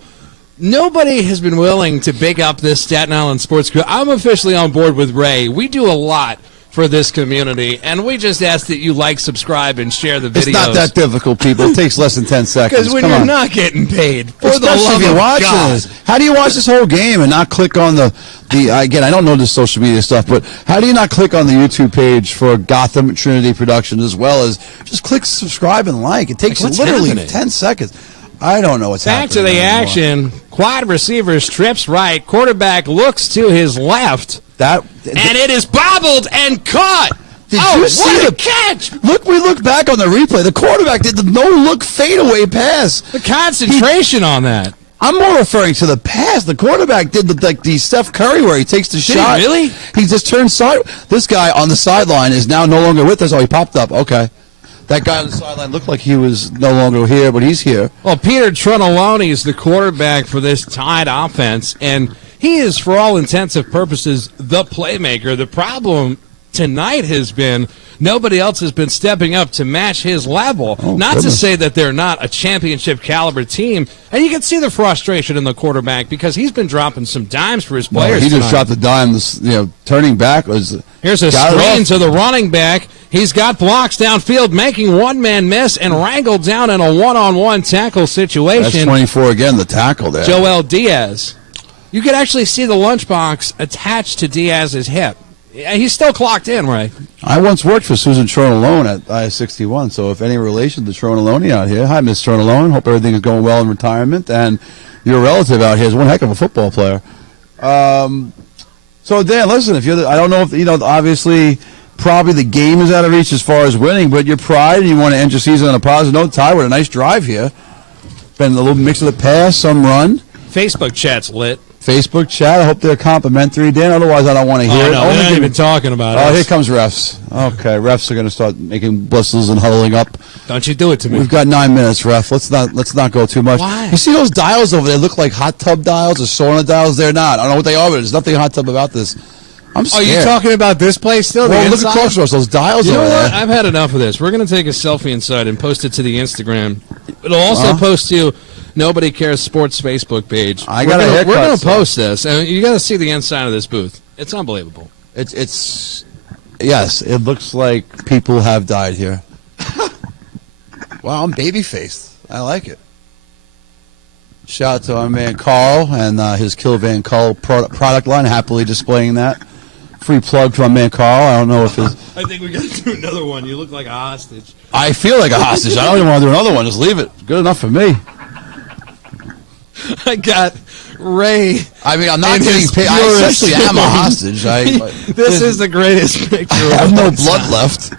Nobody has been willing to big up this Staten Island sports crew. I'm officially on board with Ray. We do a lot for this community, and we just ask that you like, subscribe, and share the videos. It's not that difficult, people. It takes less than 10 seconds. Because when you're not getting paid, for especially the love if you're of watching God. this, how do you watch this whole game and not click on the again, I don't know this social media stuff, but how do you not click on the YouTube page for Gotham Trinity Productions as well as just click subscribe and like? It takes literally 10 seconds. I don't know what's happening. Back to the action. Quad receivers trips right. Quarterback looks to his left. And it is bobbled and caught. Did you see what the a catch? We look back on the replay. The quarterback did the no-look fadeaway pass. The concentration on that. I'm more referring to the pass. The quarterback did the Steph Curry where he takes the shot. He really? He just turned side. This guy on the sideline is now no longer with us. Oh, he popped up. Okay. That guy on the sideline looked like he was no longer here, but he's here. Well, Peter Tronelloni is the quarterback for this Tide offense, and he is, for all intents and purposes, the playmaker. The problem tonight has been nobody else has been stepping up to match his level. Not goodness. to say that they're not a championship caliber team. And you can see the frustration in the quarterback because he's been dropping some dimes for his players. He just tonight. shot the dime. Turning back was. Here's a screen to the running back. He's got blocks downfield, making one man miss and wrangled down in a one-on-one tackle situation. That's 24 again. The tackle there. Joel Diaz. You could actually see the lunchbox attached to Diaz's hip. He's still clocked in, Ray. I once worked for Susan Tronalone at I-61, so if any relation to Tronalone out here, hi, Miss Tronalone. Hope everything is going well in retirement, and your relative out here is one heck of a football player. So, Dan, listen, I don't know if, obviously, probably the game is out of reach as far as winning, but your pride and you want to end your season on a positive note. Ty with a nice drive here. Been a little mix of the pass, some run. Facebook chat's lit. Facebook chat. I hope they're complimentary, Dan. Otherwise, I don't want to hear it. No, we're not even talking about it. Oh, here comes refs. Okay, refs are going to start making whistles and huddling up. Don't you do it to me. We've got 9 minutes, ref. Let's not go too much. Why? You see those dials over there? Look like hot tub dials or sauna dials. They're not. I don't know what they are, but there's nothing hot tub about this. I'm scared. Are you talking about this place still? Well, look across from us. Those dials you know over what? there. I've had enough of this. We're going to take a selfie inside and post it to the Instagram. It'll also post to Nobody Cares Sports Facebook page. I got a haircut. We're going to post this, and you got to see the inside of this booth. It's unbelievable. It's yes. It looks like people have died here. Wow, I'm baby-faced. I like it. Shout out to our man Carl and his Kill Van Carl product line, happily displaying that. Free plug to our man Carl. I don't know if his. I think we got to do another one. You look like a hostage. I feel like a hostage. I don't even want to do another one. Just leave it. Good enough for me. I got Ray. I mean, I'm not getting paid. I essentially am a hostage. This is the greatest picture. I have no blood left.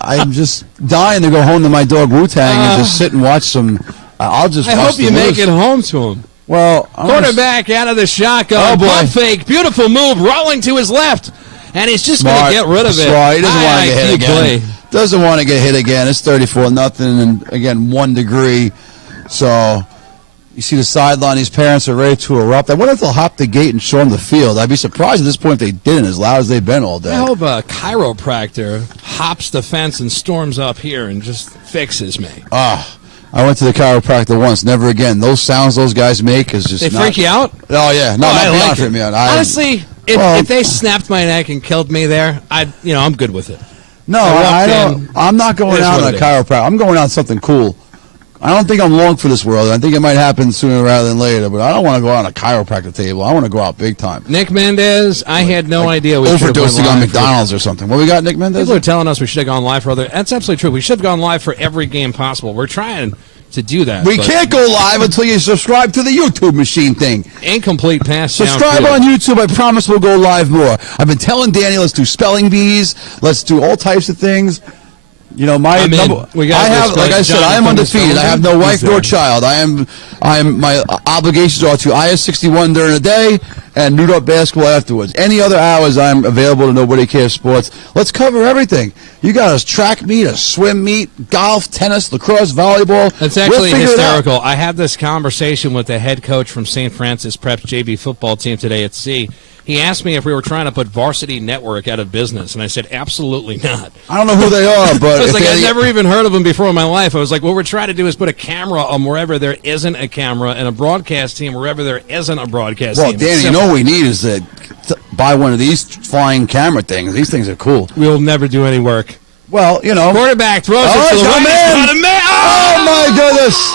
I'm just dying to go home to my dog Wu-Tang and just sit and watch some. I'll just. I hope you make it home to him. Well, quarterback out of the shotgun. Oh, boy. Pump fake. Beautiful move. Rolling to his left. And he's just going to get rid of it. Smart. He doesn't want to get hit again. Play. Doesn't want to get hit again. It's 34-0, and again 1 degree. So you see the sideline. These parents are ready to erupt. I wonder if they'll hop the gate and show them the field. I'd be surprised at this point if they didn't, as loud as they've been all day. I hope a chiropractor hops the fence and storms up here and just fixes me. I went to the chiropractor once. Never again. Those sounds those guys make is just. They freak you out? Oh yeah, no, I not like freak me out. Honestly, if they snapped my neck and killed me there, I'm good with it. No, I don't. I'm not going out on a chiropractor. I'm going on something cool. I don't think I'm long for this world. I think it might happen sooner rather than later, but I don't want to go out on a chiropractor table. I want to go out big time. Nick Mendez, I had no idea we overdosing on McDonald's or something. What we got, Nick Mendez? People are telling us we should have gone live for other. That's absolutely true. We should have gone live for every game possible. We're trying to do that. We can't go live until you subscribe to the YouTube machine thing. Incomplete pass. Subscribe on YouTube. I promise we'll go live more. I've been telling Danny, let's do spelling bees. Let's do all types of things. You know, my number, I have, like I said, I am undefeated. I have no wife nor child. My obligations are to IS-61 during the day and New York basketball afterwards. Any other hours, I'm available to Nobody Cares Sports. Let's cover everything. You got a track meet, a swim meet, golf, tennis, lacrosse, volleyball. That's actually hysterical. I had this conversation with the head coach from St. Francis Prep's JV football team today at C. He asked me if we were trying to put Varsity Network out of business, and I said, absolutely not. I don't know who they are, but... I was like, I've never even heard of them before in my life. I was like, what we're trying to do is put a camera on wherever there isn't a camera and a broadcast team wherever there isn't a broadcast team. Well, Danny, you know what we need is to buy one of these flying camera things. These things are cool. We'll never do any work. Well, you know... Quarterback throws it to the right. Oh, my goodness!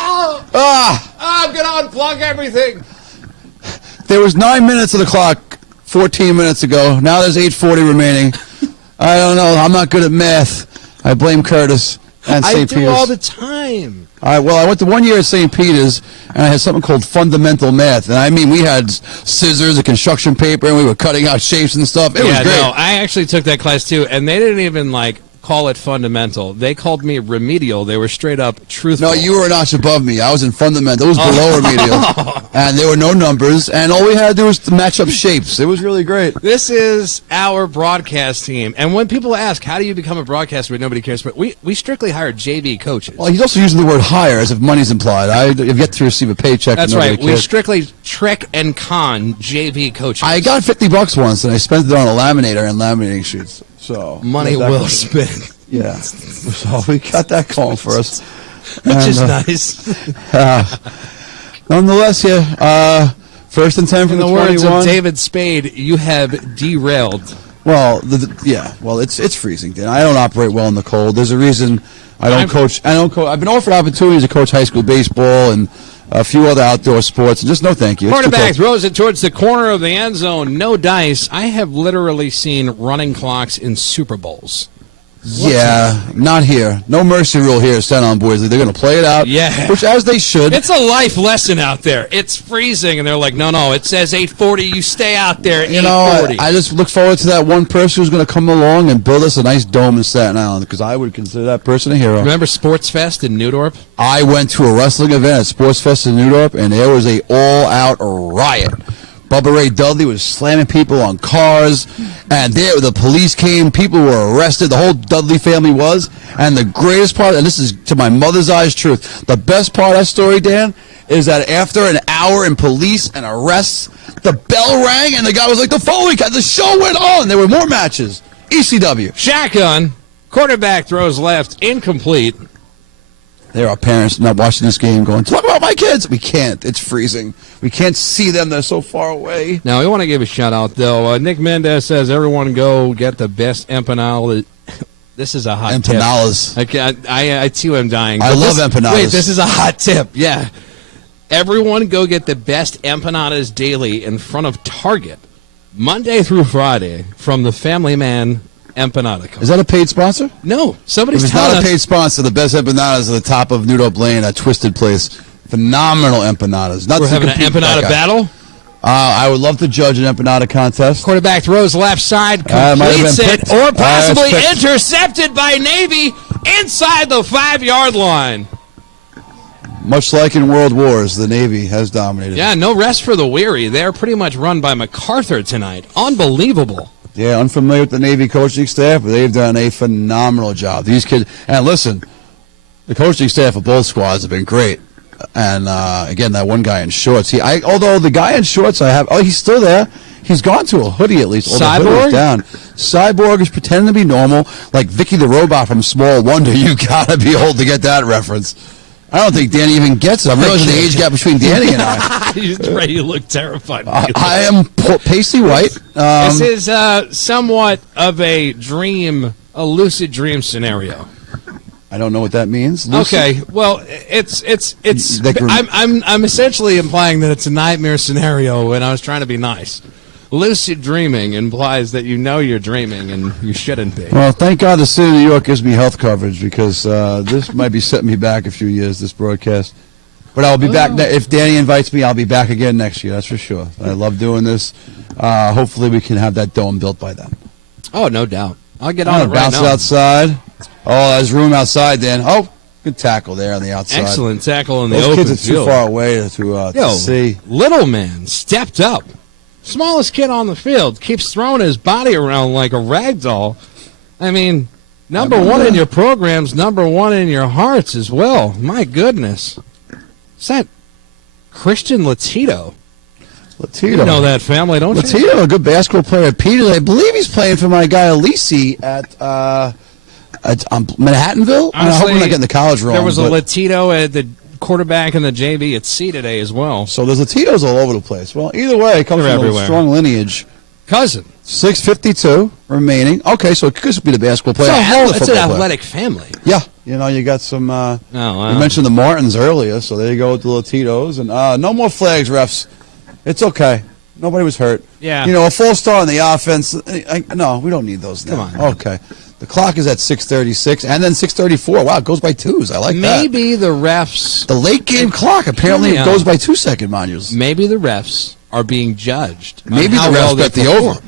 I'm going to unplug everything. There was 9 minutes of the clock 14 minutes ago. Now there's 8:40 remaining. I don't know. I'm not good at math. I blame Curtis and St. Peter's. I do all the time. All right, well, I went to 1 year at St. Peter's, and I had something called fundamental math. And I mean, we had scissors and construction paper, and we were cutting out shapes and stuff. It was great. No, I actually took that class, too, and they didn't even, call it fundamental. They called me remedial. They were straight up truthful. No, you were a notch above me. I was in fundamental. It was below remedial. And there were no numbers, and all we had to do was to match up shapes. It was really great. This is our broadcast team. And when people ask, how do you become a broadcaster when Nobody Cares, but we strictly hire JV coaches. Well, he's also using the word hire as if money's implied. I've yet to receive a paycheck. That's right. We strictly trick and con JV coaches. I got $50 once, and I spent it on a laminator and laminating sheets. So Money well spent. Yeah. So we got that going for us. Which is And, nice. Nonetheless, first and 10 from In the the words 21. of David Spade, you have derailed. Well, it's freezing. Dan. I don't operate well in the cold. There's a reason I don't coach. I've been offered opportunities to coach high school baseball and a few other outdoor sports, and just no thank you. It's too Quarterback cold. throws it towards the corner of the end zone. No dice. I have literally seen running clocks in Super Bowls. Yeah, not here. No mercy rule here, St. on Boys. They're going to play it out, which as they should. It's a life lesson out there. It's freezing, and they're like, no, it says 8:40. You stay out there at 8:40. I just look forward to that one person who's going to come along and build us a nice dome in Staten Island, because I would consider that person a hero. Remember Sports Fest in Newdorp? I went to a wrestling event at Sports Fest in Newdorp, and there was a all-out riot. Bubba Ray Dudley was slamming people on cars, and there the police came. People were arrested. The whole Dudley family was. And the greatest part, and this is to my mother's eyes truth, the best part of that story, Dan, is that after an hour in police and arrests, the bell rang, and the guy was like, the show went on. There were more matches. ECW. Shotgun. Quarterback throws left. Incomplete. There are parents not watching this game going, talk about my kids. We can't. It's freezing. We can't see them. They're so far away. Now, we want to give a shout-out, though. Nick Mendez says, everyone go get the best empanada. This is a hot Empanadas. tip. I too am dying. I love empanadas. Wait, this is a hot tip. Yeah. Everyone go get the best empanadas daily in front of Target, Monday through Friday, from the Family Man Empanada Company. Is that a paid sponsor? No. Somebody's If it's telling not a us. paid sponsor, the best empanadas at the top of Newdorp Lane, a Twisted Place. Phenomenal empanadas. Not We're to having an compete with empanada that guy. battle. I would love to judge an empanada contest. Quarterback throws left side, might have completes been it, picked. or possibly It's picked. intercepted by Navy inside the 5-yard line. Much like in World Wars, the Navy has dominated. Yeah, no rest for the weary. They're pretty much run by MacArthur tonight. Unbelievable. Yeah, unfamiliar with the Navy coaching staff, but they've done a phenomenal job. These kids, and listen, the coaching staff of both squads have been great. And again, that one guy in shorts. Although the guy in shorts, he's still there. He's gone to a hoodie at least. Cyborg? The hoodie is down. Cyborg is pretending to be normal, like Vicky the Robot from Small Wonder. You gotta be old to get that reference. I don't think Danny even gets it. I'm realizing the age gap between Danny and I. You look terrified. I am pasty white. This is somewhat of a lucid dream scenario. I don't know what that means. Lucy? Okay, well, it's. Like I'm essentially implying that it's a nightmare scenario, and I was trying to be nice. Lucid dreaming implies that you know you're dreaming and you shouldn't be. Well, thank God the city of New York gives me health coverage, because this might be setting me back a few years, this broadcast. But I'll be back. If Danny invites me, I'll be back again next year, that's for sure. I love doing this. Hopefully we can have that dome built by then. Oh, no doubt. I'll get on it right bounce now. it outside. Oh, there's room outside, Dan. Oh, good tackle there on the outside. Excellent tackle in the Those open kids are too field. far away to see. Little man stepped up. Smallest kid on the field keeps throwing his body around like a rag doll. I mean, number one in your programs, number one in your hearts as well. My goodness. Is that Christian Latito? Latito. You know that family, don't you? Latito, a good basketball player at Peters. I believe he's playing for my guy Alisi at Manhattanville. I hope I'm not getting the college wrong. There was a Latito at the quarterback in the JV at C today as well. So there's Latinos all over the place. Well, either way, it comes They're from everywhere. a strong lineage. Cousin. 652 remaining. Okay, so it could be the basketball player. and the It's an football player. athletic family. Yeah, you got some. Oh, wow. You mentioned the Martins earlier, so there you go with the Latitos. And no more flags, refs. It's okay. Nobody was hurt. Yeah. A false start on the offense. No, we don't need those now. Come on. Okay. The clock is at 6:36 and then 6:34. Wow, it goes by twos. I like that. Maybe the refs. The late game clock, apparently it goes by 2-second modules. Maybe the refs are being judged. on Maybe the how refs well they bet the perform. over.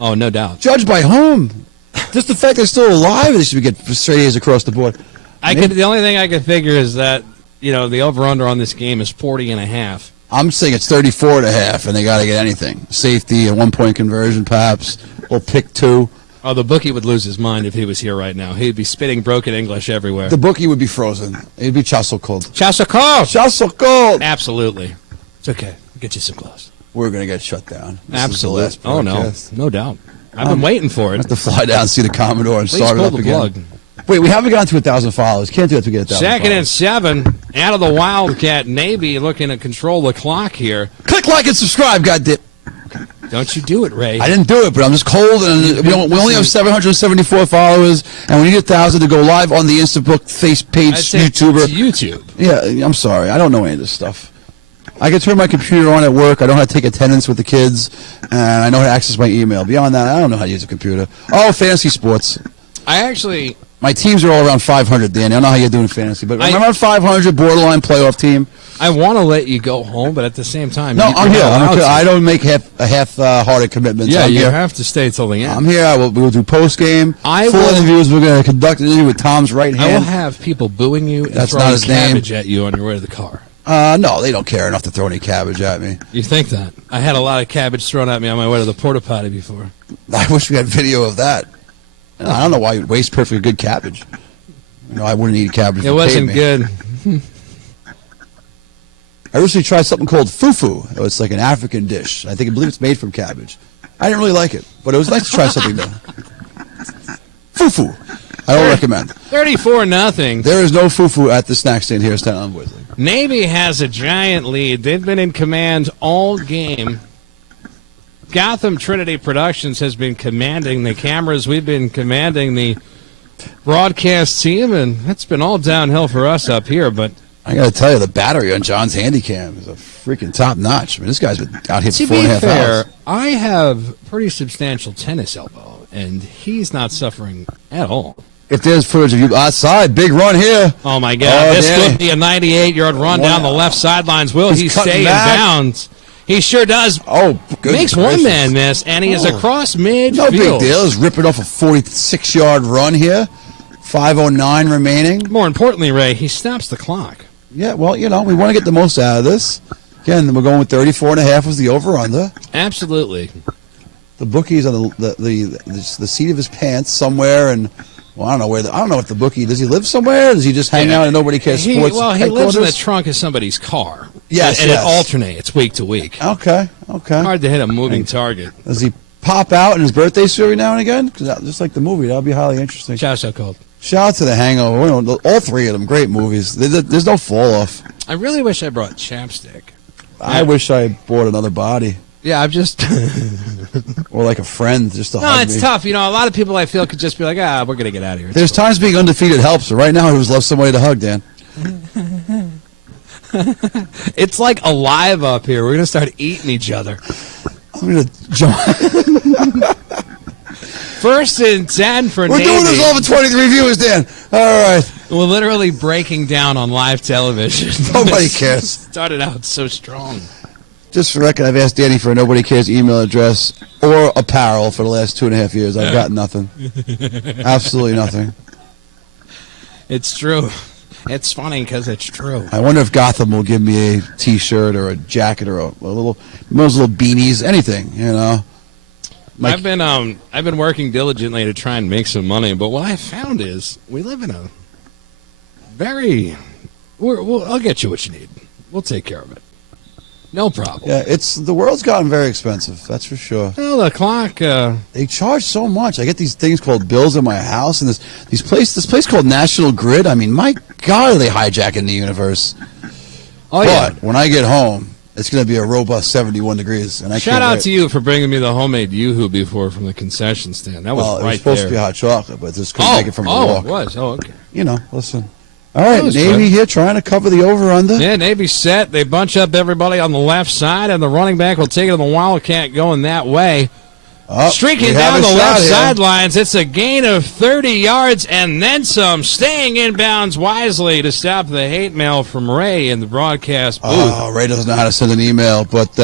Oh, no doubt. Judged by whom? Just the fact they're still alive, they should get straight A's across the board. The only thing I could figure is that, the over-under on this game is 40.5. I'm saying it's 34.5, and they got to get anything. Safety, a 1-point conversion, perhaps, or pick two. Oh, the bookie would lose his mind if he was here right now. He'd be spitting broken English everywhere. The bookie would be frozen. It'd be so cold. Chasakov! So cold. Absolutely. It's okay. We'll get you some gloves. We're going to get shut down. This is the Absolutely. last Oh, no. broadcast. No doubt. I've been waiting for it. I have to fly down and see the Commodore and Please start it pull up the again. plug. Wait, we haven't gotten to 1,000 followers. Can't do that to get 1,000 Second and followers. 7. Out of the Wildcat. Navy looking to control the clock here. Click like and subscribe, goddamn. Don't you do it, Ray. I didn't do it, but I'm just cold, and we only have 774 followers, and we need 1,000 to go live on the Instabook face page, I'd say YouTuber. it's YouTube. Yeah, I'm sorry. I don't know any of this stuff. I can turn my computer on at work. I know how to take attendance with the kids, and I know how to access my email. Beyond that, I don't know how to use a computer. Oh, fantasy sports. My teams are all around 500, Danny. I don't know how you're doing fantasy, but I'm around 500, borderline playoff team. I want to let you go home, but at the same time, No, I'm here. I don't make half-hearted commitments. Yeah, I'm you here. have to stay till the end. I'm here. We will do post-game. I full will- interviews. We're going to conduct an interview with Tom's right I will hand. have people booing you and That's not throwing his name. cabbage at you on your way to the car. No, they don't care enough to throw any cabbage at me. You think that? I had a lot of cabbage thrown at me on my way to the porta potty before. I wish we had video of that. I don't know why you'd waste perfectly good cabbage. I wouldn't eat cabbage. It wasn't good. I recently tried something called fufu. It's like an African dish. I believe it's made from cabbage. I didn't really like it, but it was nice to try something new. Fufu. I don't recommend. 34-0. There is no fufu at the snack stand here in Staten Island, Boise. Navy has a giant lead. They've been in command all game. Gotham Trinity Productions has been commanding the cameras. We've been commanding the broadcast team, and it's been all downhill for us up here. But I got to tell you, the battery on John's Handycam is a freaking top notch. I mean, this guy's been out here to for 4.5 be hours. fair, I have pretty substantial tennis elbow, and he's not suffering at all. If there's footage of you outside, big run here. Oh, my God. This Danny. could be a 98-yard run down the left sidelines. Will he He's cutting stay in back. bounds? He sure does. Oh, goodness Makes one gracious. man miss, and he is across midfield. No big deal. He's ripping off a 46-yard run here. 5:09 remaining. More importantly, Ray, he stops the clock. Yeah, well, we want to get the most out of this. Again, we're going with 34.5 was the over-under. Absolutely. The bookie's on the seat of his pants somewhere, and well, I don't know where. I don't know if the bookie does. He live somewhere? Does he just hang out and nobody cares? He Sports lives in the headquarters? trunk of somebody's car. Yes, and yes. it alternates week to week. Okay. Hard to hit a moving target. Does he pop out in his birthday suit every now and again? 'Cause just like the movie, that would be highly interesting. Shout out called. Shout out to The Hangover. All three of them, great movies. There's no fall off. I really wish I brought chapstick. I wish I bought another body. Yeah, I'm just. Or like a friend, just to No, hug it's me. tough. A lot of people I feel could just be like, we're going to get out of here. It's There's cool. times being undefeated helps. But right now, I would love somebody to hug, Dan. It's like alive up here. We're going to start eating each other. I'm gonna jump. 1st and 10 for We're Navy. doing this all for 23 viewers, Dan. All right. We're literally breaking down on live television. Nobody cares. Started out so strong. Just for record, I've asked Danny for a Nobody Cares email address or apparel for the last 2.5 years. I've got nothing. Absolutely nothing. It's true. It's funny because it's true. I wonder if Gotham will give me a T-shirt or a jacket or those little beanies, anything, I've been working diligently to try and make some money, but what I found is we live in a very. I'll get you what you need. We'll take care of it. No problem. Yeah, the world's gotten very expensive. That's for sure. Well, the clock. They charge so much. I get these things called bills in my house, and this place called National Grid. I mean, my God, are they hijacking the universe? Oh yeah. But when I get home, it's going to be a robust 71 degrees, and I Shout out to you for bringing me the homemade Yoo-Hoo before from the concession stand. That was Well, it right was supposed there. to be hot chocolate, but just couldn't make it from the walk. It was. Oh, okay. Listen. All right, was Navy good. here trying to cover the over-under. Yeah, Navy's set. They bunch up everybody on the left side, and the running back will take it to the Wildcat going that way. Oh, Streaking we have down a the shot left here. sidelines. It's a gain of 30 yards and then some. Staying inbounds wisely to stop the hate mail from Ray in the broadcast booth. Oh, Ray doesn't know how to send an email, but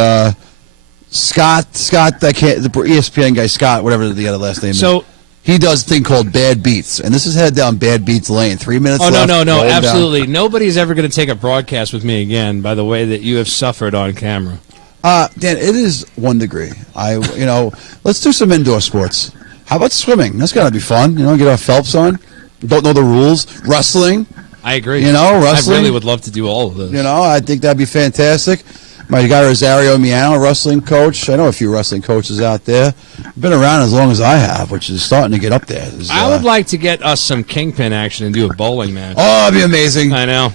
Scott, the ESPN guy, Scott, whatever the other last name is. So he does a thing called Bad Beats, and this is headed down Bad Beats Lane. 3 minutes Oh, left. no, roll down. absolutely. Nobody's ever going to take a broadcast with me again by the way that you have suffered on camera. Dan, it is 1 degree. Let's do some indoor sports. How about swimming? That's got to be fun. Get our Phelps on. Don't know the rules. Wrestling. I agree. Wrestling. I really would love to do all of those. I think that'd be fantastic. My guy Rosario Miano, wrestling coach. I know a few wrestling coaches out there. Been around as long as I have, which is starting to get up there. I would like to get us some kingpin action and do a bowling match. Oh, that'd be amazing. I know.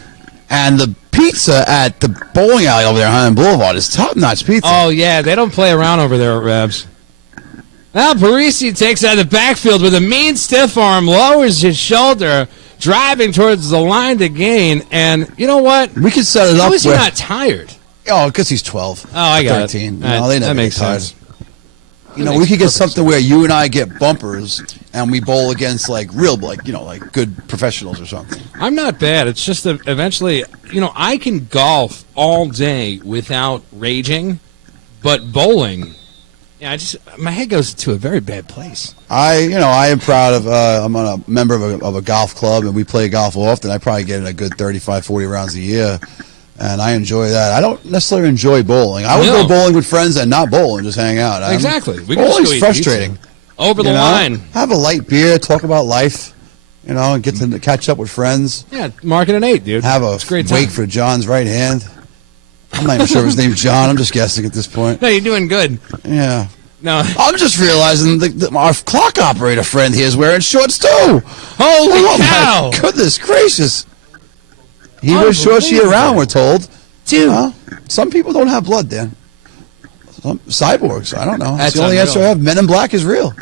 And the pizza at the bowling alley over there on Highland Boulevard is top-notch pizza. Oh, yeah. They don't play around over there at Rebs. Now Parisi takes out the backfield with a mean stiff arm, lowers his shoulder, driving towards the line to gain. And you know what? We could set it up. How is he not tired? Oh, because he's 12. Oh, I got 13. it. No, they never that makes get tired. sense. You know, we could get something where you and I get bumpers and we bowl against like good professionals or something. I'm not bad. It's just that eventually, I can golf all day without raging, but bowling, my head goes to a very bad place. I am proud of. I'm a member of a golf club, and we play golf often. I probably get in a good 35, 40 rounds a year, and I enjoy that. I don't necessarily enjoy bowling. I would go bowling with friends and not bowl and just hang out. Exactly. Bowling's frustrating. Over the line. Have a light beer, talk about life, and get to catch up with friends. Yeah, mark it an 8, dude. Have a wake for John's right hand. I'm not even sure if his name's John. I'm just guessing at this point. No, you're doing good. Yeah. No. I'm just realizing that our clock operator friend here is wearing shorts too. Holy cow! My goodness gracious. He wears shorts year-round, we're told. Dude. Some people don't have blood, Dan. Some cyborgs, I don't know. That's the only unreal. answer I have. Men in Black is real.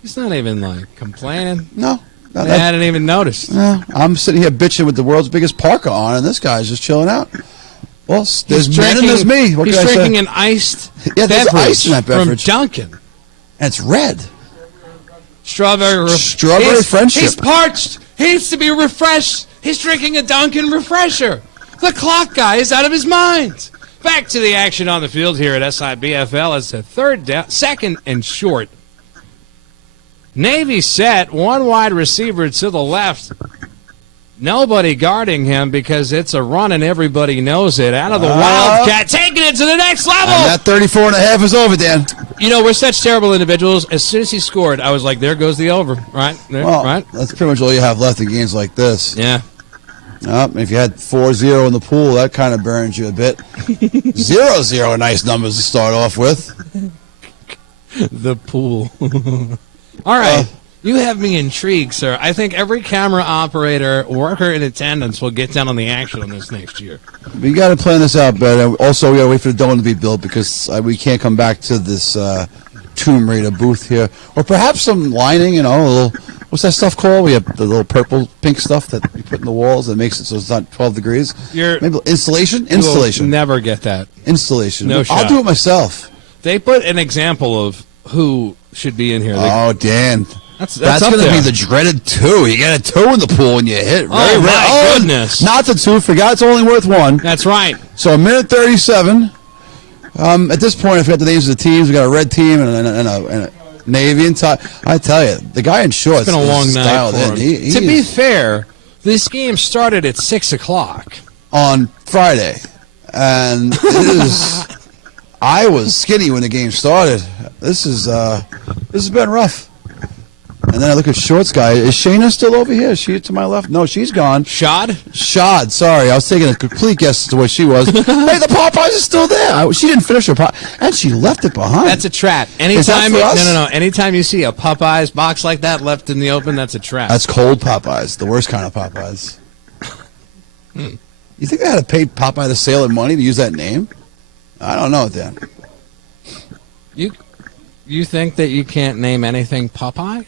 He's not even, complaining. No. I hadn't even noticed. No. I'm sitting here bitching with the world's biggest parka on, and this guy's just chilling out. Well, there's men and there's me. What he's can I say? drinking an iced there's beverage ice in that beverage. from Dunkin'. And it's red. Strawberry friendship. He's parched. He needs to be refreshed. He's drinking a Dunkin' refresher. The clock guy is out of his mind. Back to the action on the field here at SIBFL. It's a third down, second and short. Navy set, one wide receiver to the left. Nobody guarding him because it's a run and everybody knows it. Out of the Wildcat, taking it to the next level. And that 34.5 is over, Dan. We're such terrible individuals. As soon as he scored, I was like, there goes the over. Right? Right? That's pretty much all you have left in games like this. Yeah. If you had 4-0 in the pool, that kind of burns you a bit. 0-0 are nice numbers to start off with. The pool. All right. You have me intrigued, sir. I think every camera operator, worker in attendance will get down on the action on this next year. We got to plan this out better. Also, we got to wait for the dome to be built because we can't come back to this Tomb Raider booth here. Or perhaps some lining, a little, what's that stuff called? We have the little purple, pink stuff that we put in the walls that makes it so it's not 12 degrees. Maybe insulation? Installation. You'll never get that. Installation. No shot. I'll do it myself. They put an example of who should be in here. Dan. That's going to be the dreaded 2. You get a 2 in the pool and you hit. My goodness. Not the 2. Forgot it's only worth 1. That's right. So a minute 37. At this point, I forgot the names of the teams. We got a red team and a Navy and tie. I tell you, the guy in shorts. It's been a long night for him. To be fair, this game started at 6:00 on Friday, and I was skinny when the game started. This has been rough. And then I look at shorts guy. Is Shayna still over here? Is she to my left? No, she's gone. Shad, sorry. I was taking a complete guess as to where she was. Hey, the Popeyes is still there. She didn't finish her pie. And she left it behind. That's a trap. Anytime Anytime you see a Popeyes box like that left in the open, that's a trap. That's cold Popeyes. The worst kind of Popeyes. You think they had to pay Popeye the Sailor money to use that name? I don't know, Dan. You think that you can't name anything Popeye?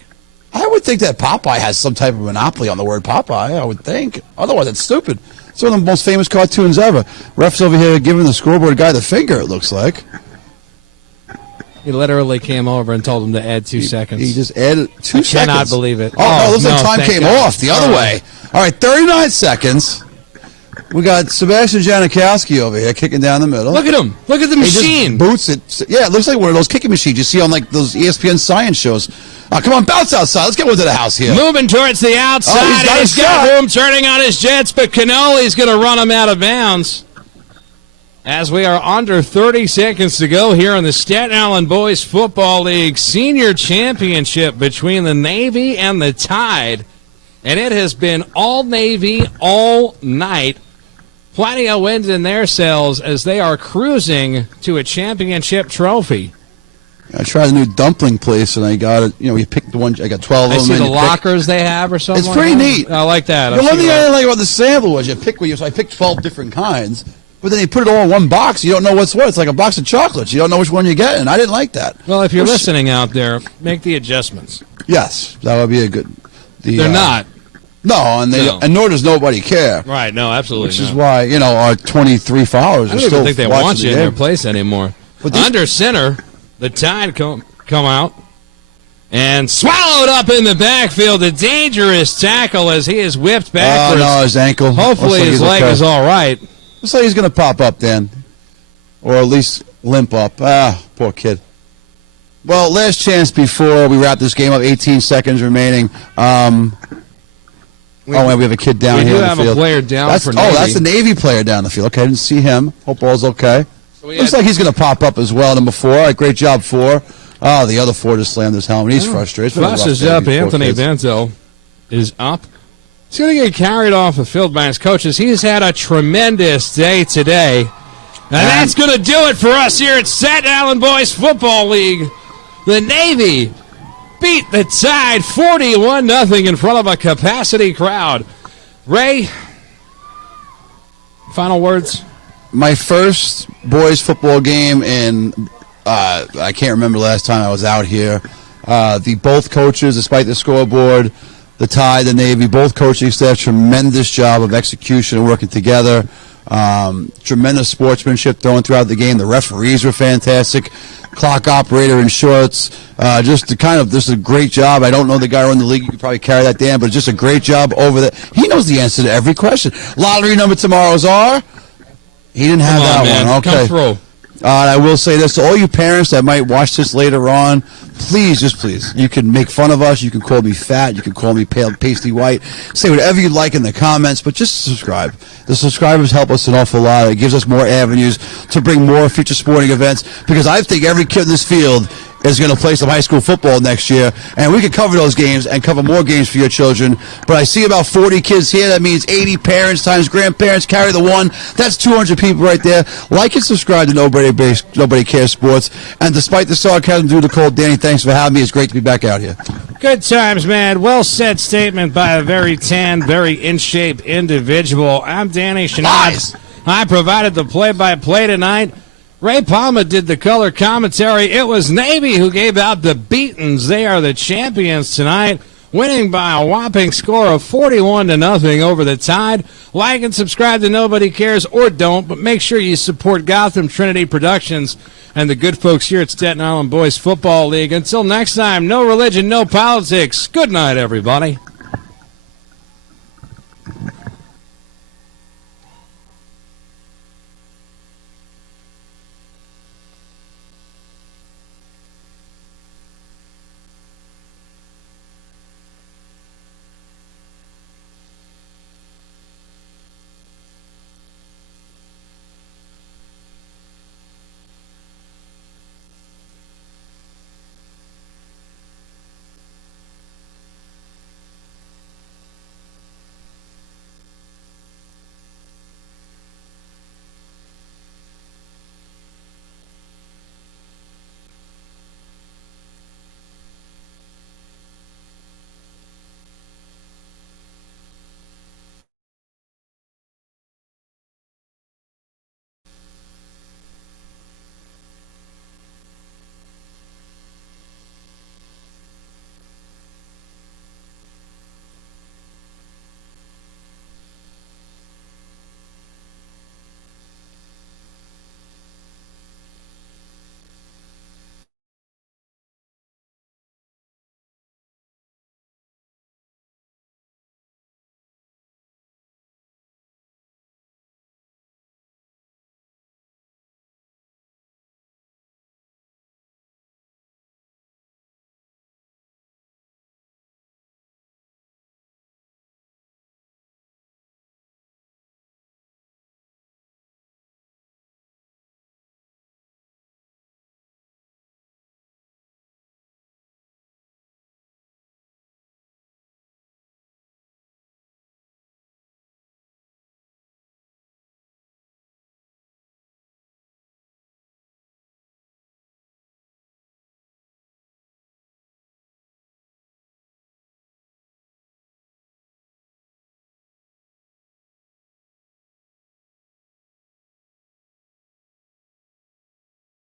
I would think that Popeye has some type of monopoly on the word Popeye, I would think. Otherwise, it's stupid. It's one of the most famous cartoons ever. Ref's over here giving the scoreboard guy the finger, it looks like. He literally came over and told him to add 2 seconds. He just added 2 seconds. I cannot believe it. Oh, no, it looks like time came off the other way. All right, 39 seconds. We got Sebastian Janikowski over here kicking down the middle. Look at him. Look at the machine. He just boots it. Yeah, it looks like one of those kicking machines you see on like those ESPN science shows. Come on, bounce outside. Let's get one to the house here. Moving towards the outside. He's got room turning on his jets, but Canoli's going to run him out of bounds. As we are under 30 seconds to go here in the Staten Island Boys Football League Senior Championship between the Navy and the Tide. And it has been all Navy all night. plenty of wind in their sails as they are cruising to a championship trophy. I tried a new dumpling place, and I got it. You know, we picked the one. I got 12 I of them. see the lockers they have or something. It's pretty neat. I like that. The one thing I didn't like about the sample was you pick one. So I picked 12 different kinds, but then you put it all in one box. You don't know what's what. It's like a box of chocolates. You don't know which one you get, and I didn't like that. Well, if you're listening out there, make the adjustments. Yes, that would be a good. They're not. No, and nor does nobody care. Right, no, absolutely Which is why, our 23 followers I are don't still even think they watching want you the in game. their place anymore. Under center, the Tide come out and swallowed up in the backfield. A dangerous tackle as he is whipped backwards. Oh, no, his ankle. Hopefully his leg is all right. Looks like he's going to pop up, Dan. Or at least limp up. Ah, poor kid. Well, last chance before we wrap this game up. 18 seconds remaining. We have a kid down here We do on have the field. A player down for Navy. Oh, that's the Navy player down the field. Okay, I didn't see him. Hope all's okay. So looks like he's going to pop up as well. Number 4. All right, great job, 4. Oh, the other 4 just slammed his helmet. He's frustrated. Flush is up. Anthony Benzel is up. He's going to get carried off the field by his coaches. He's had a tremendous day today. And that's going to do it for us here at Staten Island Boys Football League. The Navy beat the Tide 41-0 in front of a capacity crowd. Ray, final words? My first boys football game in, I can't remember the last time I was out here. Both coaches, despite the scoreboard, the Tide, the Navy, both coaching staff, tremendous job of execution and working together. Tremendous sportsmanship thrown throughout the game. The referees were fantastic. Clock operator in shorts. Just a great job. I don't know the guy running the league. You could probably carry that, Dan, but just a great job over there. He knows the answer to every question. Lottery number tomorrow's are? He didn't have that one. Okay. Come through. I will say this to all you parents that might watch this later on, please, you can make fun of us, you can call me fat, you can call me pale, pasty white, say whatever you like in the comments, but just subscribe. The subscribers help us an awful lot. It gives us more avenues to bring more future sporting events, because I think every kid in this field is going to play some high school football next year, and we could cover those games and cover more games for your children. But I see about 40 kids here. That means 80 parents times grandparents carry the 1. That's 200 people right there. Like and subscribe to Nobody Cares Sports. And despite the sarcasm due to the cold, Danny, thanks for having me. It's great to be back out here. Good times, man. Well said statement by a very tan, very in-shape individual. I'm Danny Shenard. I provided the play-by-play tonight. Ray Palma did the color commentary. It was Navy who gave out the beatings. They are the champions tonight, winning by a whopping score of 41-0 over the Tide. Like and subscribe to Nobody Cares, or don't, but make sure you support Gotham Trinity Productions and the good folks here at Staten Island Boys Football League. Until next time, no religion, no politics. Good night, everybody.